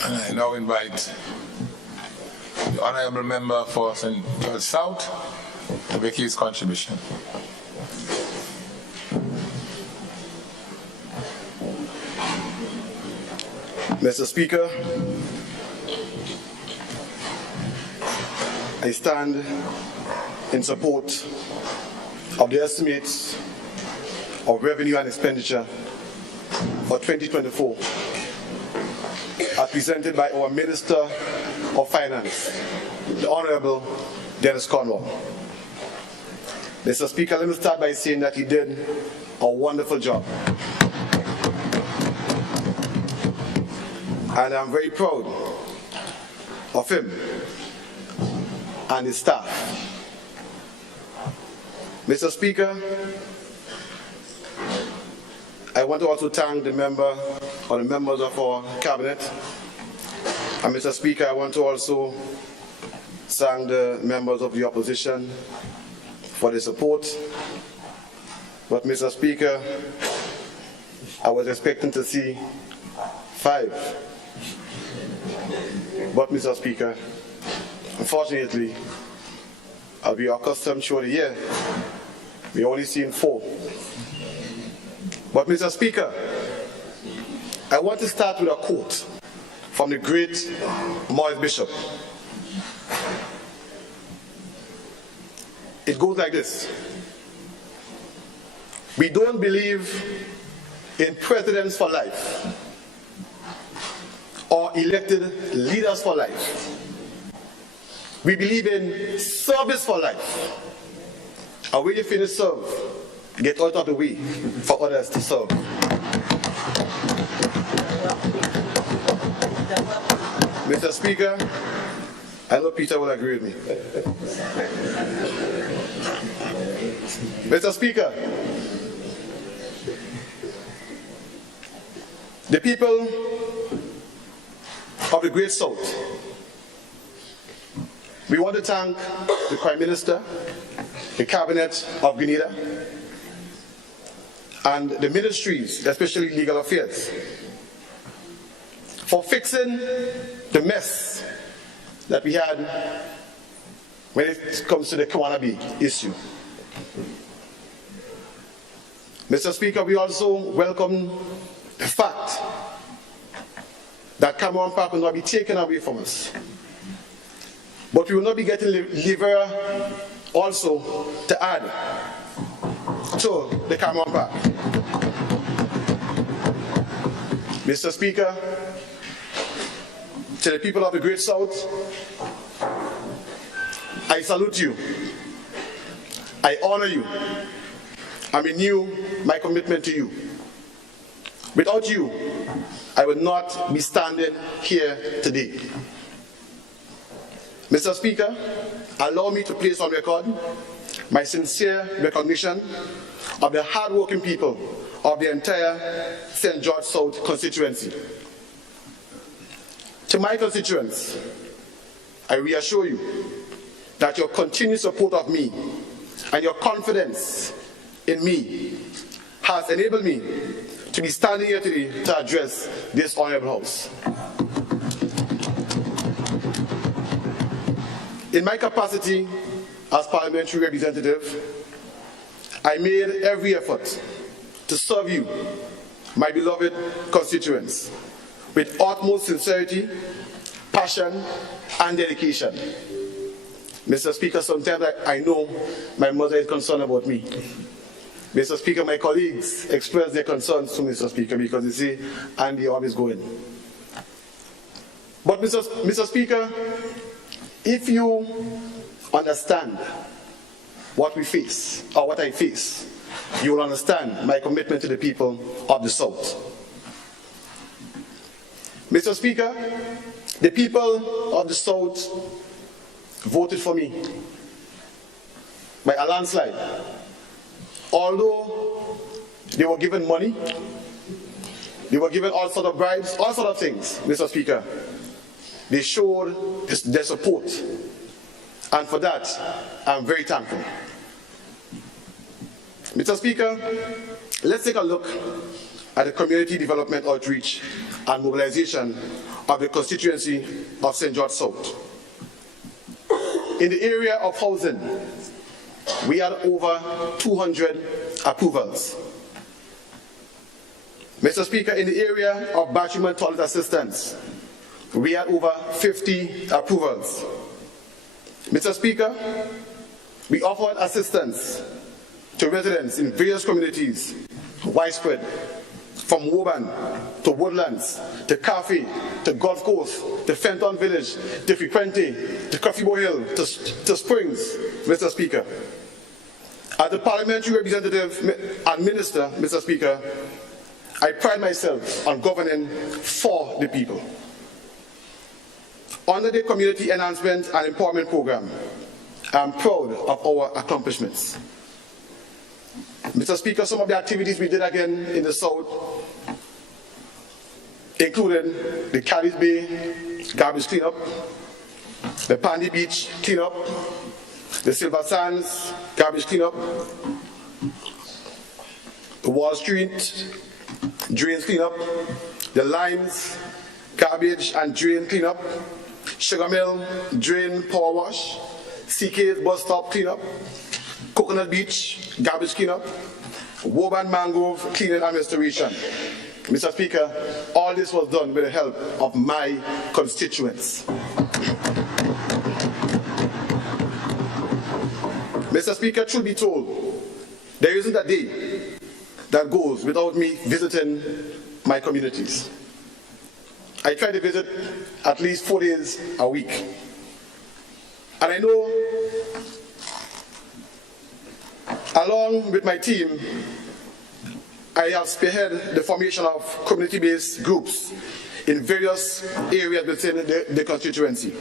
And I now invite the Honourable Member for St. George South to make his contribution. Mr. Speaker, I stand in support of the estimates of revenue and expenditure for 2024 as presented by our Minister of Finance, the Honorable Dennis Cornwall. Mr. Speaker, let me start by saying that he did a wonderful job. And I'm very proud of him and his staff. Mr. Speaker, I want to also thank the member or the members of our cabinet. And Mr. Speaker, I want to also thank the members of the opposition for the support. But Mr. Speaker, I was expecting to see 5. But Mr. Speaker, unfortunately, as we are accustomed through the year, we only seen 4. But Mr. Speaker, I want to start with a quote from the great Morris Bishop. It goes like this: we don't believe in presidents for life or elected leaders for life. We believe in service for life. And when you finish serve, get out of the way for others to serve. Mr. Speaker, I know Peter will agree with me. Mr. Speaker, the people of the Great South, we want to thank the Prime Minister, the Cabinet of Grenada, and the ministries, especially Legal Affairs, for fixing the mess that we had when it comes to the Kawanabe issue. Mr. Speaker, we also welcome the fact that Cameron Park will not be taken away from us. But we will not be getting liver also to add to the Cameron Park. Mr. Speaker, to the people of the Great South, I salute you. I honor you and renew my commitment to you. Without you, I would not be standing here today. Mr. Speaker, allow me to place on record my sincere recognition of the hard-working people of the entire St. George South constituency. To my constituents, I reassure you that your continued support of me and your confidence in me has enabled me to be standing here today to address this honorable House. In my capacity as parliamentary representative, I made every effort to serve you, my beloved constituents, with utmost sincerity, passion, and dedication. Mr. Speaker, sometimes I know my mother is concerned about me. Mr. Speaker, my colleagues express their concerns to Mr. Speaker because they say, Andy, you're always going. But Mr. Speaker, if you understand what we face, or what I face, you will understand my commitment to the people of the South. Mr. Speaker, the people of the South voted for me by a landslide. Although they were given money, they were given all sorts of bribes, all sorts of things, Mr. Speaker, they showed their support. And for that, I'm very thankful. Mr. Speaker, let's take a look at the community development outreach and mobilization of the constituency of St. George South. In the area of housing, we had over 200 approvals. Mr. Speaker, in the area of bathroom and toilet assistance, we had over 50 approvals. Mr. Speaker, we offered assistance to residents in various communities, widespread, from Woburn to Woodlands, to Cafe, to Gulf Coast, to Fenton Village, to Frequente, to Coffee Bow Hill, to Springs, Mr. Speaker. As a parliamentary representative and minister, Mr. Speaker, I pride myself on governing for the people. Under the Community Enhancement and Empowerment Program, I am proud of our accomplishments. Mr. Speaker, some of the activities we did again in the South included the Cadiz Bay garbage cleanup, the Pandy Beach cleanup, the Silver Sands garbage cleanup, the Wall Street drains cleanup, the Limes garbage and drain cleanup, Sugar Mill drain power wash, CK's bus stop cleanup, Coconut Beach garbage cleanup, Woburn Mangrove cleaning and restoration. Mr. Speaker, all this was done with the help of my constituents. Mr. Speaker, truth be told, there isn't a day that goes without me visiting my communities. I try to visit at least 4 days a week. And I know, along with my team, I have spearheaded the formation of community-based groups in various areas within the constituency.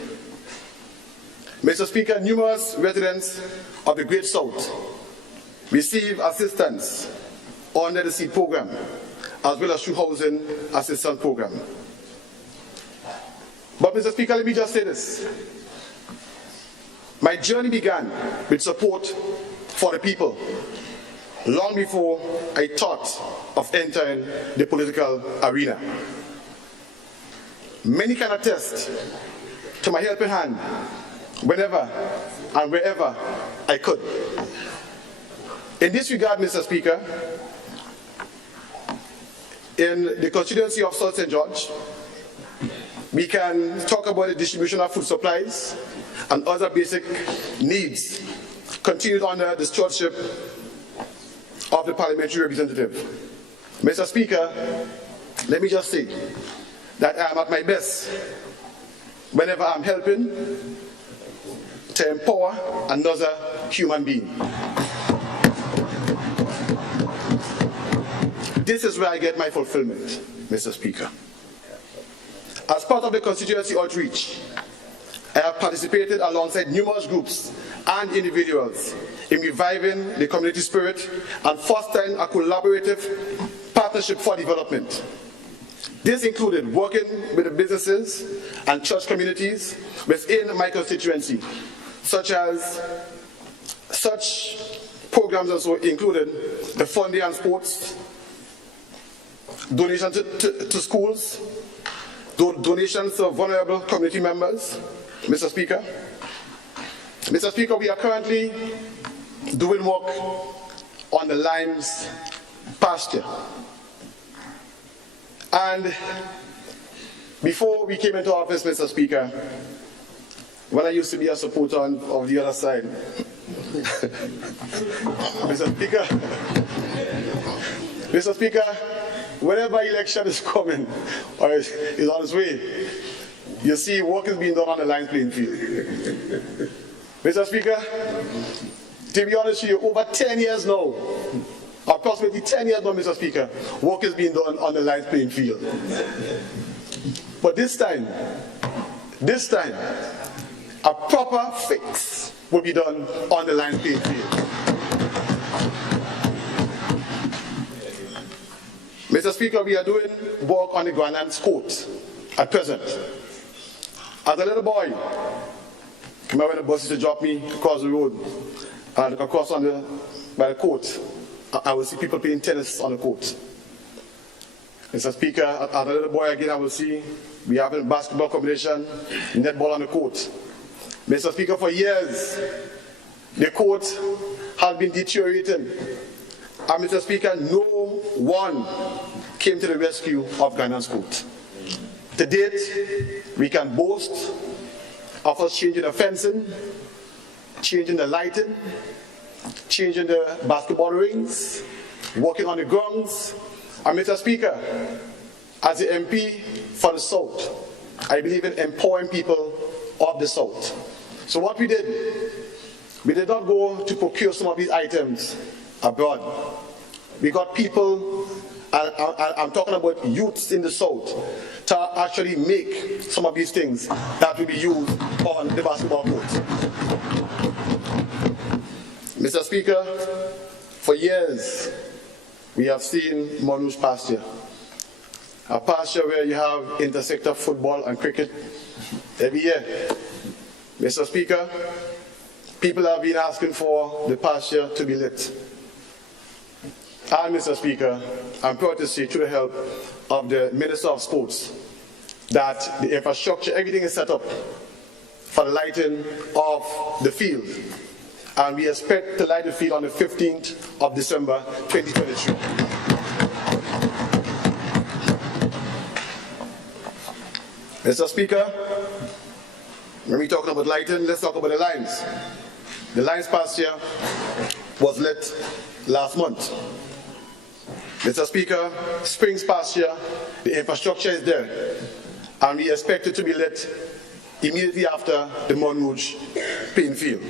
Mr. Speaker, numerous residents of the Great South receive assistance under the SEED program, as well as through housing assistance program. But Mr. Speaker, let me just say this. My journey began with support for the people long before I thought of entering the political arena. Many can attest to my helping hand whenever and wherever I could. In this regard, Mr. Speaker, in the constituency of South St. George, we can talk about the distribution of food supplies and other basic needs continued under the stewardship of the parliamentary representative. Mr. Speaker, let me just say that I am at my best whenever I'm helping to empower another human being. This is where I get my fulfillment, Mr. Speaker. As part of the constituency outreach, I have participated alongside numerous groups and individuals in reviving the community spirit and fostering a collaborative partnership for development. This included working with the businesses and church communities within my constituency, such programs also included the funding and sports, donations to schools, donations to vulnerable community members. Mr. Speaker. Mr. Speaker, we are currently doing work on the Limes pasture. And before we came into office, Mr. Speaker, when I used to be a supporter of the other side, Mr. Speaker, whenever election is coming or is on its way, you see work is being done on the line playing field. Mr. Speaker, to be honest with you, over 10 years now, approximately 10 years now, Mr. Speaker, work is being done on the line playing field. But this time, a proper fix will be done on the line playing field. Mr. Speaker, we are doing work on the Grandlands Court at present. As a little boy, I remember when the bus used to drop me across the road and I look across by the court, I would see people playing tennis on the court. Mr. Speaker, as a little boy again, I will see we having basketball competition, netball on the court. Mr. Speaker, for years, the court has been deteriorating. And Mr. Speaker, no one came to the rescue of Grandlands Court. To date, we can boast of us changing the fencing, changing the lighting, changing the basketball rings, working on the grounds. And Mr. Speaker, as the MP for the South, I believe in empowering people of the South. So what we did not go to procure some of these items abroad. We got people, and I'm talking about youths in the South, to actually make some of these things that will be used on the basketball court. Mr. Speaker, for years we have seen Monrouge pasture, a pasture where you have intersector football and cricket every year. Mr. Speaker, people have been asking for the pasture to be lit. And Mr. Speaker, I'm proud to say, through the help of the Minister of Sports, that the infrastructure, everything is set up for the lighting of the field. And we expect to light the field on the 15th of December 2023. Mr. Speaker, when we're talking about lighting, let's talk about the lines. The lines pasture was lit last month. Mr. Speaker, Springs pasture, the infrastructure is there, and we expect it to be lit immediately after the Monrouge playing field.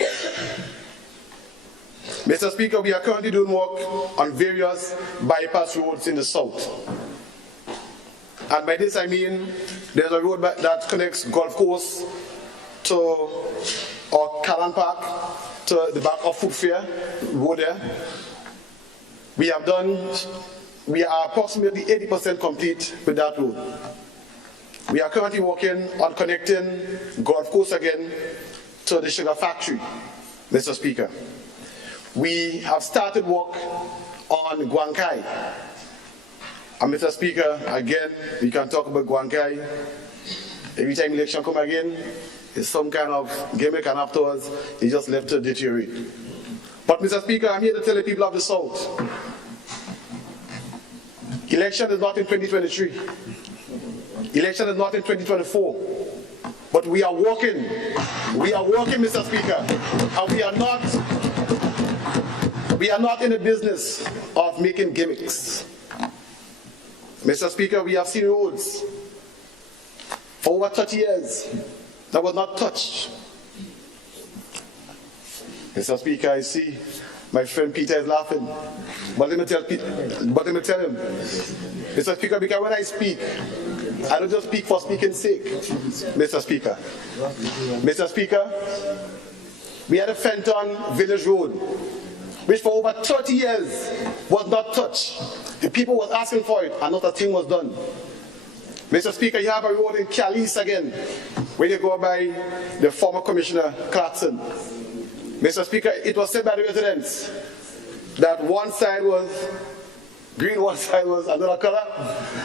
Mr. Speaker, we are currently doing work on various bypass roads in the south. And by this I mean there's a road that connects Golf Course to Callan Park to the back of Food Fair road there. We are approximately 80% complete with that road. We are currently working on connecting Golf Course again to the sugar factory, Mr. Speaker. We have started work on Guankai. And Mr. Speaker, again, we can talk about Guankai. Every time election come again, it's some kind of gimmick, and afterwards, it's just left to deteriorate. But Mr. Speaker, I'm here to tell the people of the South, election is not in 2023. Election is not in 2024. But we are working. We are working, Mr. Speaker. And we are not in the business of making gimmicks. Mr. Speaker, we have seen roads for over 30 years that was not touched. Mr. Speaker, I see my friend Peter is laughing. But let me tell him, Mr. Speaker, because when I speak, I don't just speak for speaking's sake, Mr. Speaker. Mr. Speaker, we had a Fenton Village Road, which for over 30 years was not touched. The people was asking for it, and not a thing was done. Mr. Speaker, you have a road in Calais again, when you go by the former Commissioner Clarkson. Mr. Speaker, it was said by the residents that one side was green, one side was another color,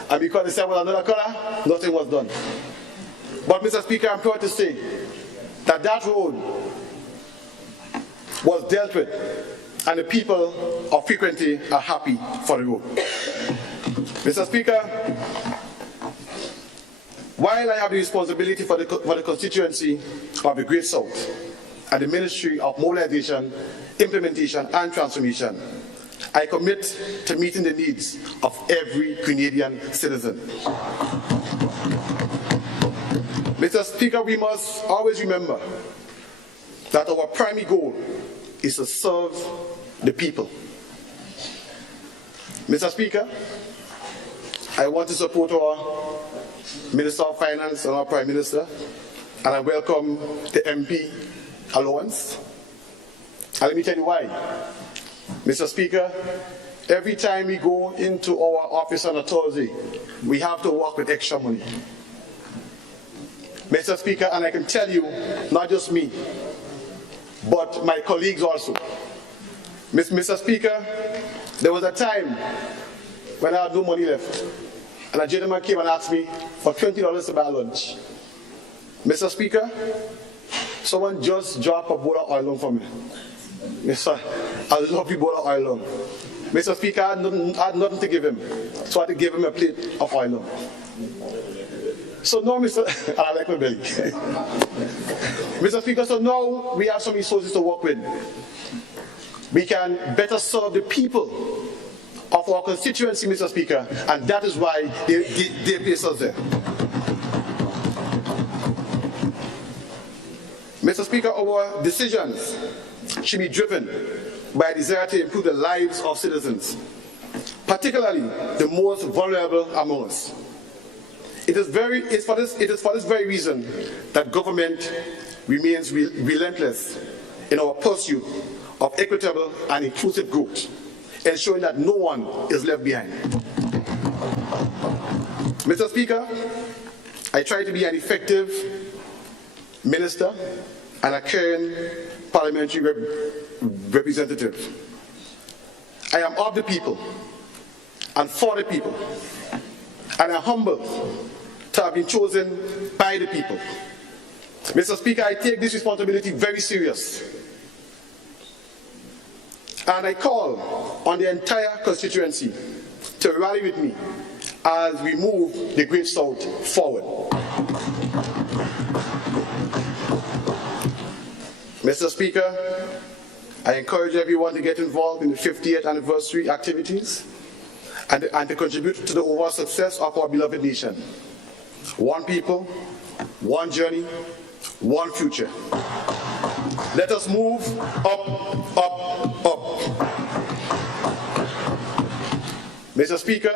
and because the side was another color, nothing was done. But Mr. Speaker, I'm proud to say that that road was dealt with, and the people of Frequency are happy for the road. Mr. Speaker, while I have the responsibility for the constituency of the Great South and the Ministry of Mobilization, Implementation and Transformation, I commit to meeting the needs of every Grenadian citizen. Mr. Speaker, we must always remember that our primary goal is to serve the people. Mr. Speaker, I want to support our Minister of Finance and our Prime Minister, and I welcome the MP allowance. And let me tell you why. Mr. Speaker, every time we go into our office on a Thursday, we have to work with extra money. Mr. Speaker, and I can tell you, not just me, but my colleagues also. Mr. Speaker, there was a time when I had no money left, and a gentleman came and asked me for $20 to buy lunch. Mr. Speaker, someone just dropped a bowl of oil on for me. Mr. I love you bowl of oil on. Mr. Speaker, I had nothing to give him, so I had to give him a plate of oil on. So now, and I like my belly. Mr. Speaker, so now we have some resources to work with. We can better serve the people of our constituency, Mr. Speaker, and that is why they place us there. Mr. Speaker, our decisions should be driven by a desire to improve the lives of citizens, particularly the most vulnerable among us. It is for this very reason that government remains relentless in our pursuit of equitable and inclusive growth, ensuring that no one is left behind. Mr. Speaker, I try to be an effective minister and a caring parliamentary representative. I am of the people and for the people, and I'm humbled to have been chosen by the people. Mr. Speaker, I take this responsibility very serious, and I call on the entire constituency to rally with me as we move the Great South forward. Mr. Speaker, I encourage everyone to get involved in the 50th anniversary activities and to contribute to the overall success of our beloved nation. One people, one journey, one future. Let us move up, up, up. Mr. Speaker,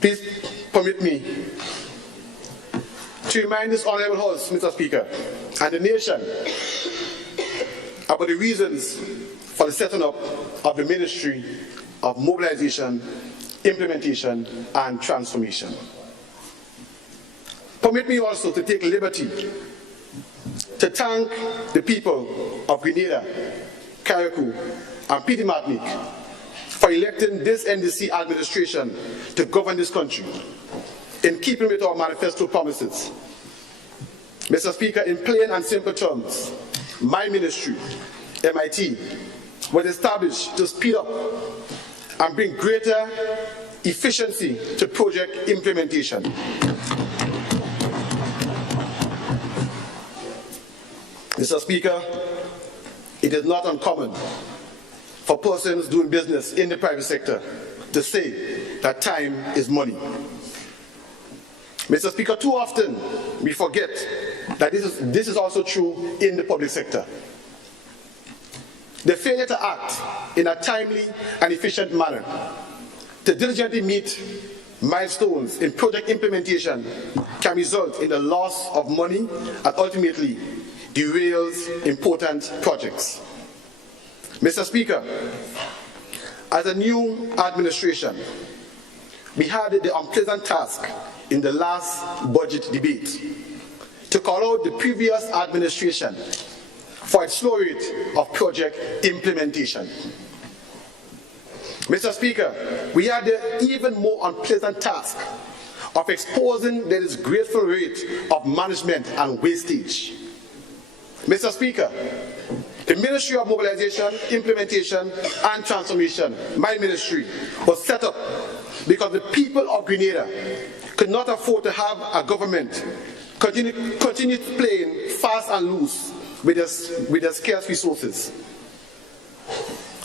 please permit me to remind this Honorable House, Mr. Speaker, and the nation about the reasons for the setting up of the Ministry of Mobilization, Implementation and Transformation. Permit me also to take liberty to thank the people of Grenada, Carriacou and Petite Martinique for electing this NDC administration to govern this country in keeping with our manifesto promises. Mr. Speaker, in plain and simple terms, my ministry, MIT, was established to speed up and bring greater efficiency to project implementation. Mr. Speaker, it is not uncommon for persons doing business in the private sector to say that time is money. Mr. Speaker, too often we forget that this is also true in the public sector. The failure to act in a timely and efficient manner to diligently meet milestones in project implementation can result in the loss of money and ultimately derails important projects. Mr. Speaker, as a new administration, we had the unpleasant task in the last budget debate to call out the previous administration for its slow rate of project implementation. Mr. Speaker, we had the even more unpleasant task of exposing the disgraceful rate of management and wastage. Mr. Speaker, the Ministry of Mobilization, Implementation and Transformation, my ministry, was set up because the people of Grenada could not afford to have a government continue playing fast and loose with their scarce resources.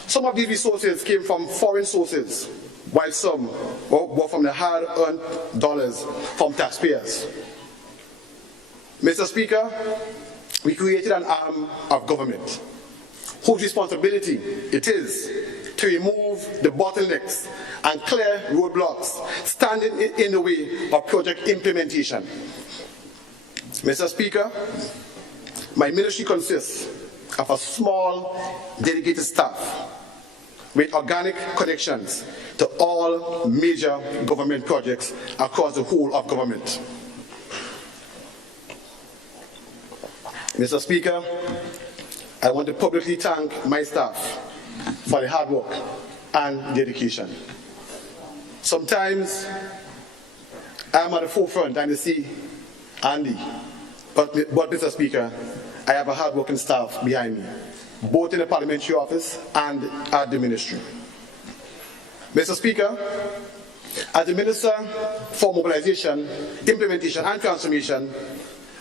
Some of these resources came from foreign sources, while some were from the hard-earned dollars from taxpayers. Mr. Speaker, we created an arm of government whose responsibility it is to remove the bottlenecks and clear roadblocks standing in the way of project implementation. Mr. Speaker, my ministry consists of a small, dedicated staff with organic connections to all major government projects across the whole of government. Mr. Speaker, I want to publicly thank my staff for the hard work and dedication. Sometimes I am at the forefront and you see Andy, but Mr. Speaker, I have a hard-working staff behind me, both in the parliamentary office and at the ministry. Mr. Speaker, as the Minister for Mobilization, Implementation and Transformation,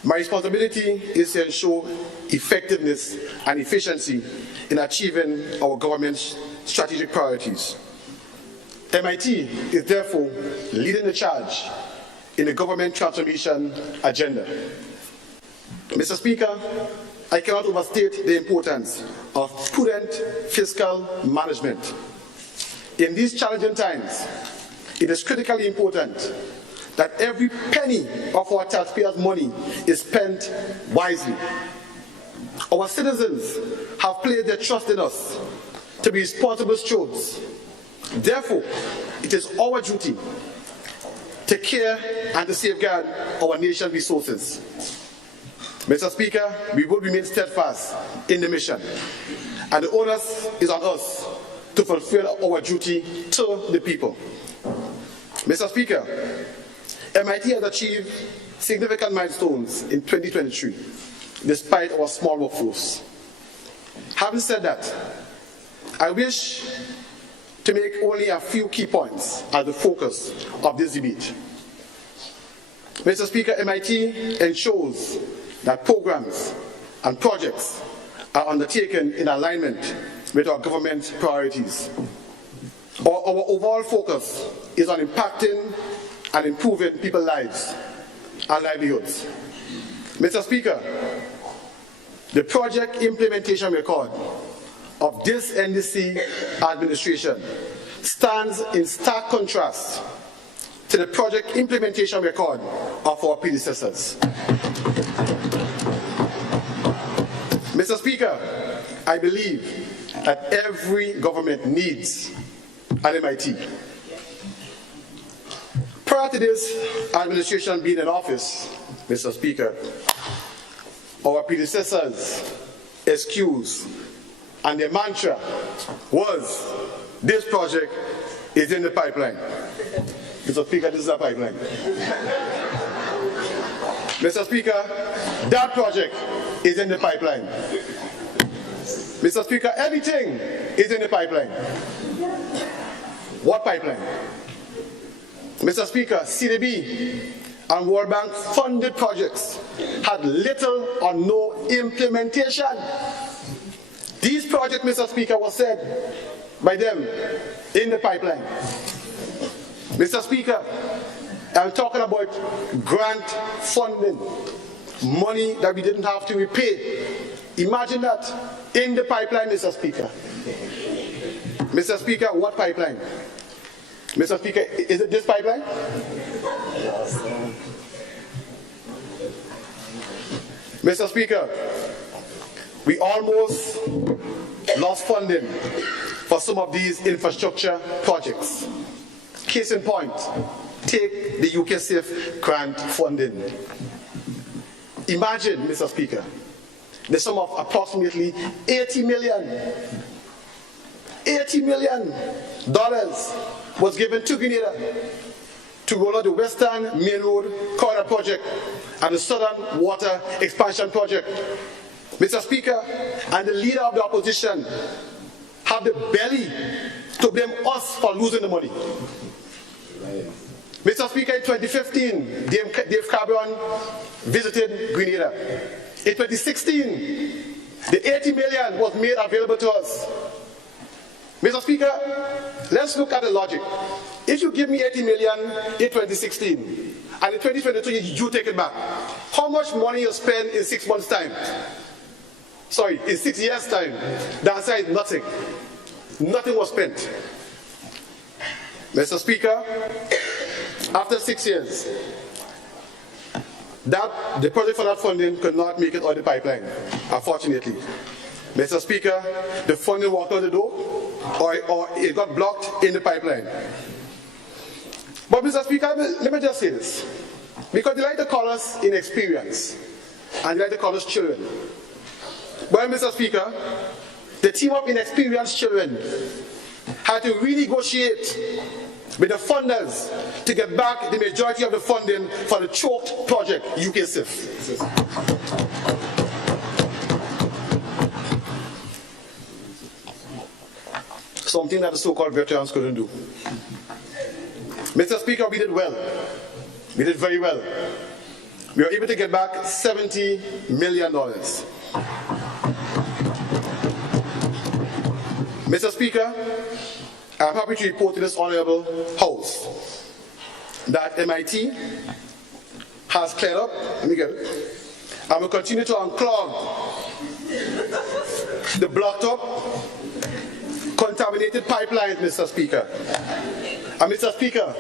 my responsibility is to ensure effectiveness and efficiency in achieving our government's strategic priorities. MIT is therefore leading the charge in the government transformation agenda. Mr. Speaker, I cannot overstate the importance of prudent fiscal management. In these challenging times, it is critically important that every penny of our taxpayers' money is spent wisely. Our citizens have placed their trust in us to be responsible stewards. Therefore, it is our duty to care and to safeguard our nation's resources. Mr. Speaker, we will remain steadfast in the mission, and the onus is on us to fulfill our duty to the people. Mr. Speaker, MIT has achieved significant milestones in 2023, despite our small workforce. Having said that, I wish to make only a few key points as the focus of this debate. Mr. Speaker, MIT ensures that programs and projects are undertaken in alignment with our government priorities. Our overall focus is on impacting and improving people's lives and livelihoods. Mr. Speaker, the project implementation record of this NDC administration stands in stark contrast to the project implementation record of our predecessors. Mr. Speaker, I believe that every government needs an MIT. Prior to this administration being in office, Mr. Speaker, our predecessors' excuse and their mantra was, this project is in the pipeline. Mr. Speaker, this is a pipeline. Mr. Speaker, that project is in the pipeline. Mr. Speaker, everything is in the pipeline. What pipeline? Mr. Speaker, CDB and World Bank funded projects had little or no implementation. These Each project, Mr. Speaker, was said by them in the pipeline. Mr. Speaker, I'm talking about grant funding, money that we didn't have to repay. Imagine that in the pipeline, Mr. Speaker. Mr. Speaker, what pipeline? Mr. Speaker, is it this pipeline? Mr. Speaker, we almost lost funding for some of these infrastructure projects. Case in point, take the UK SAFE grant funding. Imagine, Mr. Speaker, the sum of approximately $80 million was given to Grenada to roll out the Western Main Road Corridor Project and the Southern Water Expansion Project. Mr. Speaker, and the leader of the opposition have the belly to blame us for losing the money. Mr. Speaker, in 2015, Dave Cameron visited Grenada. In 2016, the $80 million was made available to us. Mr. Speaker, let's look at the logic. If you give me $80 million in 2016, and in 2022 you take it back, how much money you spend in 6 months' time? Sorry, in 6 years' time? The answer is nothing. Nothing was spent. Mr. Speaker, after 6 years, the project for that funding could not make it on the pipeline, unfortunately. Mr. Speaker, the funding walked out the door, or it got blocked in the pipeline. But Mr. Speaker, let me just say this. Because they like to call us inexperienced, and they like to call us children. Well, Mr. Speaker, the team of inexperienced children had to renegotiate with the funders to get back the majority of the funding for the choked project, UK SAFE. Something that the so-called veterans couldn't do. Mr. Speaker, we did well. We did very well. We were able to get back $70 million. Mr. Speaker, I'm happy to report to this honorable House that MIT has cleared up, let me get it, and will continue to unclog the blocked up, contaminated pipelines, Mr. Speaker. And Mr. Speaker,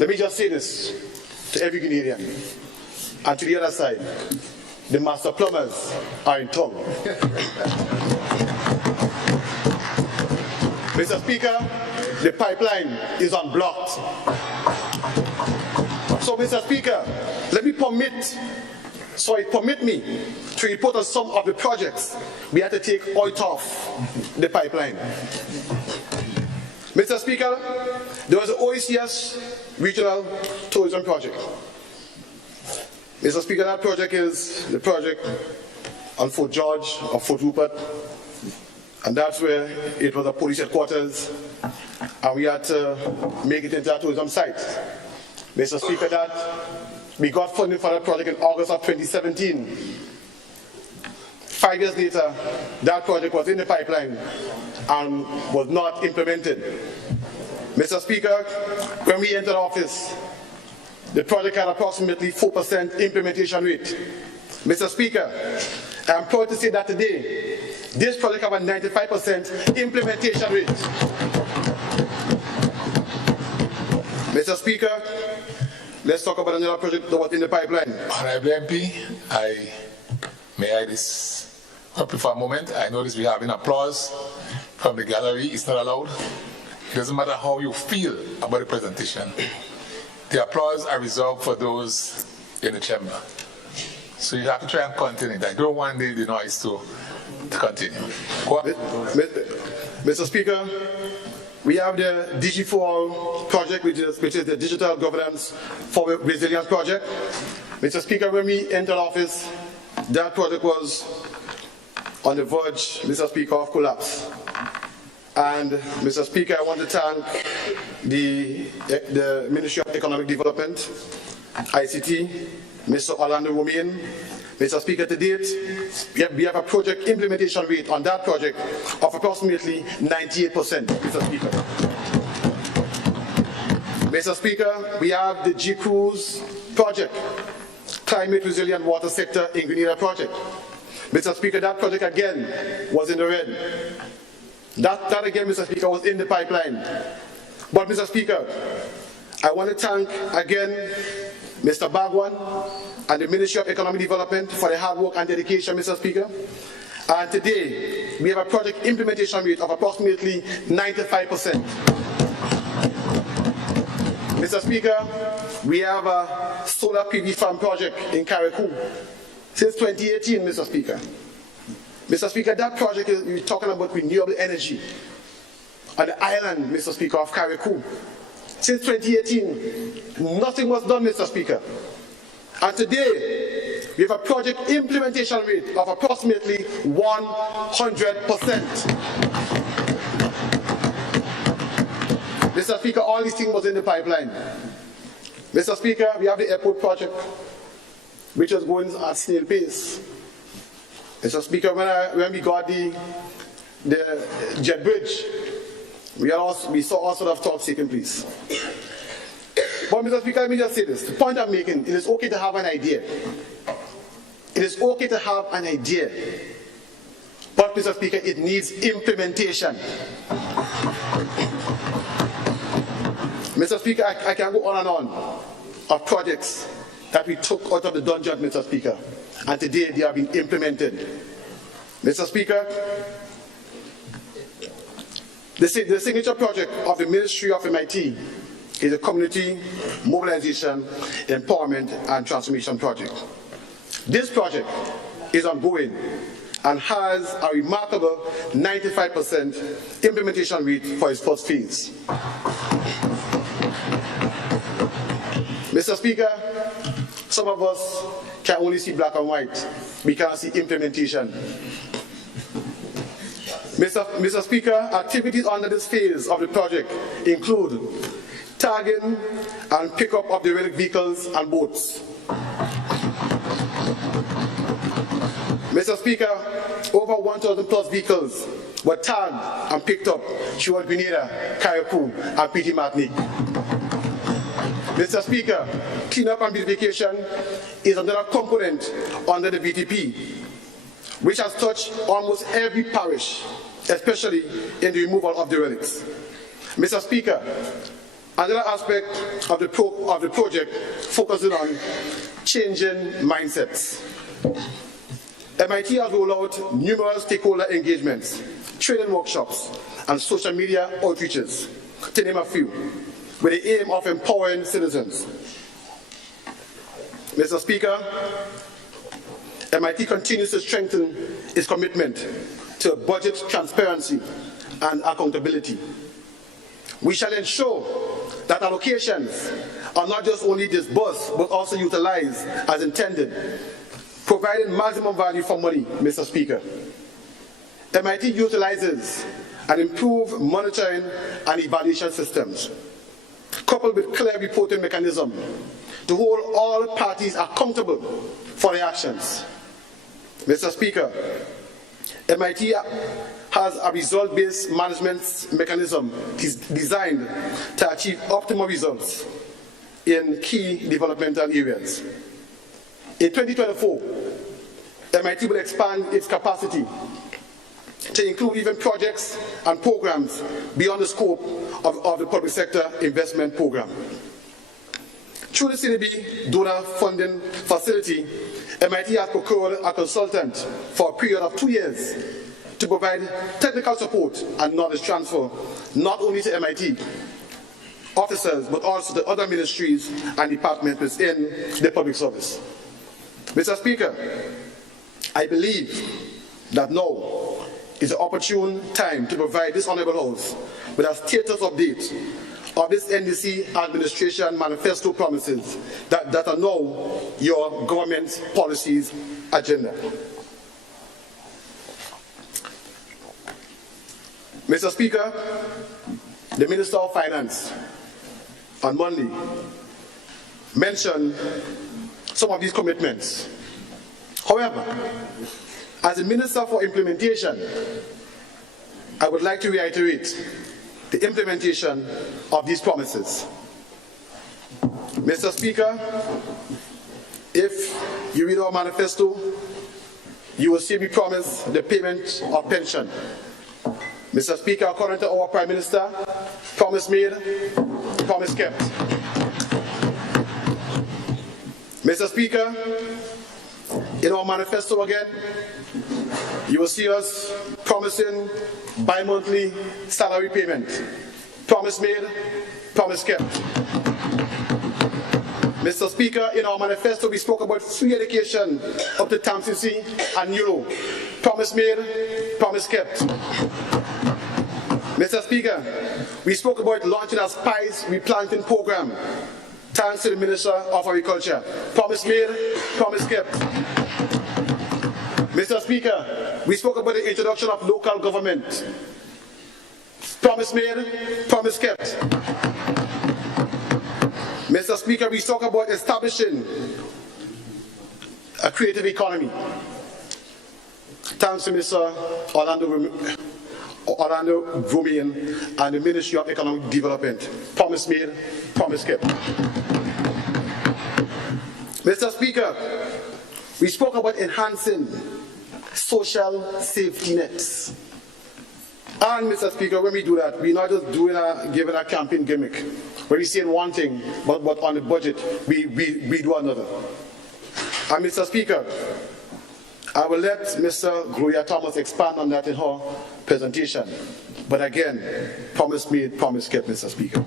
let me just say this to every Canadian, and to the other side, the master plumbers are in tongue. Mr. Speaker, the pipeline is unblocked. So, Mr. Speaker, permit me to report on some of the projects we had to take out off the pipeline. Mr. Speaker, there was the OECS Regional Tourism Project. Mr. Speaker, that project is the project on Fort George or Fort Rupert. And that's where it was a police headquarters, and we had to make it into a tourism site. Mr. Speaker, that we got funding for that project in August of 2017. 5 years later, that project was in the pipeline and was not implemented. Mr. Speaker, when we entered office, the project had approximately 4% implementation rate. Mr. Speaker, I'm proud to say that today, this project has a 95% implementation rate. Mr. Speaker, let's talk about another project that was in the pipeline. Honorable MP, may I this up for a moment? I notice we have an applause from the gallery. It's not allowed. It doesn't matter how you feel about the presentation. The applause are reserved for those in the chamber. So you have to try and contain it. I don't want the noise to continue. Mr. Speaker, we have the Digi4 project, which is the Digital Governance for Resilience project. Mr. Speaker, when we entered office, that project was on the verge, Mr. Speaker, of collapse. And Mr. Speaker, I want to thank the Ministry of Economic Development, ICT, Mr. Orlando Romain, Mr. Speaker, to date, we have a project implementation rate on that project of approximately 98%, Mr. Speaker. Mr. Speaker, we have the G-Cruise project, Climate Resilient Water Sector in Grenada project. Mr. Speaker, that project again was in the red. That again, Mr. Speaker, was in the pipeline. But Mr. Speaker, I want to thank again Mr. Bagwan and the Ministry of Economic Development for their hard work and dedication, Mr. Speaker. And today, we have a project implementation rate of approximately 95%. Mr. Speaker, we have a solar PV farm project in Carriacou since 2018, Mr. Speaker. Mr. Speaker, that project is, we're talking about renewable energy on the island, Mr. Speaker, of Carriacou. Since 2018, nothing was done, Mr. Speaker. And today, we have a project implementation rate of approximately 100%. Mr. Speaker, all these things was in the pipeline. Mr. Speaker, we have the airport project, which was going at snail pace. Mr. Speaker, when we got the jet bridge, we saw all sorts of talks taking place. But Mr. Speaker, let me just say this. The point I'm making, it is okay to have an idea. It is okay to have an idea. But Mr. Speaker, it needs implementation. Mr. Speaker, I can go on and on of projects that we took out of the dungeon, Mr. Speaker, and today they are being implemented. Mr. Speaker, the signature project of the Ministry of MIT is a Community Mobilization, Empowerment and Transformation Project. This project is ongoing and has a remarkable 95% implementation rate for its first phase. Mr. Speaker, some of us can only see black and white. We cannot see implementation. Mr. Speaker, activities under this phase of the project include tagging and pickup of derelict vehicles and boats. Mr. Speaker, over 1,000 plus vehicles were tagged and picked up throughout Grenada, Carriacou, and Petite Martinique. Mr. Speaker, cleanup and beautification is another component under the VTP, which has touched almost every parish, especially in the removal of derelicts. Mr. Speaker, another aspect of the project focuses on changing mindsets. MIT has rolled out numerous stakeholder engagements, training workshops, and social media outreaches, to name a few, with the aim of empowering citizens. Mr. Speaker, MIT continues to strengthen its commitment to budget transparency and accountability. We shall ensure that allocations are not just only disbursed, but also utilized as intended, providing maximum value for money, Mr. Speaker. MIT utilizes and improves monitoring and evaluation systems, coupled with clear reporting mechanism to hold all parties accountable for their actions. Mr. Speaker, MIT has a result-based management mechanism designed to achieve optimal results in key developmental areas. In 2024, MIT will expand its capacity to include even projects and programs beyond the scope of the public sector investment program. Through the CDB donor funding facility, MIT has procured a consultant for a period of 2 years to provide technical support and knowledge transfer, not only to MIT officers, but also to other ministries and departments within the public service. Mr. Speaker, I believe that now is the opportune time to provide this Honourable House with a status update of this NDC administration manifesto promises that are now your government's policies agenda. Mr. Speaker, the Minister of Finance on Monday mentioned some of these commitments. However, as the Minister for Implementation, I would like to reiterate the implementation of these promises. Mr. Speaker, if you read our manifesto, you will see we promise the payment of pension. Mr. Speaker, according to our Prime Minister, promise made, promise kept. Mr. Speaker, in our manifesto again, you will see us promising bi-monthly salary payment. Promise made, promise kept. Mr. Speaker, in our manifesto, we spoke about free education up to TAMCC and Euro. Promise made, promise kept. Mr. Speaker, we spoke about launching a spice replanting program, thanks to the Minister of Agriculture. Promise made, promise kept. Mr. Speaker, we spoke about the introduction of local government. Promise made, promise kept. Mr. Speaker, we talk about establishing a creative economy. Thanks to Mr. Orlando Romain and the Ministry of Economic Development. Promise made, promise kept. Mr. Speaker, we spoke about enhancing social safety nets. And Mr. Speaker, when we do that, we're not just giving a campaign gimmick. When we say one thing, but on the budget, we do another. And Mr. Speaker, I will let Mr. Gloria Thomas expand on that in her presentation. But again, promise made, promise kept, Mr. Speaker.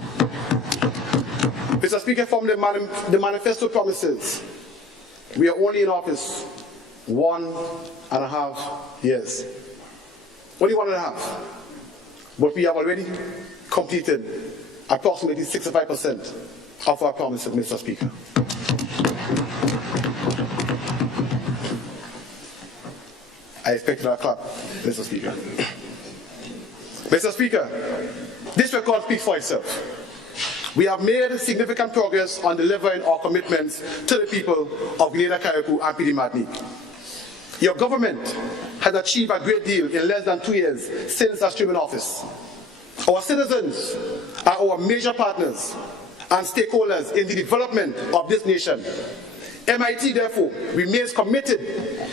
Mr. Speaker, from the manifesto promises, we are only in office 1.5 years. Only 1.5. But we have already completed approximately 65% of our promises, Mr. Speaker. I expect that clap, Mr. Speaker. Mr. Speaker, this record speaks for itself. We have made significant progress on delivering our commitments to the people of Grenada-Carriacou and PD Martinique. Your government has achieved a great deal in less than 2 years since assuming office. Our citizens are our major partners and stakeholders in the development of this nation. MIT, therefore, remains committed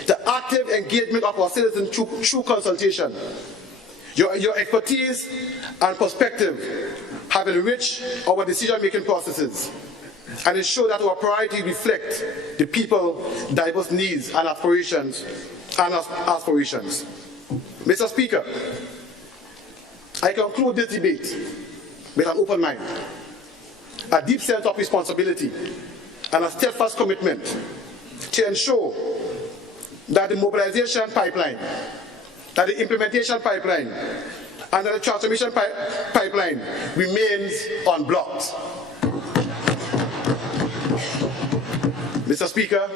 to active engagement of our citizens through consultation. Your expertise and perspective have enriched our decision-making processes and ensure that our priorities reflect the people's diverse needs and aspirations. Mr. Speaker, I conclude this debate with an open mind, a deep sense of responsibility, and a steadfast commitment to ensure that the mobilization pipeline, that the implementation pipeline, and that the transformation pipeline remains unblocked. Mr. Speaker,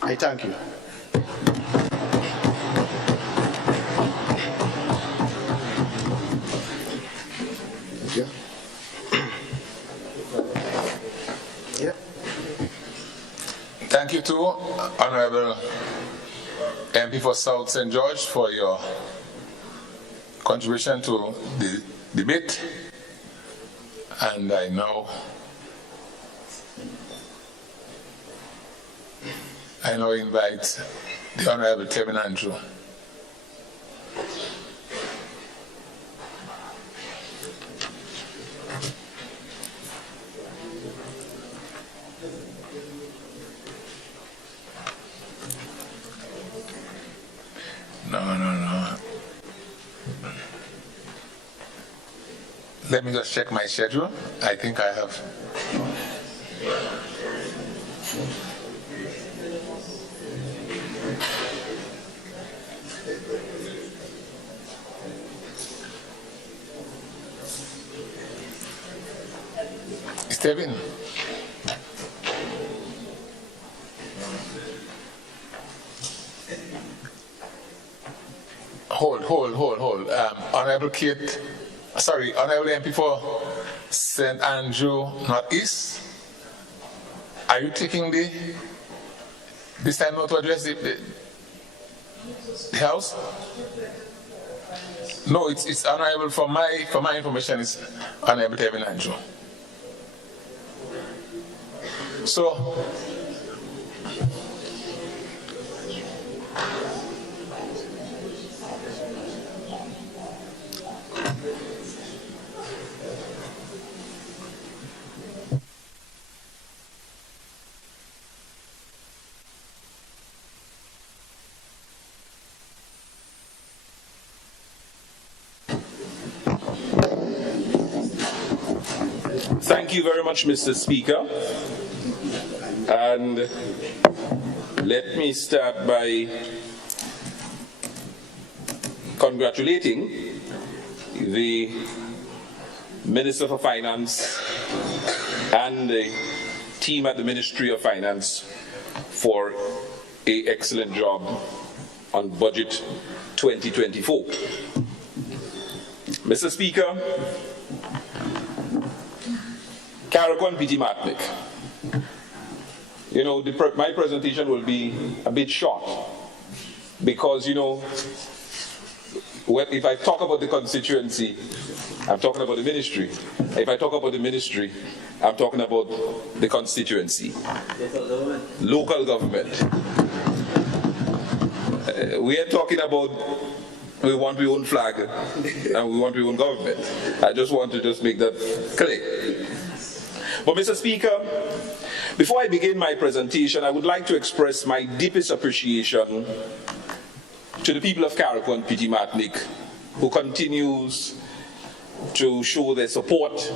I thank you. Thank you too, Honorable MP for South St. George, for your contribution to the debate. And I now invite the Honorable Kevin Andrew. No. Let me just check my schedule. I think I have. Stephen. Hold. Honorable Kate, Honorable MP for St. Andrew Northeast, are you taking the this time not to address the House? No, it's honorable. For my information, it's honorable Kevin Andrew. So, thank you very much, Mr. Speaker. And let me start by congratulating the Minister for Finance and the team at the Ministry of Finance for an excellent job on Budget 2024. Mr. Speaker, Carriacou and Petite Martinique. You know, my presentation will be a bit short because, you know, if I talk about the constituency, I'm talking about the ministry. If I talk about the ministry, I'm talking about the constituency. Local government. We are talking about we want our own flag and we want our own government. I just want to make that clear. But Mr. Speaker, before I begin my presentation, I would like to express my deepest appreciation to the people of Carriacou and Petite Martinique who continues to show their support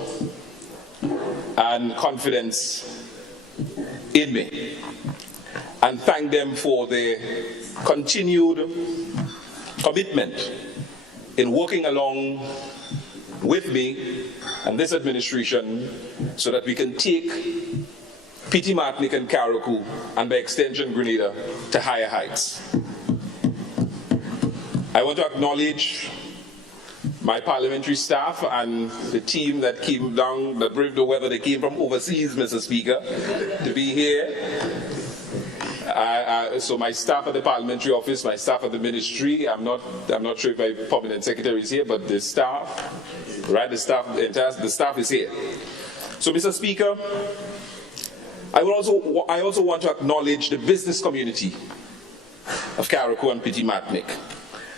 and confidence in me, and thank them for their continued commitment in working along with me and this administration so that we can take Petite Martinique and Carriacou, and by extension Grenada, to higher heights. I want to acknowledge my parliamentary staff and the team that came down, that braved the weather. They came from overseas, Mr. Speaker, to be here. So my staff at the parliamentary office, my staff at the ministry, I'm not sure if my permanent secretary is here, but the staff, right, the staff is here. So, Mr. Speaker, I also want to acknowledge the business community of Carriacou and Petite Martinique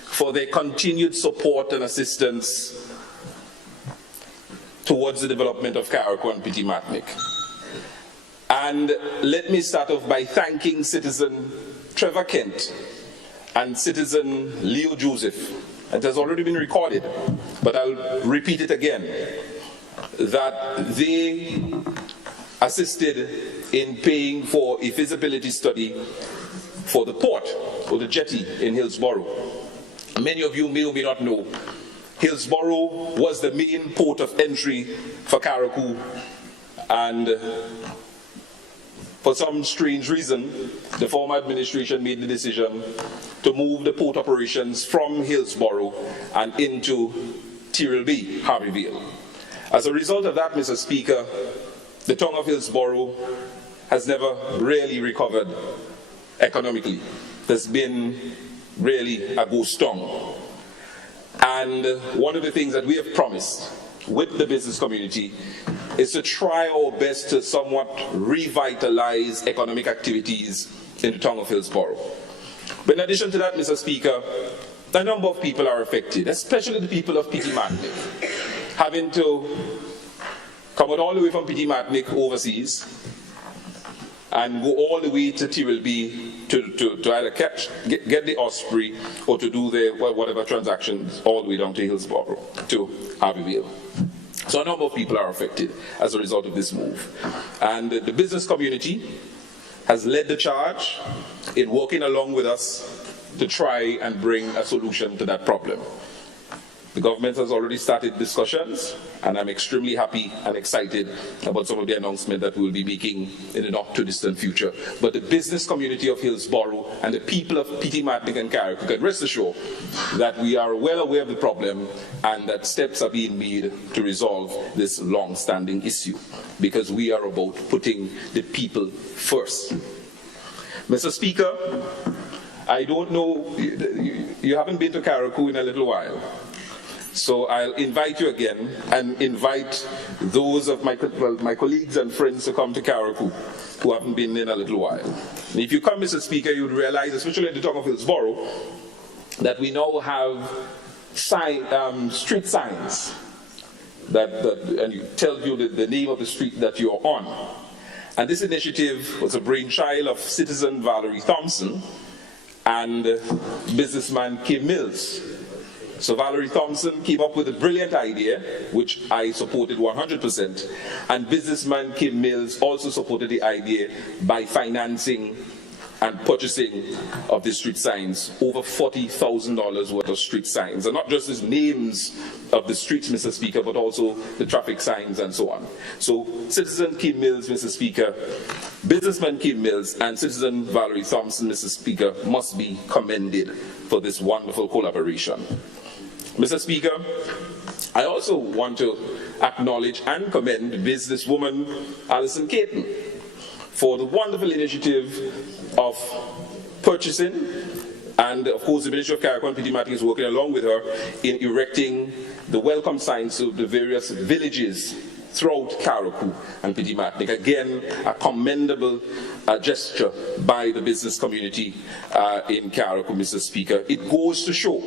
for their continued support and assistance towards the development of Carriacou and Petite Martinique. And let me start off by thanking Citizen Trevor Kent and Citizen Leo Joseph. It has already been recorded, but I'll repeat it again, that they assisted in paying for a feasibility study for the port or the jetty in Hillsborough. Many of you may or may not know, Hillsborough was the main port of entry for Carriacou, and for some strange reason, the former administration made the decision to move the port operations from Hillsborough and into Tyrrell Bay, Harveyville. As a result of that, Mr. Speaker, the town of Hillsborough has never really recovered economically. There's been really a ghost town. And one of the things that we have promised with the business community is to try our best to somewhat revitalize economic activities in the town of Hillsborough. But in addition to that, Mr. Speaker, a number of people are affected, especially the people of Petite Martinique, having to come out all the way from Petite Martinique overseas and go all the way to Tyrrell Bay to either get the Osprey or to do their whatever transactions all the way down to Hillsborough, to Harveyville. So a number of people are affected as a result of this move. And the business community has led the charge in working along with us to try and bring a solution to that problem. The government has already started discussions, and I'm extremely happy and excited about some of the announcements that we will be making in the not too distant future. But the business community of Hillsborough and the people of Petite Martinique and Carriacou can rest assured that we are well aware of the problem and that steps are being made to resolve this long-standing issue, because we are about putting the people first. Mr. Speaker, I don't know, you haven't been to Carriacou in a little while. So I'll invite you again and invite those of my colleagues and friends to come to Carriacou who haven't been in a little while. And if you come, Mr. Speaker, you'd realize, especially in the town of Hillsborough, that we now have street signs and it tells you the name of the street that you're on. And this initiative was a brainchild of citizen Valerie Thompson and businessman Kim Mills. So Valerie Thompson came up with a brilliant idea, which I supported 100%, and businessman Kim Mills also supported the idea by financing and purchasing of the street signs, over $40,000 worth of street signs, and not just the names of the streets, Mr. Speaker, but also the traffic signs and so on. So citizen Kim Mills, Mr. Speaker, businessman Kim Mills, and citizen Valerie Thompson, Mr. Speaker, must be commended for this wonderful collaboration. Mr. Speaker, I also want to acknowledge and commend businesswoman Alison Caton for the wonderful initiative of purchasing, and of course the Ministry of Carriacou and Petit Matic is working along with her in erecting the welcome signs to the various villages throughout Carriacou and Petit Matic. Again, a commendable gesture by the business community in Carriacou, Mr. Speaker. It goes to show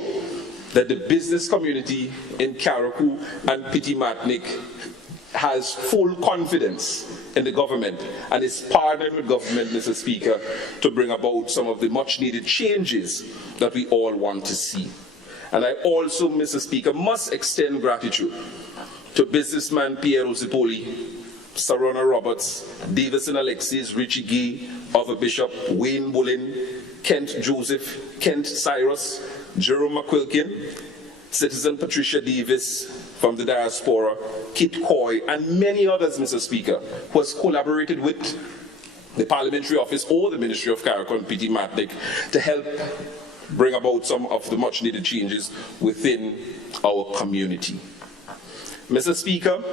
that the business community in Carriacou and Petit Matic has full confidence in the government and is partnering with government, Mr. Speaker, to bring about some of the much needed changes that we all want to see. And I also, Mr. Speaker, must extend gratitude to businessman Piero Zipoli, Sarona Roberts, Davison Alexis, Richie Gee, Ova Bishop, Wayne Bullen, Kent Joseph, Kent Cyrus, Jerome McQuilkin, citizen Patricia Davis from the diaspora, Kit Coy, and many others, Mr. Speaker, who has collaborated with the Parliamentary Office or the Ministry of Carriacou and Petit Matic to help bring about some of the much needed changes within our community. Mr. Speaker,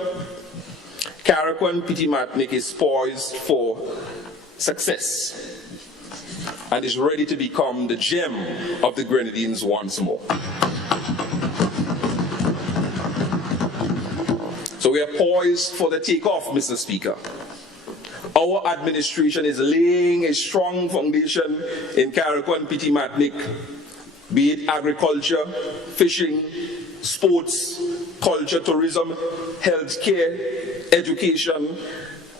Carriacou and Petit Matic is poised for success and is ready to become the gem of the Grenadines once more. So we are poised for the takeoff, Mr. Speaker. Our administration is laying a strong foundation in Carriacou and Petit Matic, be it agriculture, fishing, sports, culture, tourism, healthcare, education,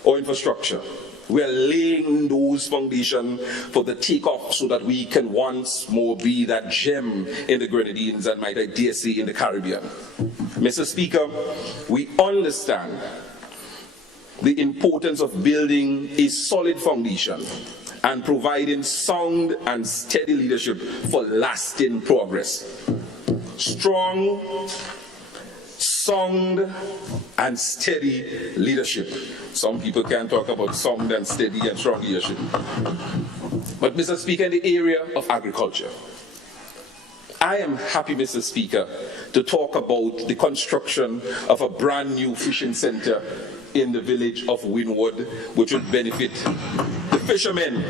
or infrastructure. We are laying those foundations for the takeoff so that we can once more be that gem in the Grenadines and, might I dare say, in the Caribbean. Mr. Speaker, we understand the importance of building a solid foundation and providing sound and steady leadership for lasting progress. Strong, sound, and steady leadership. Some people can talk about sound and steady and strong leadership. But, Mr. Speaker, in the area of agriculture, I am happy, Mr. Speaker, to talk about the construction of a brand new fishing center in the village of Wynwood, which will benefit the fishermen,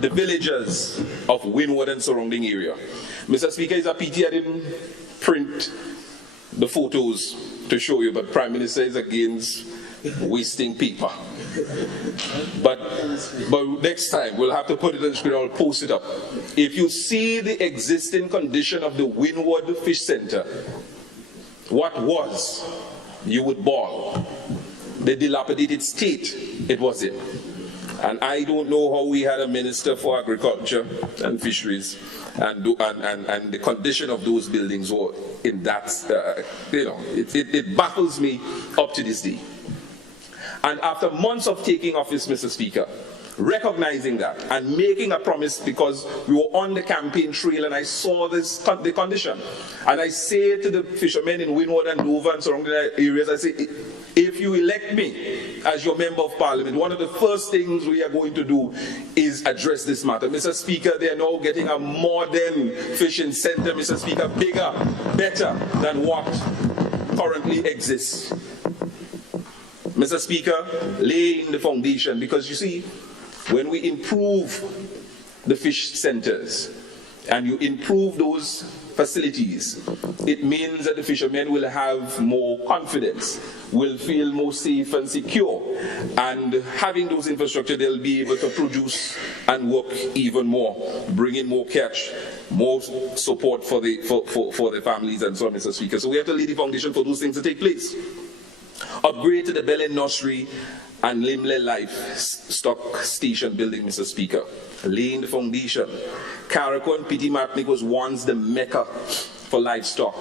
the villagers of Wynwood and surrounding area. Mr. Speaker, it's a pity I didn't print the photos to show you, but Prime Minister is against wasting paper. But next time we'll have to put it on the screen. I'll post it up. If you see the existing condition of the Wynwood Fish Center, what was, you would bawl. The dilapidated state it was in. And I don't know how we had a minister for agriculture and fisheries and the condition of those buildings were in that, it baffles me up to this day. And after months of taking office, Mr. Speaker, recognizing that and making a promise, because we were on the campaign trail and I saw the condition. And I say to the fishermen in Wynwood and Dover and surrounding areas, I say, if you elect me as your member of parliament, one of the first things we are going to do is address this matter. Mr. Speaker, they are now getting a modern fishing center, Mr. Speaker, bigger, better than what currently exists. Mr. Speaker, laying the foundation, because you see, when we improve the fish centers and you improve those facilities, it means that the fishermen will have more confidence, will feel more safe and secure, and having those infrastructure, they'll be able to produce and work even more, bring in more catch, more support for the families and so on, Mr. Speaker. So we have to lay the foundation for those things to take place. Upgrade to the Belen Nursery and Limle Livestock Station building, Mr. Speaker. Laying the foundation. Carriacou and Petit Martinique was once the mecca for livestock.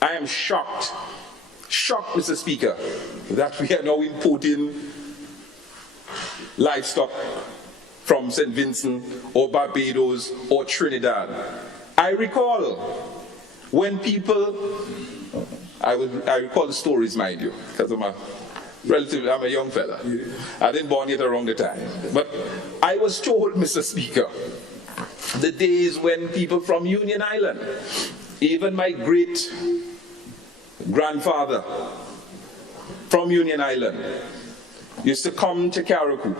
I am shocked, Mr. Speaker, that we are now importing livestock from St. Vincent or Barbados or Trinidad. I recall when people, I recall the stories, mind you, because I'm a young fella. I didn't born yet around the time. But I was told, Mr. Speaker, the days when people from Union Island, even my great grandfather from Union Island, used to come to Carriacou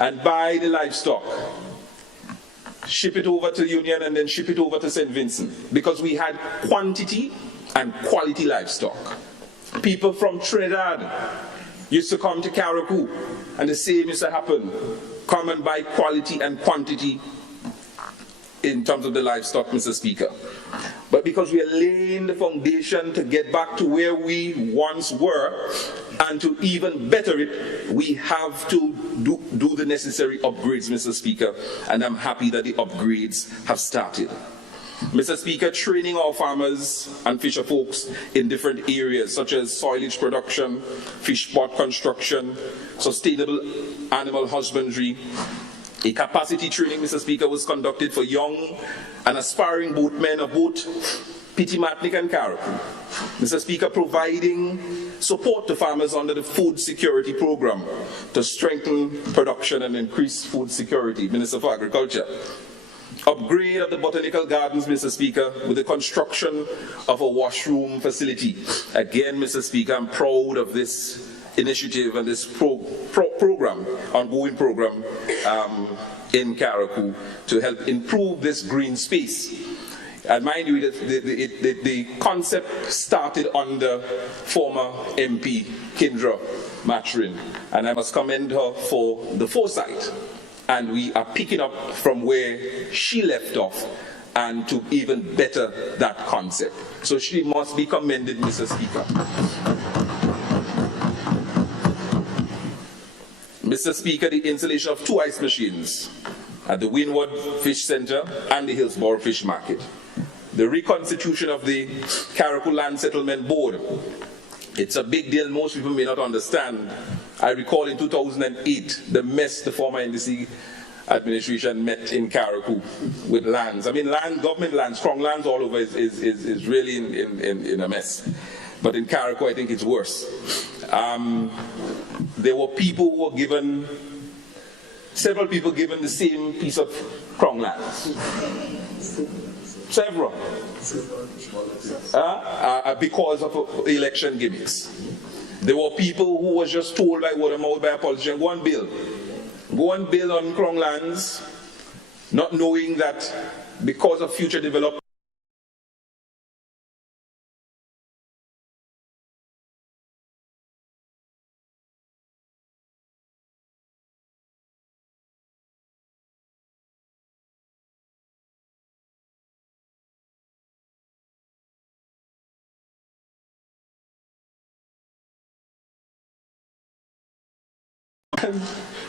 and buy the livestock, ship it over to Union and then ship it over to St. Vincent, because we had quantity and quality livestock. People from Trinidad used to come to Carriacou, and the same used to happen. Come and buy quality and quantity in terms of the livestock, Mr. Speaker. But because we are laying the foundation to get back to where we once were, and to even better it, we have to do the necessary upgrades, Mr. Speaker, and I'm happy that the upgrades have started. Mr. Speaker, training our farmers and fisher folks in different areas such as silage production, fish pot construction, sustainable animal husbandry. A capacity training, Mr. Speaker, was conducted for young and aspiring boatmen of both Petit Martinique and Carriacou. Mr. Speaker, providing support to farmers under the food security program to strengthen production and increase food security. Minister for Agriculture. Upgrade of the botanical gardens, Mr. Speaker, with the construction of a washroom facility. Again, Mr. Speaker, I'm proud of this initiative and this program, ongoing program in Carriacou to help improve this green space. And mind you, the concept started under former MP Kindra Matrin, and I must commend her for the foresight. And we are picking up from where she left off and to even better that concept. So she must be commended, Mr. Speaker. Mr. Speaker, the installation of 2 ice machines at the Windward Fish Center and the Hillsborough Fish Market. The reconstitution of the Carriacou Land Settlement Board. It's a big deal, most people may not understand. I recall in 2008, the mess the former NDC administration met in Carriacou with lands. I mean, government lands, strong lands all over is really in a mess. But in Carriacou, I think it's worse. There were people who were given, several people given the same piece of crown lands. Several. Because of election gimmicks. There were people who were just told by word of mouth by a politician, go and build. Go and build on crown lands, not knowing that because of future development,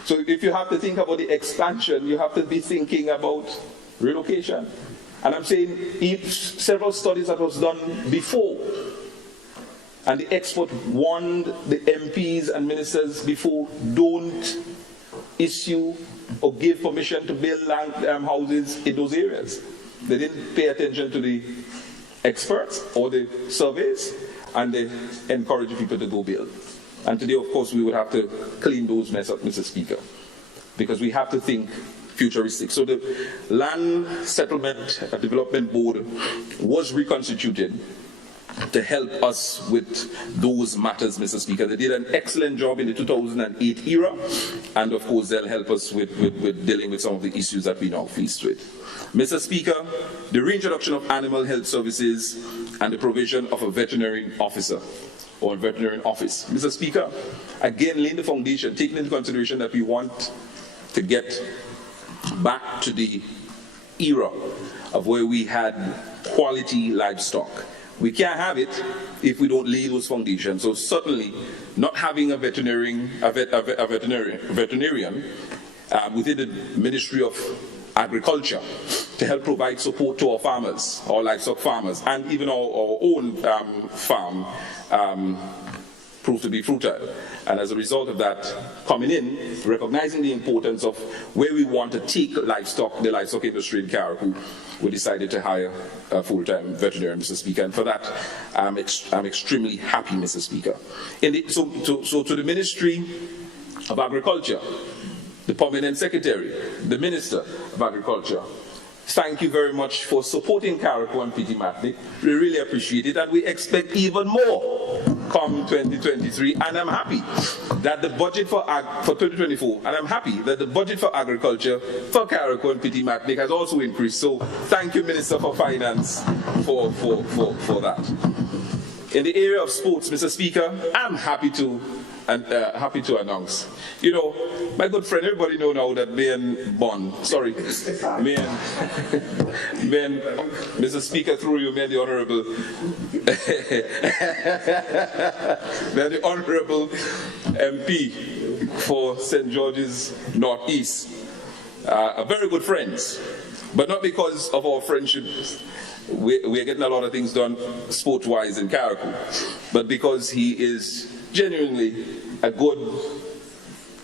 so if you have to think about the expansion, you have to be thinking about relocation. And I'm saying several studies that was done before, and the expert warned the MPs and ministers before, don't issue or give permission to build houses in those areas. They didn't pay attention to the experts or the surveys, and they encouraged people to go build. And today, of course, we would have to clean those mess up, Mr. Speaker, because we have to think futuristic. So the Land Settlement Development Board was reconstituted to help us with those matters, Mr. Speaker. They did an excellent job in the 2008 era, and of course they'll help us with dealing with some of the issues that we now faced with. Mr. Speaker, the reintroduction of animal health services and the provision of a veterinary officer or veterinarian office. Mr. Speaker, again laying the foundation, taking into consideration that we want to get back to the era of where we had quality livestock. We can't have it if we don't lay those foundations. So certainly not having a veterinarian within the Ministry of Agriculture to help provide support to our farmers, our livestock farmers, and even our own farm proved to be futile. And as a result of that, coming in, recognizing the importance of where we want to take livestock, the livestock industry in Carriacou, we decided to hire a full-time veterinarian, Mr. Speaker. And for that, I'm extremely happy, Mr. Speaker. So to the Ministry of Agriculture, the Permanent Secretary, the Minister of Agriculture, thank you very much for supporting Carriacou and Petit Matnik. We really appreciate it, and we expect even more come 2023. And I'm happy that the budget for 2024, and I'm happy that the budget for agriculture for Carriacou and Petit Matnik has also increased. So thank you, Minister for Finance, for that. In the area of sports, Mr. Speaker, I'm happy to announce. You know, my good friend, everybody know now that me and Mr. Speaker, through you, me and the Honorable, MP for St. George's Northeast, are very good friends, but not because of our friendship. We're getting a lot of things done sport-wise in Carriacou, but because he is genuinely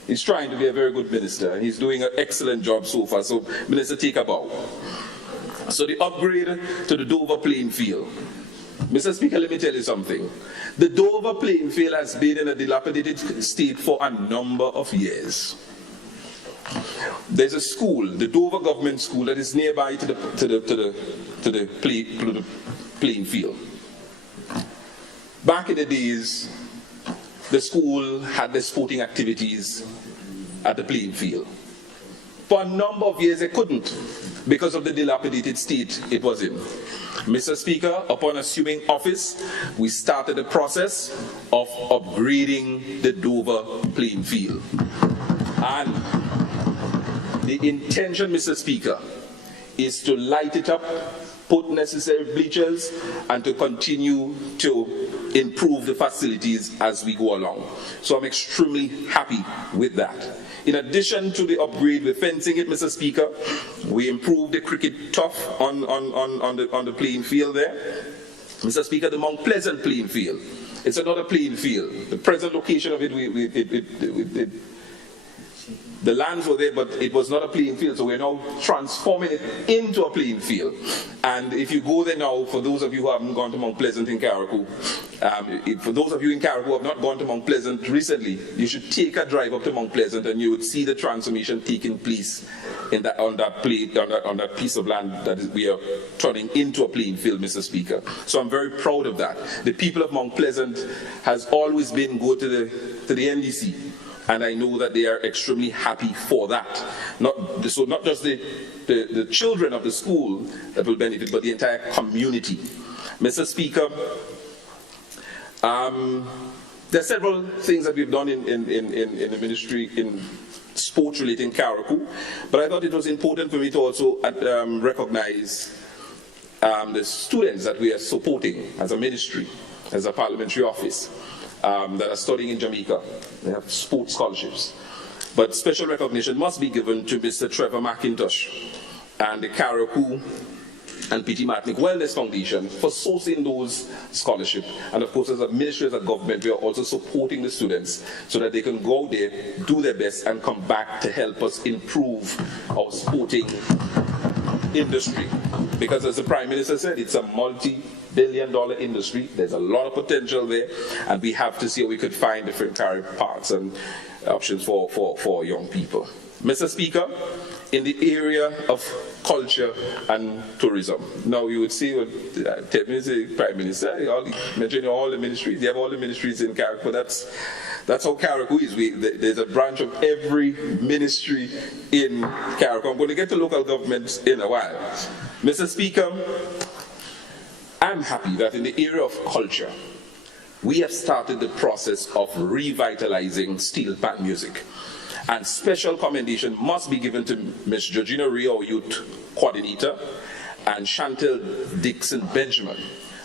he's trying to be a very good minister, and he's doing an excellent job so far. So, Minister, take a bow. So the upgrade to the Dover playing field. Mr. Speaker, let me tell you something. The Dover playing field has been in a dilapidated state for a number of years. There's a school, the Dover Government School, that is nearby to the playing field. Back in the days, the school had the sporting activities at the playing field. For a number of years, it couldn't because of the dilapidated state it was in. Mr. Speaker, upon assuming office, we started the process of upgrading the Dover playing field. And the intention, Mr. Speaker, is to light it up, put necessary bleachers, and to continue to improve the facilities as we go along. So I'm extremely happy with that. In addition to the upgrade, we're fencing it, Mr. Speaker. We improved the cricket turf on the playing field there. Mr. Speaker, the Mount Pleasant playing field. It's another playing field. The present location of it, the lands were there, but it was not a playing field, so we're now transforming it into a playing field. And if you go there now, for those of you who haven't gone to Mount Pleasant in Carriacou, for those of you in Carriacou who have not gone to Mount Pleasant recently, you should take a drive up to Mount Pleasant, and you would see the transformation taking place in on that piece of land that we are turning into a playing field, Mr. Speaker. So I'm very proud of that. The people of Mount Pleasant has always been good to the NDC. And I know that they are extremely happy for that. Not just the children of the school that will benefit, but the entire community. Mr. Speaker, there are several things that we've done in the ministry in sports related in Carriacou, but I thought it was important for me to also recognize the students that we are supporting as a ministry, as a parliamentary office. That are studying in Jamaica. They have sports scholarships. But special recognition must be given to Mr. Trevor McIntosh and the Carriacou and Petit Matnik Wellness Foundation for sourcing those scholarships. And of course, as a ministry, as a government, we are also supporting the students so that they can go out there, do their best, and come back to help us improve our sporting industry. Because as the Prime Minister said, it's a multi-billion-dollar industry. There's a lot of potential there, and we have to see how we could find different career paths and options for young people. Mr. Speaker, in the area of culture and tourism. Now you would see what the Prime Minister, mentioning all the ministries, they have all the ministries in Carrick, but that's how Carrick is. There's a branch of every ministry in Carrick. I'm going to get to local governments in a while. Mr. Speaker, I'm happy that in the area of culture, we have started the process of revitalizing steel pan music. And special commendation must be given to Ms. Georgina Ray, our youth coordinator, and Chantel Dixon Benjamin,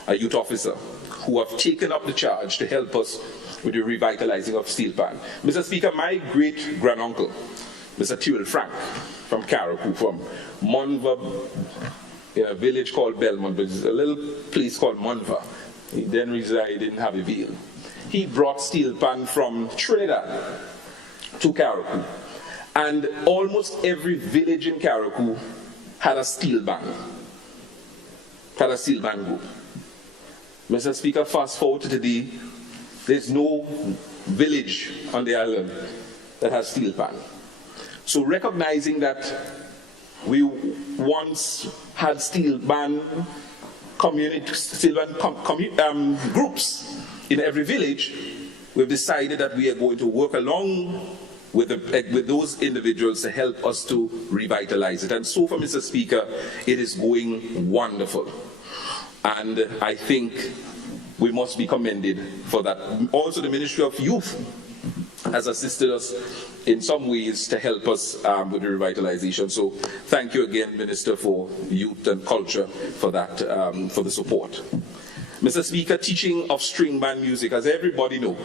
a youth officer, who have taken up the charge to help us with the revitalizing of steel pan. Mr. Speaker, my great-granduncle, Mr. Tyrrell Frank, from Carrick, from Monva, in a village called Belmont, but it's a little place called Monva. He then resided in Haverville. He brought steel pan from Trinidad to Carriacou, and almost every village in Carriacou had a steel band, group. Mr. Speaker, fast forward to today, there's no village on the island that has steel pan. So recognizing that we once had steel band groups in every village, we've decided that we are going to work along with those individuals to help us to revitalize it. And so far, Mr. Speaker, it is going wonderful. And I think we must be commended for that. Also, the Ministry of Youth has assisted us in some ways to help us with the revitalization. So thank you again, Minister for Youth and Culture, for that, for the support. Mr. Speaker, teaching of string band music, as everybody knows,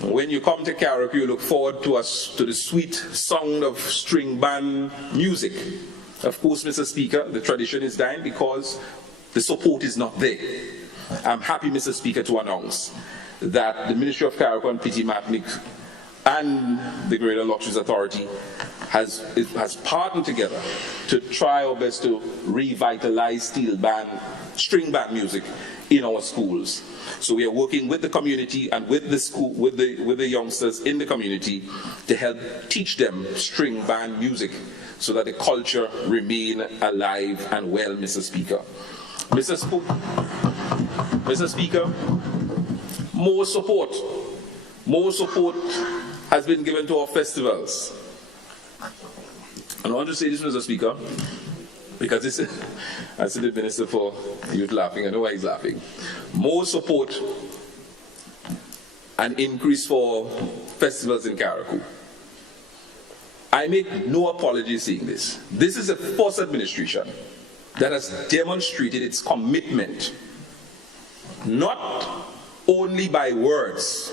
when you come to Carrick, you look forward to the sweet sound of string band music. Of course, Mr. Speaker, the tradition is dying because the support is not there. I'm happy, Mr. Speaker, to announce that the Ministry of Carrick and Petit Martinique and the Greater Lotteries Authority has partnered together to try our best to revitalize string band music in our schools. So we are working with the community and with the school, with the youngsters in the community to help teach them string band music so that the culture remain alive and well, Mr. Speaker. Mr. Speaker, more support has been given to our festivals. And I want to say this, Mr. Speaker, because this, I see the Minister for Youth laughing, I know why he's laughing. More support and increase for festivals in Carriacou. I make no apology saying this. This is the first administration that has demonstrated its commitment, not only by words,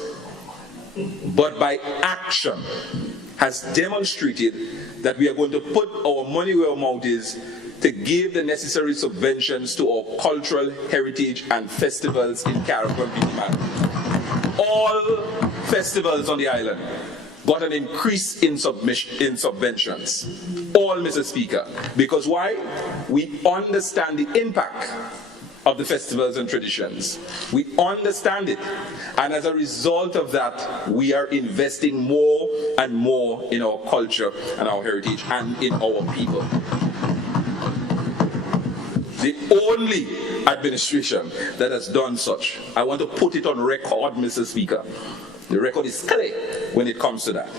but by action, has demonstrated that we are going to put our money where our mouth is to give the necessary subventions to our cultural heritage and festivals in Carriacou and Petit Martinique. All festivals on the island got an increase in subventions. All, Mr. Speaker. Because why? We understand the impact of the festivals and traditions. We understand it. And as a result of that, we are investing more and more in our culture and our heritage and in our people. The only administration that has done such, I want to put it on record, Mr. Speaker. The record is clear when it comes to that.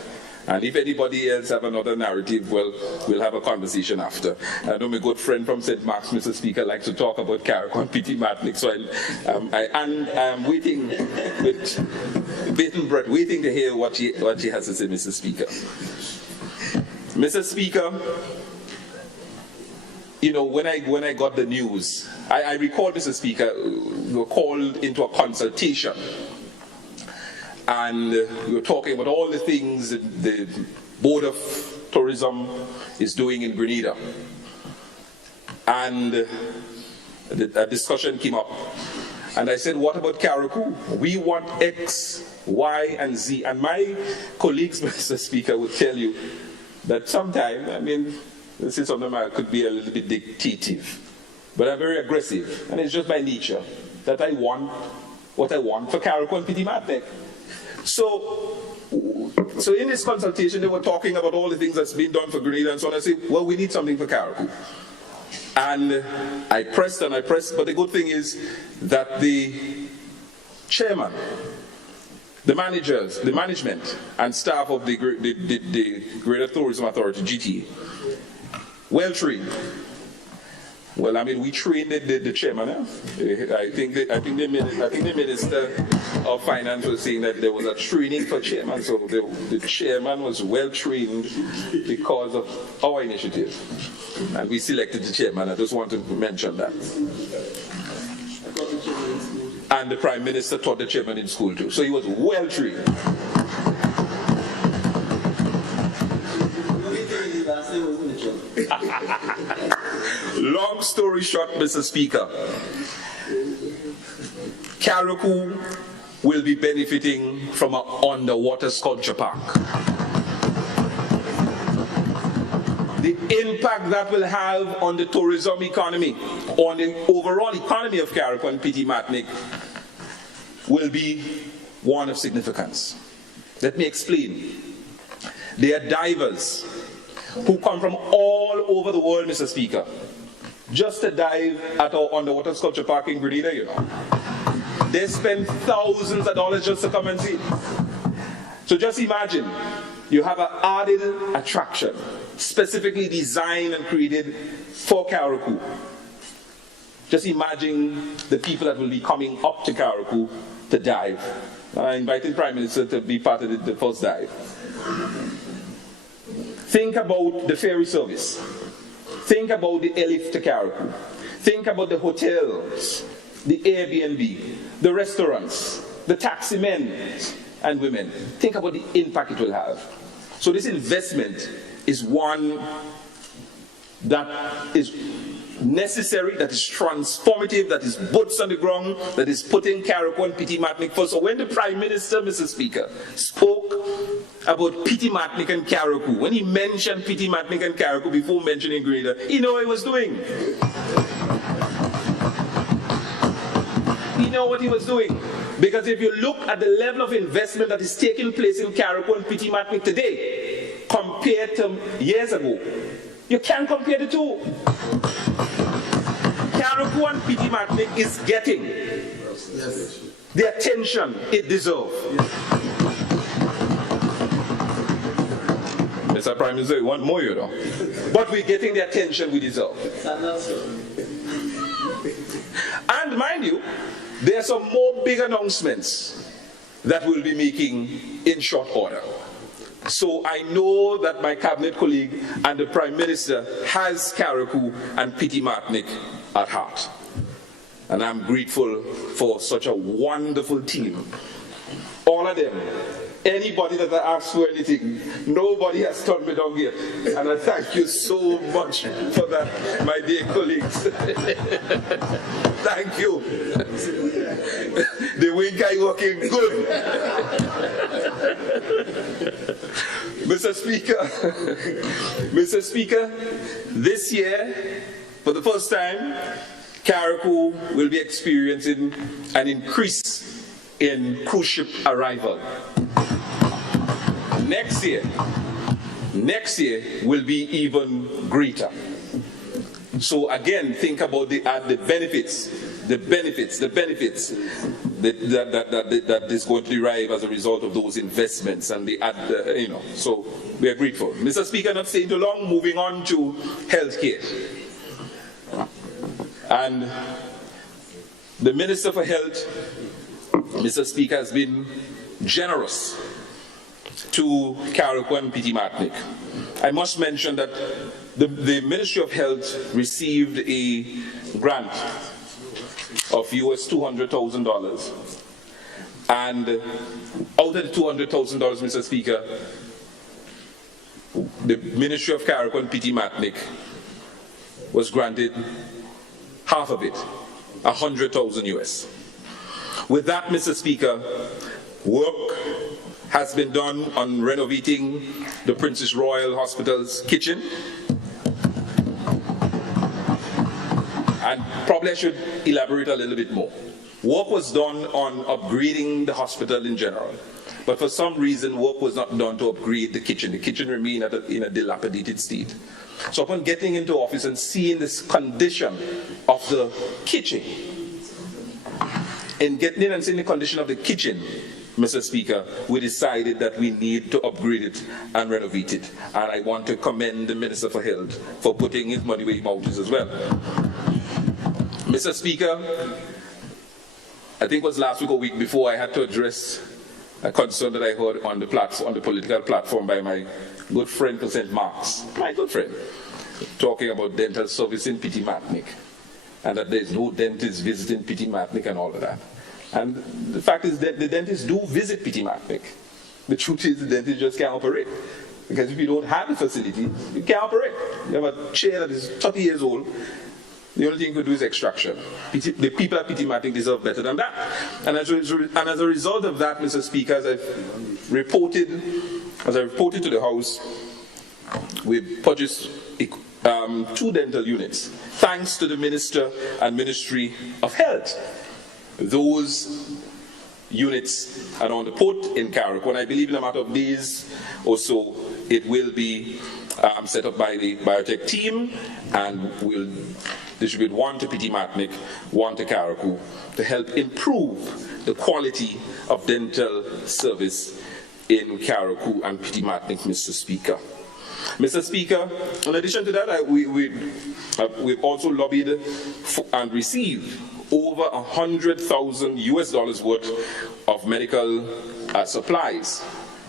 And if anybody else have another narrative, well, we'll have a conversation after. I know my good friend from St. Mark's, Mr. Speaker, likes to talk about Carriacou and Petit Martinique, so I'm waiting with bated breath, waiting to hear what she has to say, Mr. Speaker. Mr. Speaker, you know, when I got the news, I recall, Mr. Speaker, we were called into a consultation. And we were talking about all the things that the Board of Tourism is doing in Grenada. And a discussion came up. And I said, what about Carriacou? We want X, Y, and Z. And my colleagues, Mr. Speaker, would tell you that sometimes, I mean, this is something I could be a little bit dictative. But I'm very aggressive. And it's just by nature that I want what I want for Carriacou and Petit Martinique. So So in this consultation, they were talking about all the things that's been done for Grenada and so on. I said, well, we need something for Carriacou. And I pressed and I pressed, but the good thing is that the chairman, the managers, the management and staff of the Greater Tourism Authority, GTA, well trained. Well, I mean, we trained the chairman. I think the Minister of Finance was saying that there was a training for chairman, so the chairman was well trained because of our initiative. And we selected the chairman. I just want to mention that. And the Prime Minister taught the chairman in school too. So he was well trained. Long story short, Mr. Speaker, Carriacou will be benefiting from an underwater sculpture park. The impact that will have on the tourism economy, on the overall economy of Carriacou and Petit Martinique, will be one of significance. Let me explain. There are divers who come from all over the world, Mr. Speaker, just to dive at our underwater sculpture park in Grenada, you know. They spend thousands of dollars just to come and see. So just imagine, you have an added attraction, specifically designed and created for Carriacou. Just imagine the people that will be coming up to Carriacou to dive. I invited Prime Minister to be part of the first dive. Think about the ferry service. Think about the airlift to Carriacou. Think about the hotels, the Airbnb, the restaurants, the taxi men and women. Think about the impact it will have. So this investment is one that is necessary, that is transformative, that is boots on the ground, that is putting Carriacou and Petit Martinique first. So when the Prime Minister, Mr. Speaker, spoke about Petit Martinique and Carriacou, when he mentioned Petit Martinique and Carriacou before mentioning Grenada, he knew what he was doing. He knew what he was doing. Because if you look at the level of investment that is taking place in Carriacou and Petit Martinique today, compared to years ago, you can't compare the two. Carriacou and Petit Martinique is getting the attention it deserves. Mr. Prime Minister, you want more, you know. But we're getting the attention we deserve. And mind you, there are some more big announcements that we'll be making in short order. So I know that my cabinet colleague and the Prime Minister has Carriacou and Petit Martinique at heart. And I'm grateful for such a wonderful team. All of them. Anybody that I asked for anything, nobody has turned me down yet. And I thank you so much for that, my dear colleagues. Thank you. The wing guy working good. Mr. Speaker, this year, for the first time, Carriacou will be experiencing an increase in cruise ship arrival. Next year will be even greater. So again, think about the benefits that is going to derive as a result of those investments and so we are grateful. Mr. Speaker, not staying too long, moving on to healthcare. And the Minister for Health, Mr. Speaker, has been generous to Carriacou and Petit Martinique. I must mention that the Ministry of Health received a grant of US $200,000. And out of the $200,000, Mr. Speaker, the Ministry of Carriacou and Petit Martinique was granted half of it, $100,000 US. With that, Mr. Speaker, work has been done on renovating the Princess Royal Hospital's kitchen. And probably I should elaborate a little bit more. Work was done on upgrading the hospital in general, but for some reason work was not done to upgrade the kitchen. The kitchen remained in a dilapidated state. So upon getting into office and seeing this condition of the kitchen, in getting in and seeing the condition of the kitchen, Mr. Speaker, we decided that we need to upgrade it and renovate it. And I want to commend the Minister for Health for putting his money where his mouth is as well. Mr. Speaker, I think it was last week or week before, I had to address a concern that I heard on the political platform by my good friend, President Marks, my good friend, talking about dental service in Petit Martinique, and that there's no dentist visiting Petit Martinique and all of that. And the fact is that the dentists do visit Petit Martinique. The truth is the dentist just can't operate. Because if you don't have the facility, you can't operate. You have a chair that is 30 years old. The only thing you could do is extraction. The people at Petit Martinique deserve better than that. And as a result of that, Mr. Speaker, as I reported to the House, we purchased 2 dental units, thanks to the Minister and Ministry of Health. Those units are on the port in Carrick. When I believe in a matter of days or so, it will be set up by the biotech team, and we'll distribute 1 to Petit Martinique, 1 to Carriacou, to help improve the quality of dental service in Carriacou and Petit Martinique, Mr. Speaker. Mr. Speaker, in addition to that, we've also lobbied for and received over $100,000 worth of medical supplies,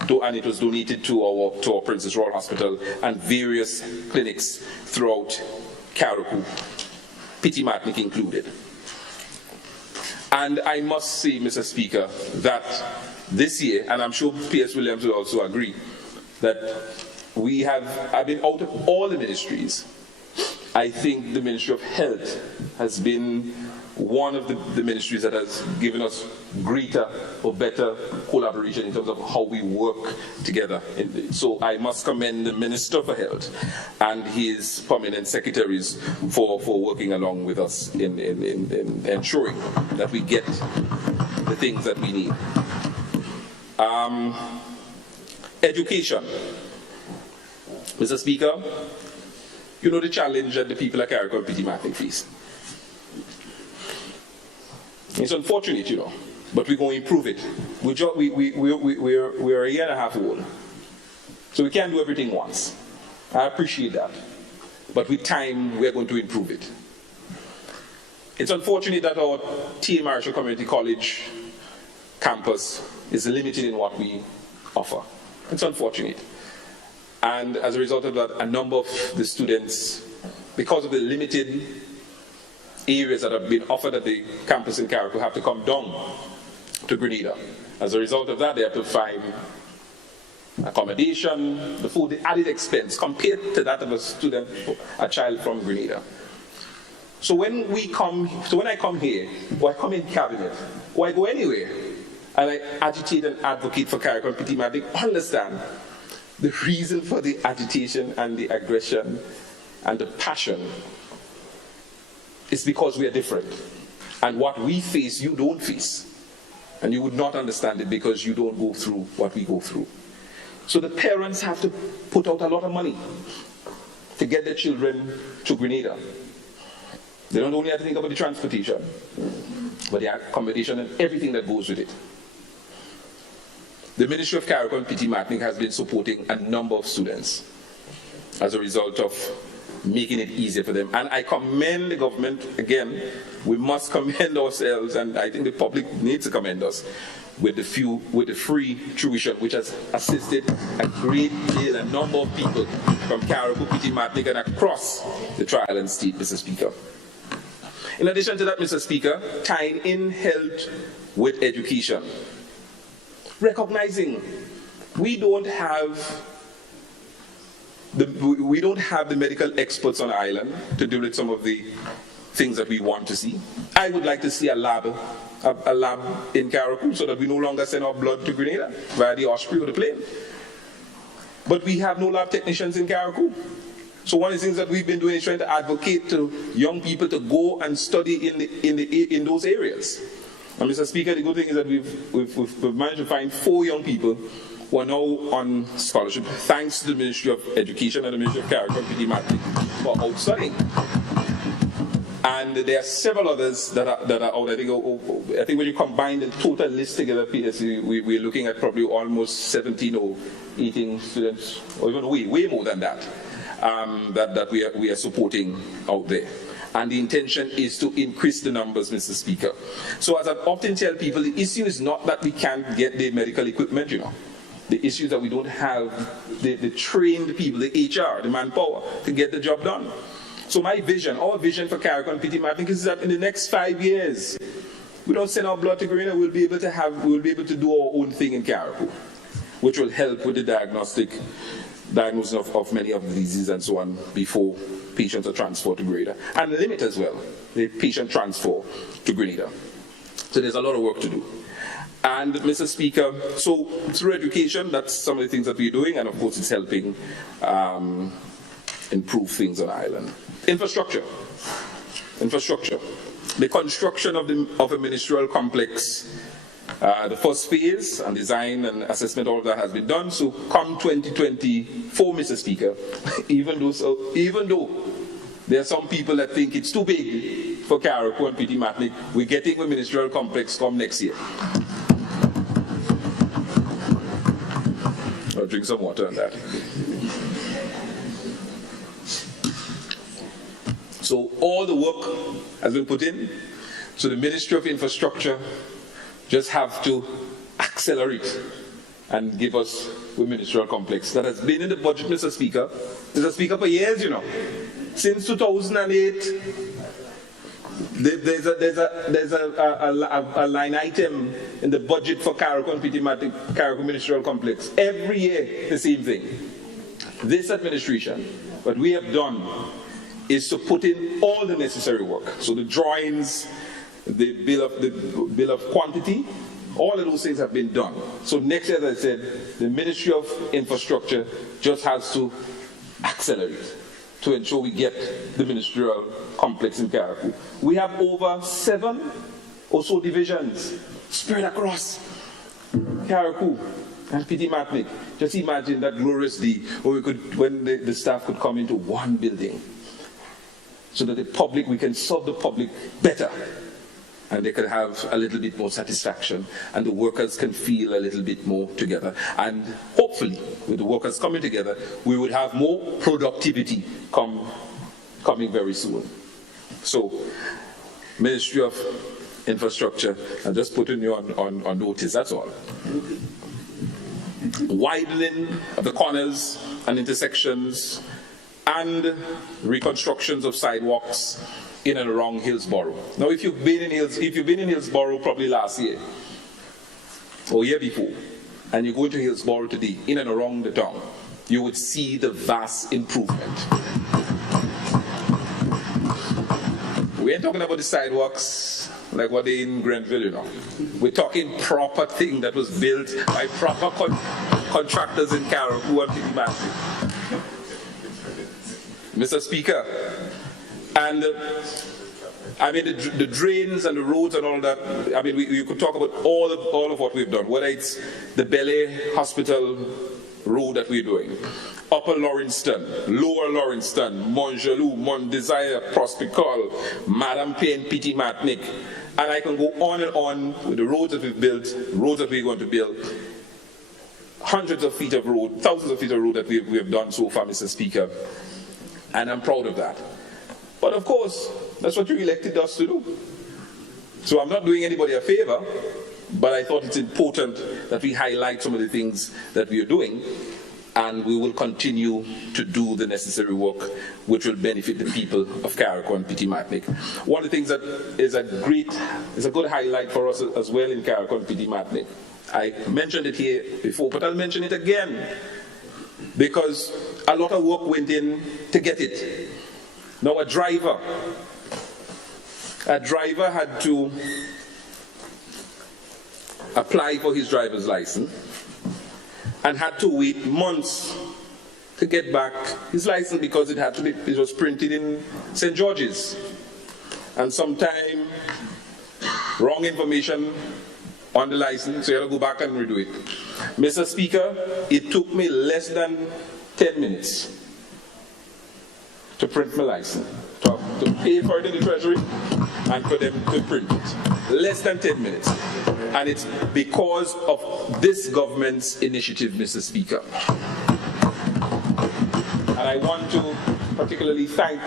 and it was donated to our Princess Royal Hospital and various clinics throughout Carriacou, Petit Martinique included. And I must say, Mr. Speaker, that this year, and I'm sure P.S. Williams will also agree, that I've been out of all the ministries. I think the Ministry of Health has been one of the ministries that has given us greater or better collaboration in terms of how we work together. So I must commend the Minister for Health and his prominent secretaries for working along with us in ensuring that we get the things that we need. Education. Mr. Speaker, you know the challenge that the people of Carriacou and Petit Martinique face. It's unfortunate, you know, but we're going to improve it. We're a year and a half old, so we can't do everything once. I appreciate that, but with time, we're going to improve it. It's unfortunate that our T.A. Marshall Community College campus is limited in what we offer. It's unfortunate. And as a result of that, a number of the students, because of the limited areas that have been offered at the campus in Carriacou, have to come down to Grenada. As a result of that, they have to find accommodation, the food, the added expense compared to that of a child from Grenada. So when I come here, or I come in cabinet, or I go anywhere, and I agitate and advocate for Carriacou and Petit Martinique, understand the reason for the agitation and the aggression and the passion is because we are different. And what we face, you don't face. And you would not understand it because you don't go through what we go through. So the parents have to put out a lot of money to get their children to Grenada. They don't only have to think about the transportation, but the accommodation and everything that goes with it. The Ministry of Carriacou and Petit Martinique has been supporting a number of students as a result of making it easier for them. And I commend the government. Again, we must commend ourselves, and I think the public needs to commend us with the free tuition, which has assisted a great deal, a number of people from Carriacou, Petit Martinique, and across the Tri-Island State, Mr. Speaker. In addition to that, Mr. Speaker, tying in health with education, recognizing we don't have the medical experts on the island to deal with some of the things that we want to see. I would like to see a lab in Carriacou so that we no longer send our blood to Grenada via the Osprey or the plane. But we have no lab technicians in Carriacou. So one of the things that we've been doing is trying to advocate to young people to go and study in those areas. And Mr. Speaker, the good thing is that we've managed to find 4 young people who are now on scholarship, thanks to the Ministry of Education and the Ministry of Character and Pity Matnick for out studying. And there are several others that are out. I think when you combine the total list together, PSC, we're looking at probably almost 17 or 18 students, or even way more than that, that we are supporting out there. And the intention is to increase the numbers, Mr. Speaker. So as I often tell people, the issue is not that we can't get the medical equipment, you know. The issue is that we don't have the trained people, the HR, the manpower, to get the job done. So my vision, our vision for Carriacou and Pity Matnick is that in the next 5 years, we don't send our blood to Grenada, we'll be able to do our own thing in Carriacou, which will help with the diagnosis of many of the diseases and so on before patients are transferred to Grenada, and limit as well the patient transfer to Grenada. So there's a lot of work to do. And Mr. Speaker, so through education, that's some of the things that we're doing, and of course it's helping improve things on the island. Infrastructure. The construction of a ministerial complex. The first phase and design and assessment, all of that has been done. So come 2024, Mr. Speaker, even though there are some people that think it's too big for Carriacou and Pity Matnick, we're getting a ministerial complex come next year. I'll drink some water on that. So all the work has been put in. So the Ministry of Infrastructure just have to accelerate and give us a ministerial complex. That has been in the budget, Mr. Speaker. Mr. Speaker, for years, you know. Since 2008, there's a line item in the budget for Carriacou and Pity Matnick, Carriacou Ministerial Complex. Every year, the same thing. This administration, what we have done is to put in all the necessary work. So the drawings, the bill of quantity, all of those things have been done. So next year, as I said, the Ministry of Infrastructure just has to accelerate to ensure we get the ministerial complex in Carriacou. We have over 7 or so divisions spread across Carriacou and Pity Matnick. Just imagine that glorious day when the staff could come into one building, so that the public, we can serve the public better, and they can have a little bit more satisfaction, and the workers can feel a little bit more together. And hopefully, with the workers coming together, we would have more productivity coming very soon. So, Ministry of Infrastructure, I'm just putting you on notice, that's all. Widening of the corners and intersections, and reconstructions of sidewalks in and around Hillsborough. Now, if you've been in Hillsborough probably last year or year before, and you go into Hillsborough today, in and around the town, you would see the vast improvement. We ain't talking about the sidewalks like what they in Grenville, you know. We're talking proper thing that was built by proper contractors in Carriacou and Pity Matnick. Mr. Speaker, and I mean the drains and the roads and all that. I mean, you could talk about all of what we've done, whether it's the Bele Hospital road that we're doing, Upper Lawrencetown, Lower Lawrencetown, Montgelou, Mont Desire, Prospicol, Madam Payne, Pity Matnick, and I can go on and on with the roads that we've built, roads that we're going to build. Hundreds of feet of road, thousands of feet of road that we have done so far, Mr. Speaker. And I'm proud of that. But of course, that's what you elected us to do. So I'm not doing anybody a favor, but I thought it's important that we highlight some of the things that we are doing, and we will continue to do the necessary work which will benefit the people of Carriacou and Pity Matnick. One of the things that is a good highlight for us as well in Carriacou and Pity Matnick, I mentioned it here before, but I'll mention it again, because a lot of work went in to get it. Now a driver had to apply for his driver's license and had to wait months to get back his license because it was printed in St. George's. And sometime wrong information on the license, so you have to go back and redo it. Mr. Speaker, it took me less than 10 minutes to print my license, to pay for it in the Treasury and for them to print it. Less than 10 minutes. And it's because of this government's initiative, Mr. Speaker. And I want to particularly thank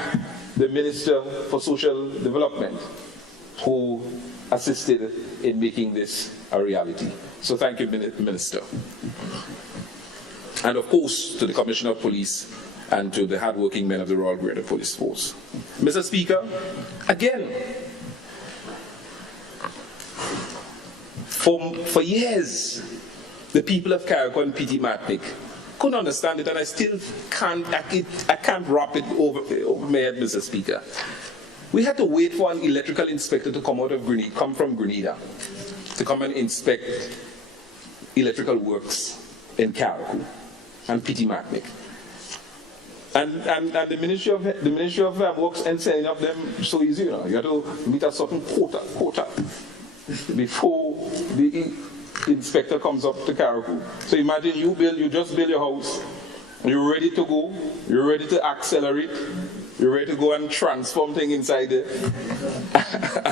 the Minister for Social Development who assisted in making this a reality. So thank you, Minister. And of course, to the Commissioner of Police and to the hardworking men of the Royal Greater Police Force. Mr. Speaker, again, for years, the people of Carriacou and Petit Martinique couldn't understand it, and I still can't, I can't wrap it over my head, Mr. Speaker. We had to wait for an electrical inspector to come from Grenada, to come and inspect electrical works in Carriacou and Petit Martinique. And the Ministry of Works and setting up them so easy, you know. You have to meet a certain quota before the inspector comes up to Carriacou. So imagine you just build your house, you're ready to go, you're ready to accelerate, you're ready to go and transform things inside there,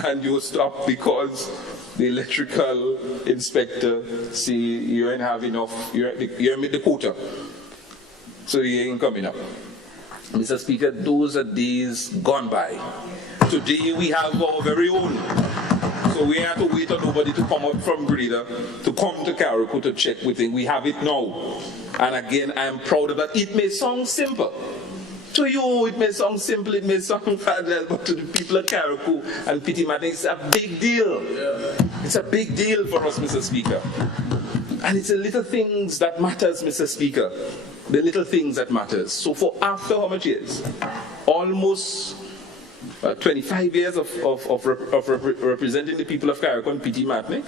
and you stop because the electrical inspector see you ain't have enough, you ain't meet the quota, so you ain't coming up. Mr. Speaker, those are days gone by. Today we have our very own. So we have to wait on nobody to come up from Grenada to come to Carriacou to check with it. We have it now. And again, I am proud of that. It may sound simple. To you, it may sound simple, it may sound bad, but to the people of Carriacou and Petit Martinique, it's a big deal. It's a big deal for us, Mr. Speaker. And it's the little things that matters, Mr. Speaker. The little things that matters. So for after how much years? Almost 25 years of representing the people of Carriacou and Petit Martinique,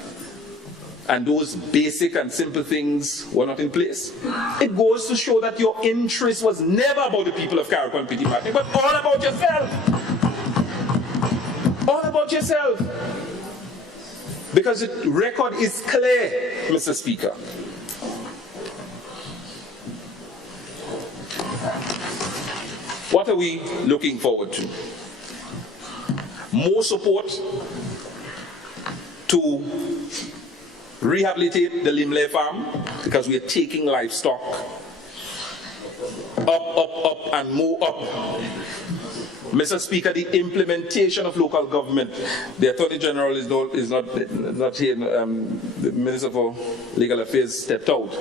and those basic and simple things were not in place. It goes to show that your interest was never about the people of Carriacou and Petit Martinique, but all about yourself. All about yourself. Because the record is clear, Mr. Speaker. What are we looking forward to? More support to rehabilitate the Limley farm, because we are taking livestock up and more up. Mr. Speaker, the implementation of local government, the Attorney General is not here, the Minister for Legal Affairs stepped out.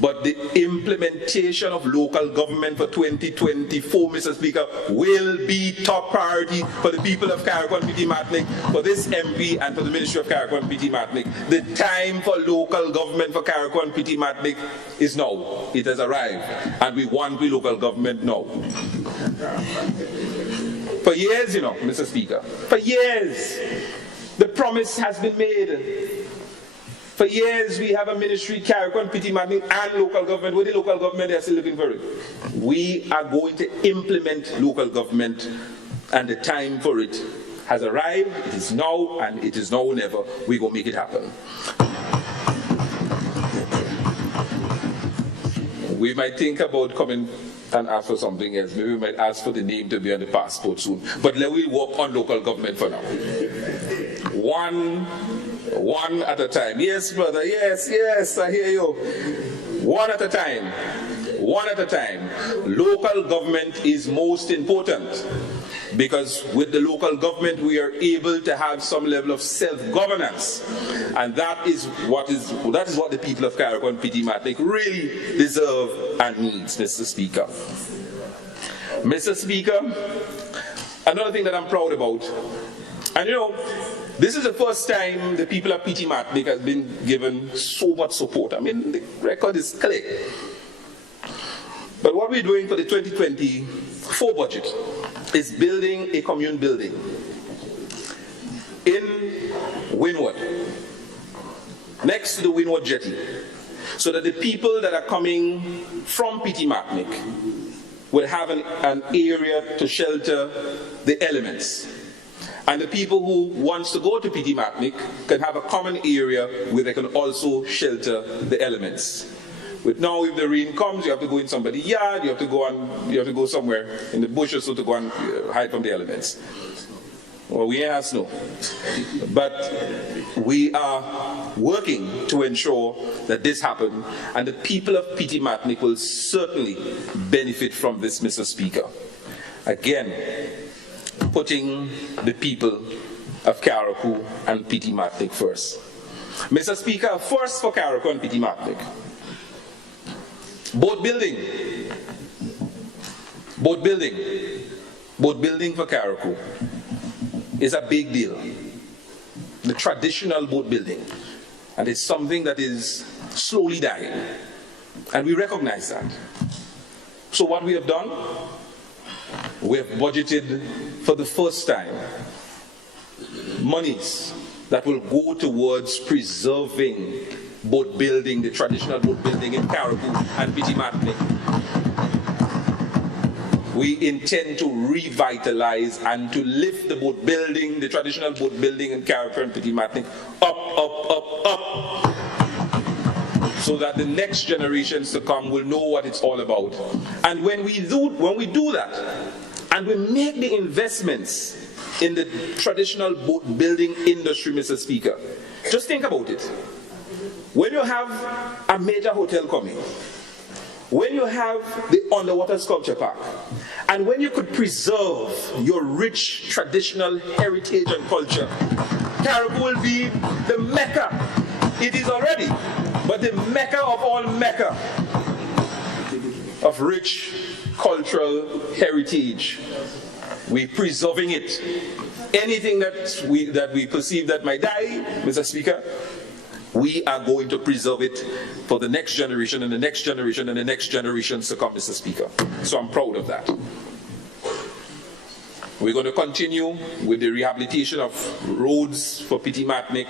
But the implementation of local government for 2024, Mr. Speaker, will be top priority for the people of Carriacou and Petit Martinique, for this MP and for the Ministry of Carriacou and Petit Martinique. The time for local government for Carriacou and Petit Martinique is now. It has arrived, and we want the local government now. For years, you know, Mr. Speaker, for years, the promise has been made. For years, we have a ministry, Carriacou and Petit Martinique, and local government. With the local government, they are still looking for it. We are going to implement local government, and the time for it has arrived. It is now, and it is now or never. We're going to make it happen. We might think about coming and ask for something else. Maybe we might ask for the name to be on the passport soon. But let me work on local government for now. One at a time. Yes, brother. Yes, I hear you. One at a time. One at a time. Local government is most important, because with the local government we are able to have some level of self-governance, and that is what the people of Carriacou and Petit Martinique really deserve and needs, Mr. Speaker. Mr. Speaker, another thing that I'm proud about, and you know, this is the first time the people of Petit Martinique has been given so much support. I mean, the record is clear. But what we're doing for the 2024 budget is building a commune building in Windward, next to the Windward Jetty, so that the people that are coming from Petit Martinique will have an area to shelter the elements. And the people who wants to go to PT Matnik can have a common area where they can also shelter the elements. But now if the rain comes, you have to go in somebody's yard, you have to go somewhere in the bush or so to go and hide from the elements. Well, we ain't have snow. But we are working to ensure that this happens, and the people of PT Matnik will certainly benefit from this, Mr. Speaker. Again, putting the people of Carriacou and PT Matnik first. Mr. Speaker, first for Carriacou and PT Matnik. Boat building for Carriacou is a big deal. The traditional boat building. And it's something that is slowly dying. And we recognize that. So what we have done, we have budgeted for the first time monies that will go towards preserving boat building, the traditional boat building in Carriacou and PT Matnik. We intend to revitalize and to lift the boat building, the traditional boat building in Carriacou and PT Matnik up, so that the next generations to come will know what it's all about. And when we do that, and we make the investments in the traditional boat building industry, Mr. Speaker, just think about it. When you have a major hotel coming, when you have the underwater sculpture park, and when you could preserve your rich traditional heritage and culture, Carriacou will be the Mecca. It is already, but the Mecca of all Mecca of rich cultural heritage. We're preserving it. Anything that we perceive that might die, Mr. Speaker, we are going to preserve it for the next generation and the next generation and the next generations to come, Mr. Speaker. So I'm proud of that. We're going to continue with the rehabilitation of roads for PT Matnik,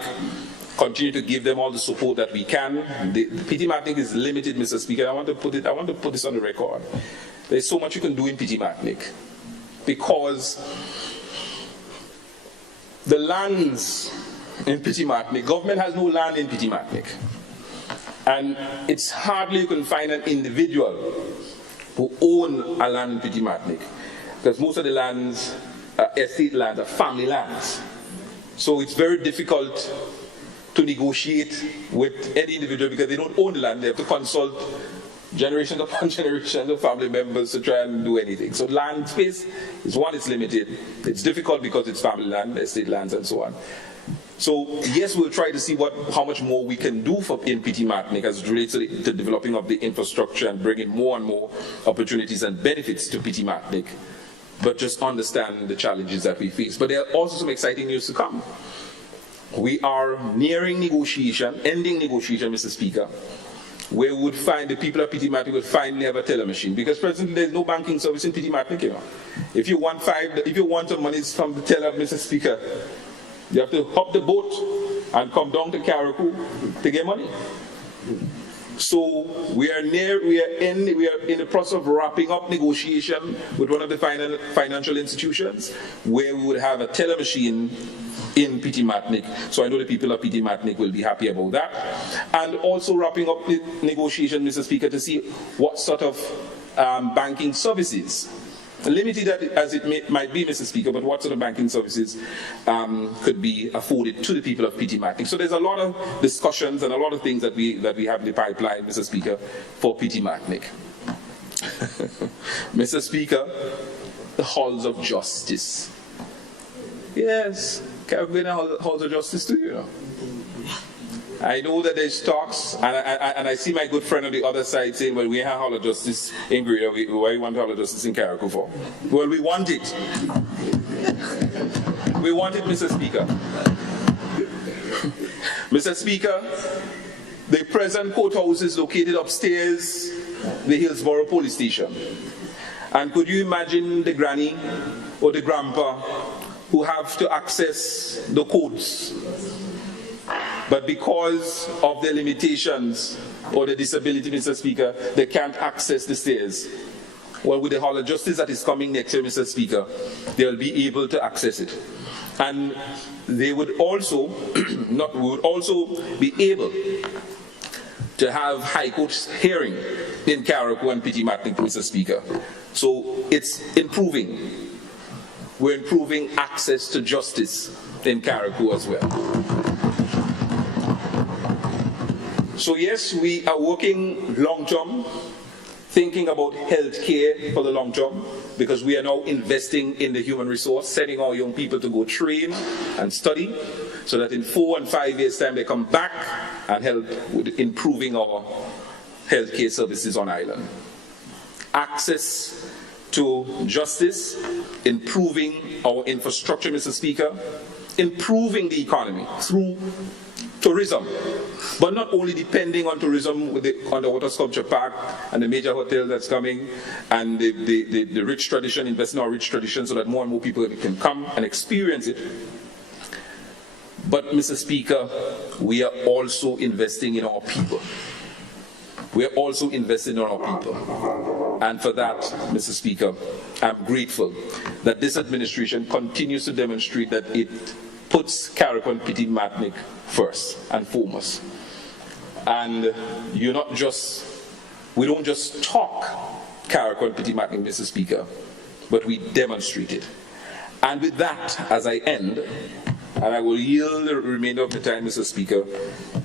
continue to give them all the support that we can. The PT Matnik is limited, Mr. Speaker. I want to put this on the record. There's so much you can do in PT Matnik because the lands in PT Matnik, government has no land in PT Matnik. And it's hardly you can find an individual who own a land in PT Matnik, because most of the lands are estate lands, are family lands. So it's very difficult to negotiate with any individual because they don't own the land. They have to consult generation upon generation of family members to try and do anything. So land space is it's limited. It's difficult because it's family land, estate lands, and so on. So yes, we'll try to see how much more we can do in PT Matnik as it relates to the developing of the infrastructure and bringing more and more opportunities and benefits to PT Matnik. But just understand the challenges that we face. But there are also some exciting news to come. We are nearing negotiation, ending negotiation, Mr. Speaker, where we would find the people of PT Matnik would finally have a teller machine, because presently there's no banking service in PT Matnik, you know. If you want some monies from the teller, Mr. Speaker, you have to hop the boat and come down to Carriacou to get money. So we are in the process of wrapping up negotiation with one of the financial institutions where we would have a teller machine in PT Matnik. So I know the people of PT Matnik will be happy about that. And also wrapping up the negotiation, Mr. Speaker, to see what sort of banking services, limited as it might be, Mr. Speaker, but what sort of banking services could be afforded to the people of PT Matnik. So there's a lot of discussions and a lot of things that we have in the pipeline, Mr. Speaker, for PT Matnik. Mr. Speaker, the halls of justice. Yes, I've been in halls of justice too, you know. I know that there's talks, and I see my good friend on the other side saying, well, we have Hall of Justice in Greater, why we want Hall of Justice in Carriacou for? Well, we want it. We want it, Mr. Speaker. Mr. Speaker, the present courthouse is located upstairs the Hillsborough Police Station. And could you imagine the granny or the grandpa who have to access the courts, but because of their limitations or their disability, Mr. Speaker, they can't access the stairs? Well, with the Hall of Justice that is coming next year, Mr. Speaker, they'll be able to access it. And they would also, we would also be able to have High Court hearing in Carriacou and Petit Matnik, Mr. Speaker. So it's improving. We're improving access to justice in Carriacou as well. So yes, we are working long-term, thinking about health care for the long term, because we are now investing in the human resource, sending our young people to go train and study, so that in 4 and 5 years' time they come back and help with improving our healthcare services on island. Access to justice, improving our infrastructure, Mr. Speaker, improving the economy through tourism, but not only depending on tourism with the underwater sculpture park and the major hotel that's coming, and the rich tradition, invest in our rich tradition so that more and more people can come and experience it. But, Mr. Speaker, we are also investing in our people. We are also investing in our people. And for that, Mr. Speaker, I'm grateful that this administration continues to demonstrate that it puts Carriacou and Petit Matnik first and foremost. And we don't just talk Carriacou and Petit Matnik, Mr. Speaker, but we demonstrate it. And with that, as I end, and I will yield the remainder of the time, Mr. Speaker,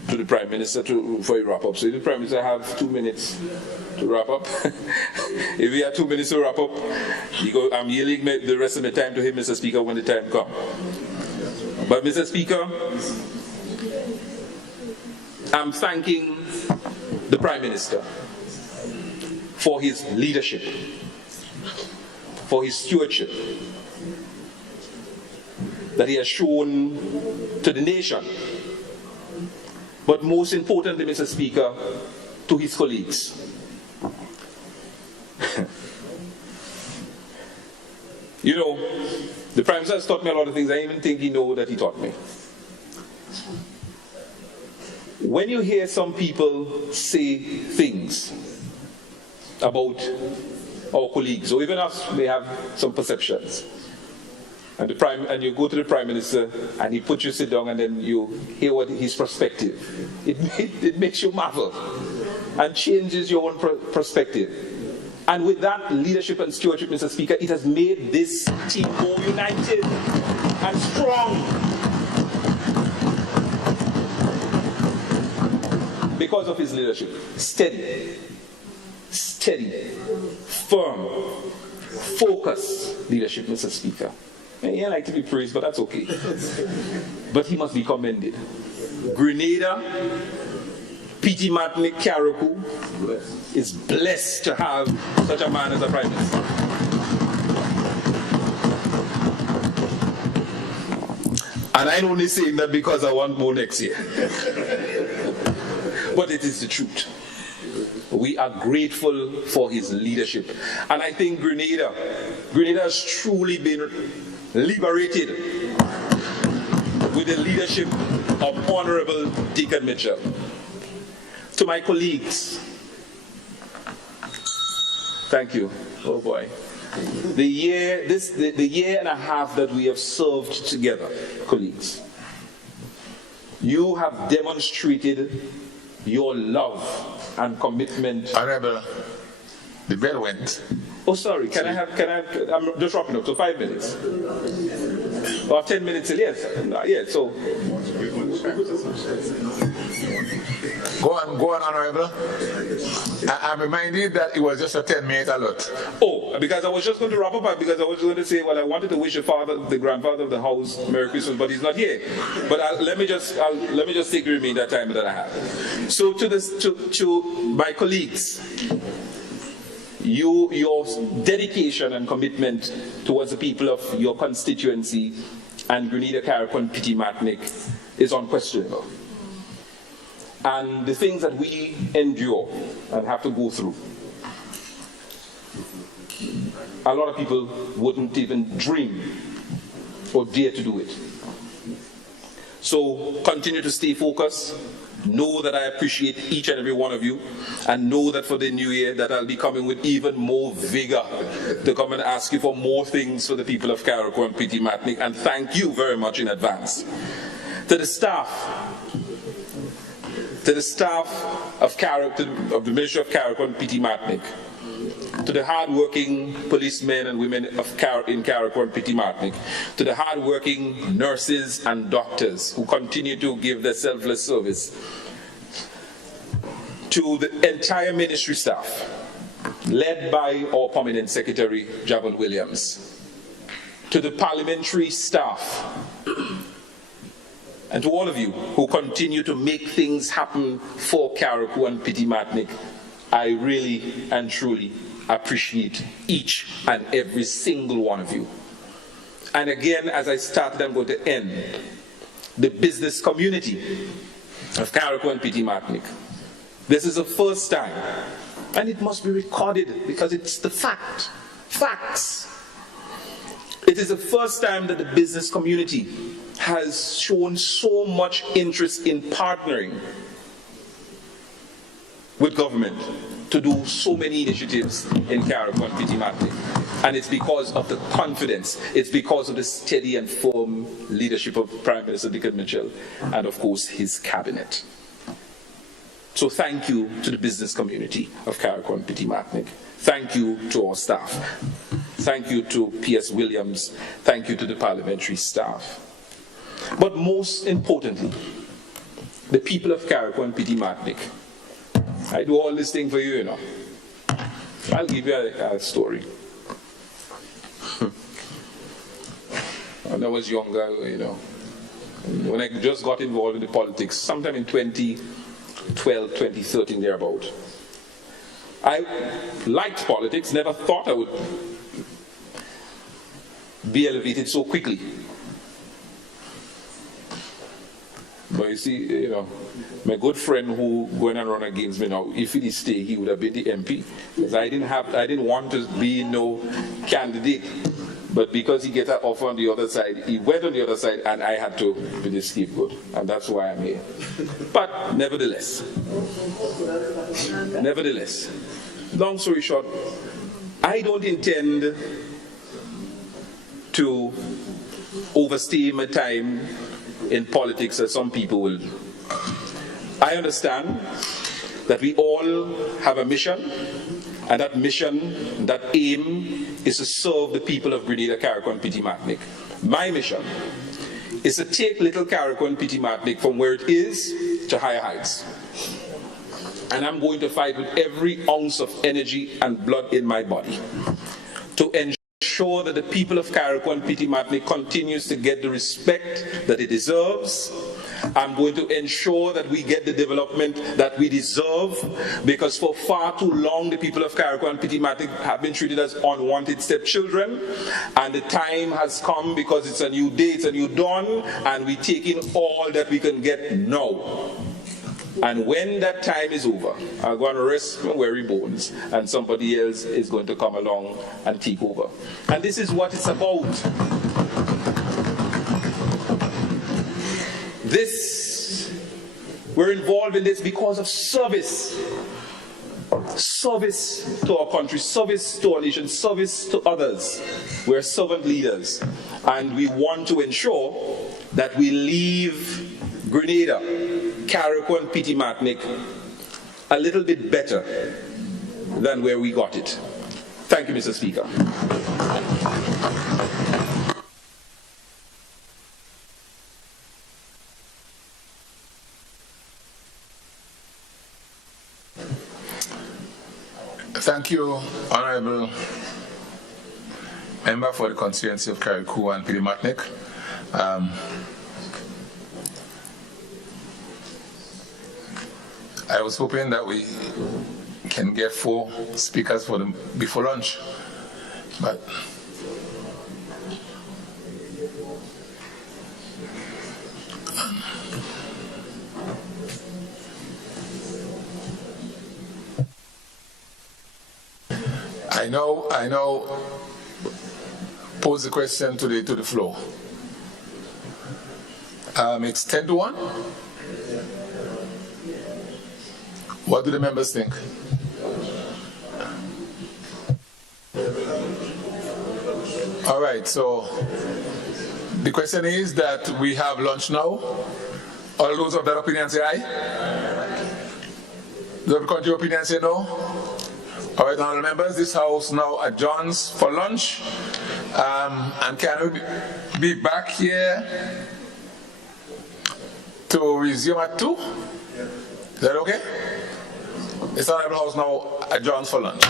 to the Prime Minister for a wrap-up. So if the Prime Minister have 2 minutes to wrap up, if we have 2 minutes to wrap up, I'm yielding the rest of the time to him, Mr. Speaker, when the time comes. But, Mr. Speaker, I'm thanking the Prime Minister for his leadership, for his stewardship that he has shown to the nation, but most importantly, Mr. Speaker, to his colleagues. You know, the Prime Minister has taught me a lot of things I even think he knows that he taught me. When you hear some people say things about our colleagues, or even us may have some perceptions, and you go to the Prime Minister and he puts you sit down and then you hear what his perspective. It makes you marvel and changes your own perspective. And with that leadership and stewardship, Mr. Speaker, it has made this team more united and strong. Because of his leadership. Steady, firm, focused leadership, Mr. Speaker. He don't like to be praised, but that's okay. But he must be commended. Grenada, Petit Matnik, Carriacou is blessed to have such a man as a Prime Minister. And I'm only saying that because I want more next year. But it is the truth. We are grateful for his leadership. And I think Grenada has truly been liberated with the leadership of Honorable Deacon Mitchell. To my colleagues, thank you. Oh boy. The year and a half that we have served together, colleagues, you have demonstrated your love and commitment. Honorable, the bell went. Oh, sorry. Can I? I'm just wrapping up. So 5 minutes. Or 10 minutes. Yes. Yeah. So. Go on, Honorable. I'm reminded that it was just a 10-minute allot. Oh, because I was just going to wrap up, because I was going to say, well, I wanted to wish the grandfather of the house, Merry Christmas, but he's not here. But let me just take the remainder time that I have. So to my colleagues, your dedication and commitment towards the people of your constituency and Grenada, Carriacou and Petit Matnik is unquestionable. And the things that we endure and have to go through, a lot of people wouldn't even dream or dare to do it. So continue to stay focused, Know that I appreciate each and every one of you, and know that for the new year that I'll be coming with even more vigor to come and ask you for more things for the people of Carriacou and Petite Martinique, and thank you very much in advance. To the staff of the Ministry of Carriacou and Petite Martinique, to the hard-working policemen and women in Carriacou and Petite Martinique, to the hard-working nurses and doctors who continue to give their selfless service, to the entire ministry staff, led by our permanent secretary, Javon Williams, to the parliamentary staff, and to all of you who continue to make things happen for Carriacou and Petite Martinique, I really and truly appreciate each and every single one of you. And again, as I started, I'm going to end. The business community of Carriacou and Petite Martinique. This is the first time, and it must be recorded because it's the fact. Facts. It is the first time that the business community has shown so much interest in partnering with government to do so many initiatives in Carriacou and Petite Martinique. And it's because of the confidence, it's because of the steady and firm leadership of Prime Minister Dickon Mitchell and of course his cabinet. So thank you to the business community of Carriacou and Petite Martinique. Thank you to our staff. Thank you to P.S. Williams. Thank you to the parliamentary staff. But most importantly, the people of Carriacou and Petite Martinique. I do all this thing for you, you know. I'll give you a story. When I was younger, you know, when I just got involved in the politics, sometime in 2012, 2013, thereabout, I liked politics, never thought I would be elevated so quickly. But you see, you know, my good friend who going and run against me now, if he stay, he would have been the MP. Because I didn't want to be no candidate. But because he get an offer on the other side, he went on the other side, and I had to be the scapegoat. And that's why I'm here. But nevertheless, long story short, I don't intend to overstay my time in politics as some people will. I understand that we all have a mission, and that mission, that aim, is to serve the people of Grenada, Carriacou and Petite Martinique. My mission is to take little Carriacou and Petite Martinique from where it is to higher heights. And I'm going to fight with every ounce of energy and blood in my body to ensure that the people of Carriacou and Petite Martinique continues to get the respect that it deserves. I'm going to ensure that we get the development that we deserve, because for far too long the people of Carriacou and Petite Martinique have been treated as unwanted stepchildren, and the time has come, because it's a new day, it's a new dawn, and we're taking all that we can get now. And when that time is over, I'm going to rest my weary bones, and somebody else is going to come along and take over. And this is what it's about. We're involved in this because of service. Service to our country, service to our nation, service to others. We're servant leaders, and we want to ensure that we leave Grenada, Carriacou and Petite Martinique a little bit better than where we got it. Thank you, Mr. Speaker. Thank you, Honourable Member for the constituency of Carriacou and Petite Martinique. I was hoping that we can get 4 speakers for before lunch, but I now pose the question to the floor. It's 10 to 1. What do the members think? All right, so the question is that we have lunch now. All those of that opinion say aye. Those of the contrary opinion say no. All right, honorable members, this house now adjourns for lunch. And can we be back here to resume at 2? Is that okay? This honorable house now adjourns for lunch.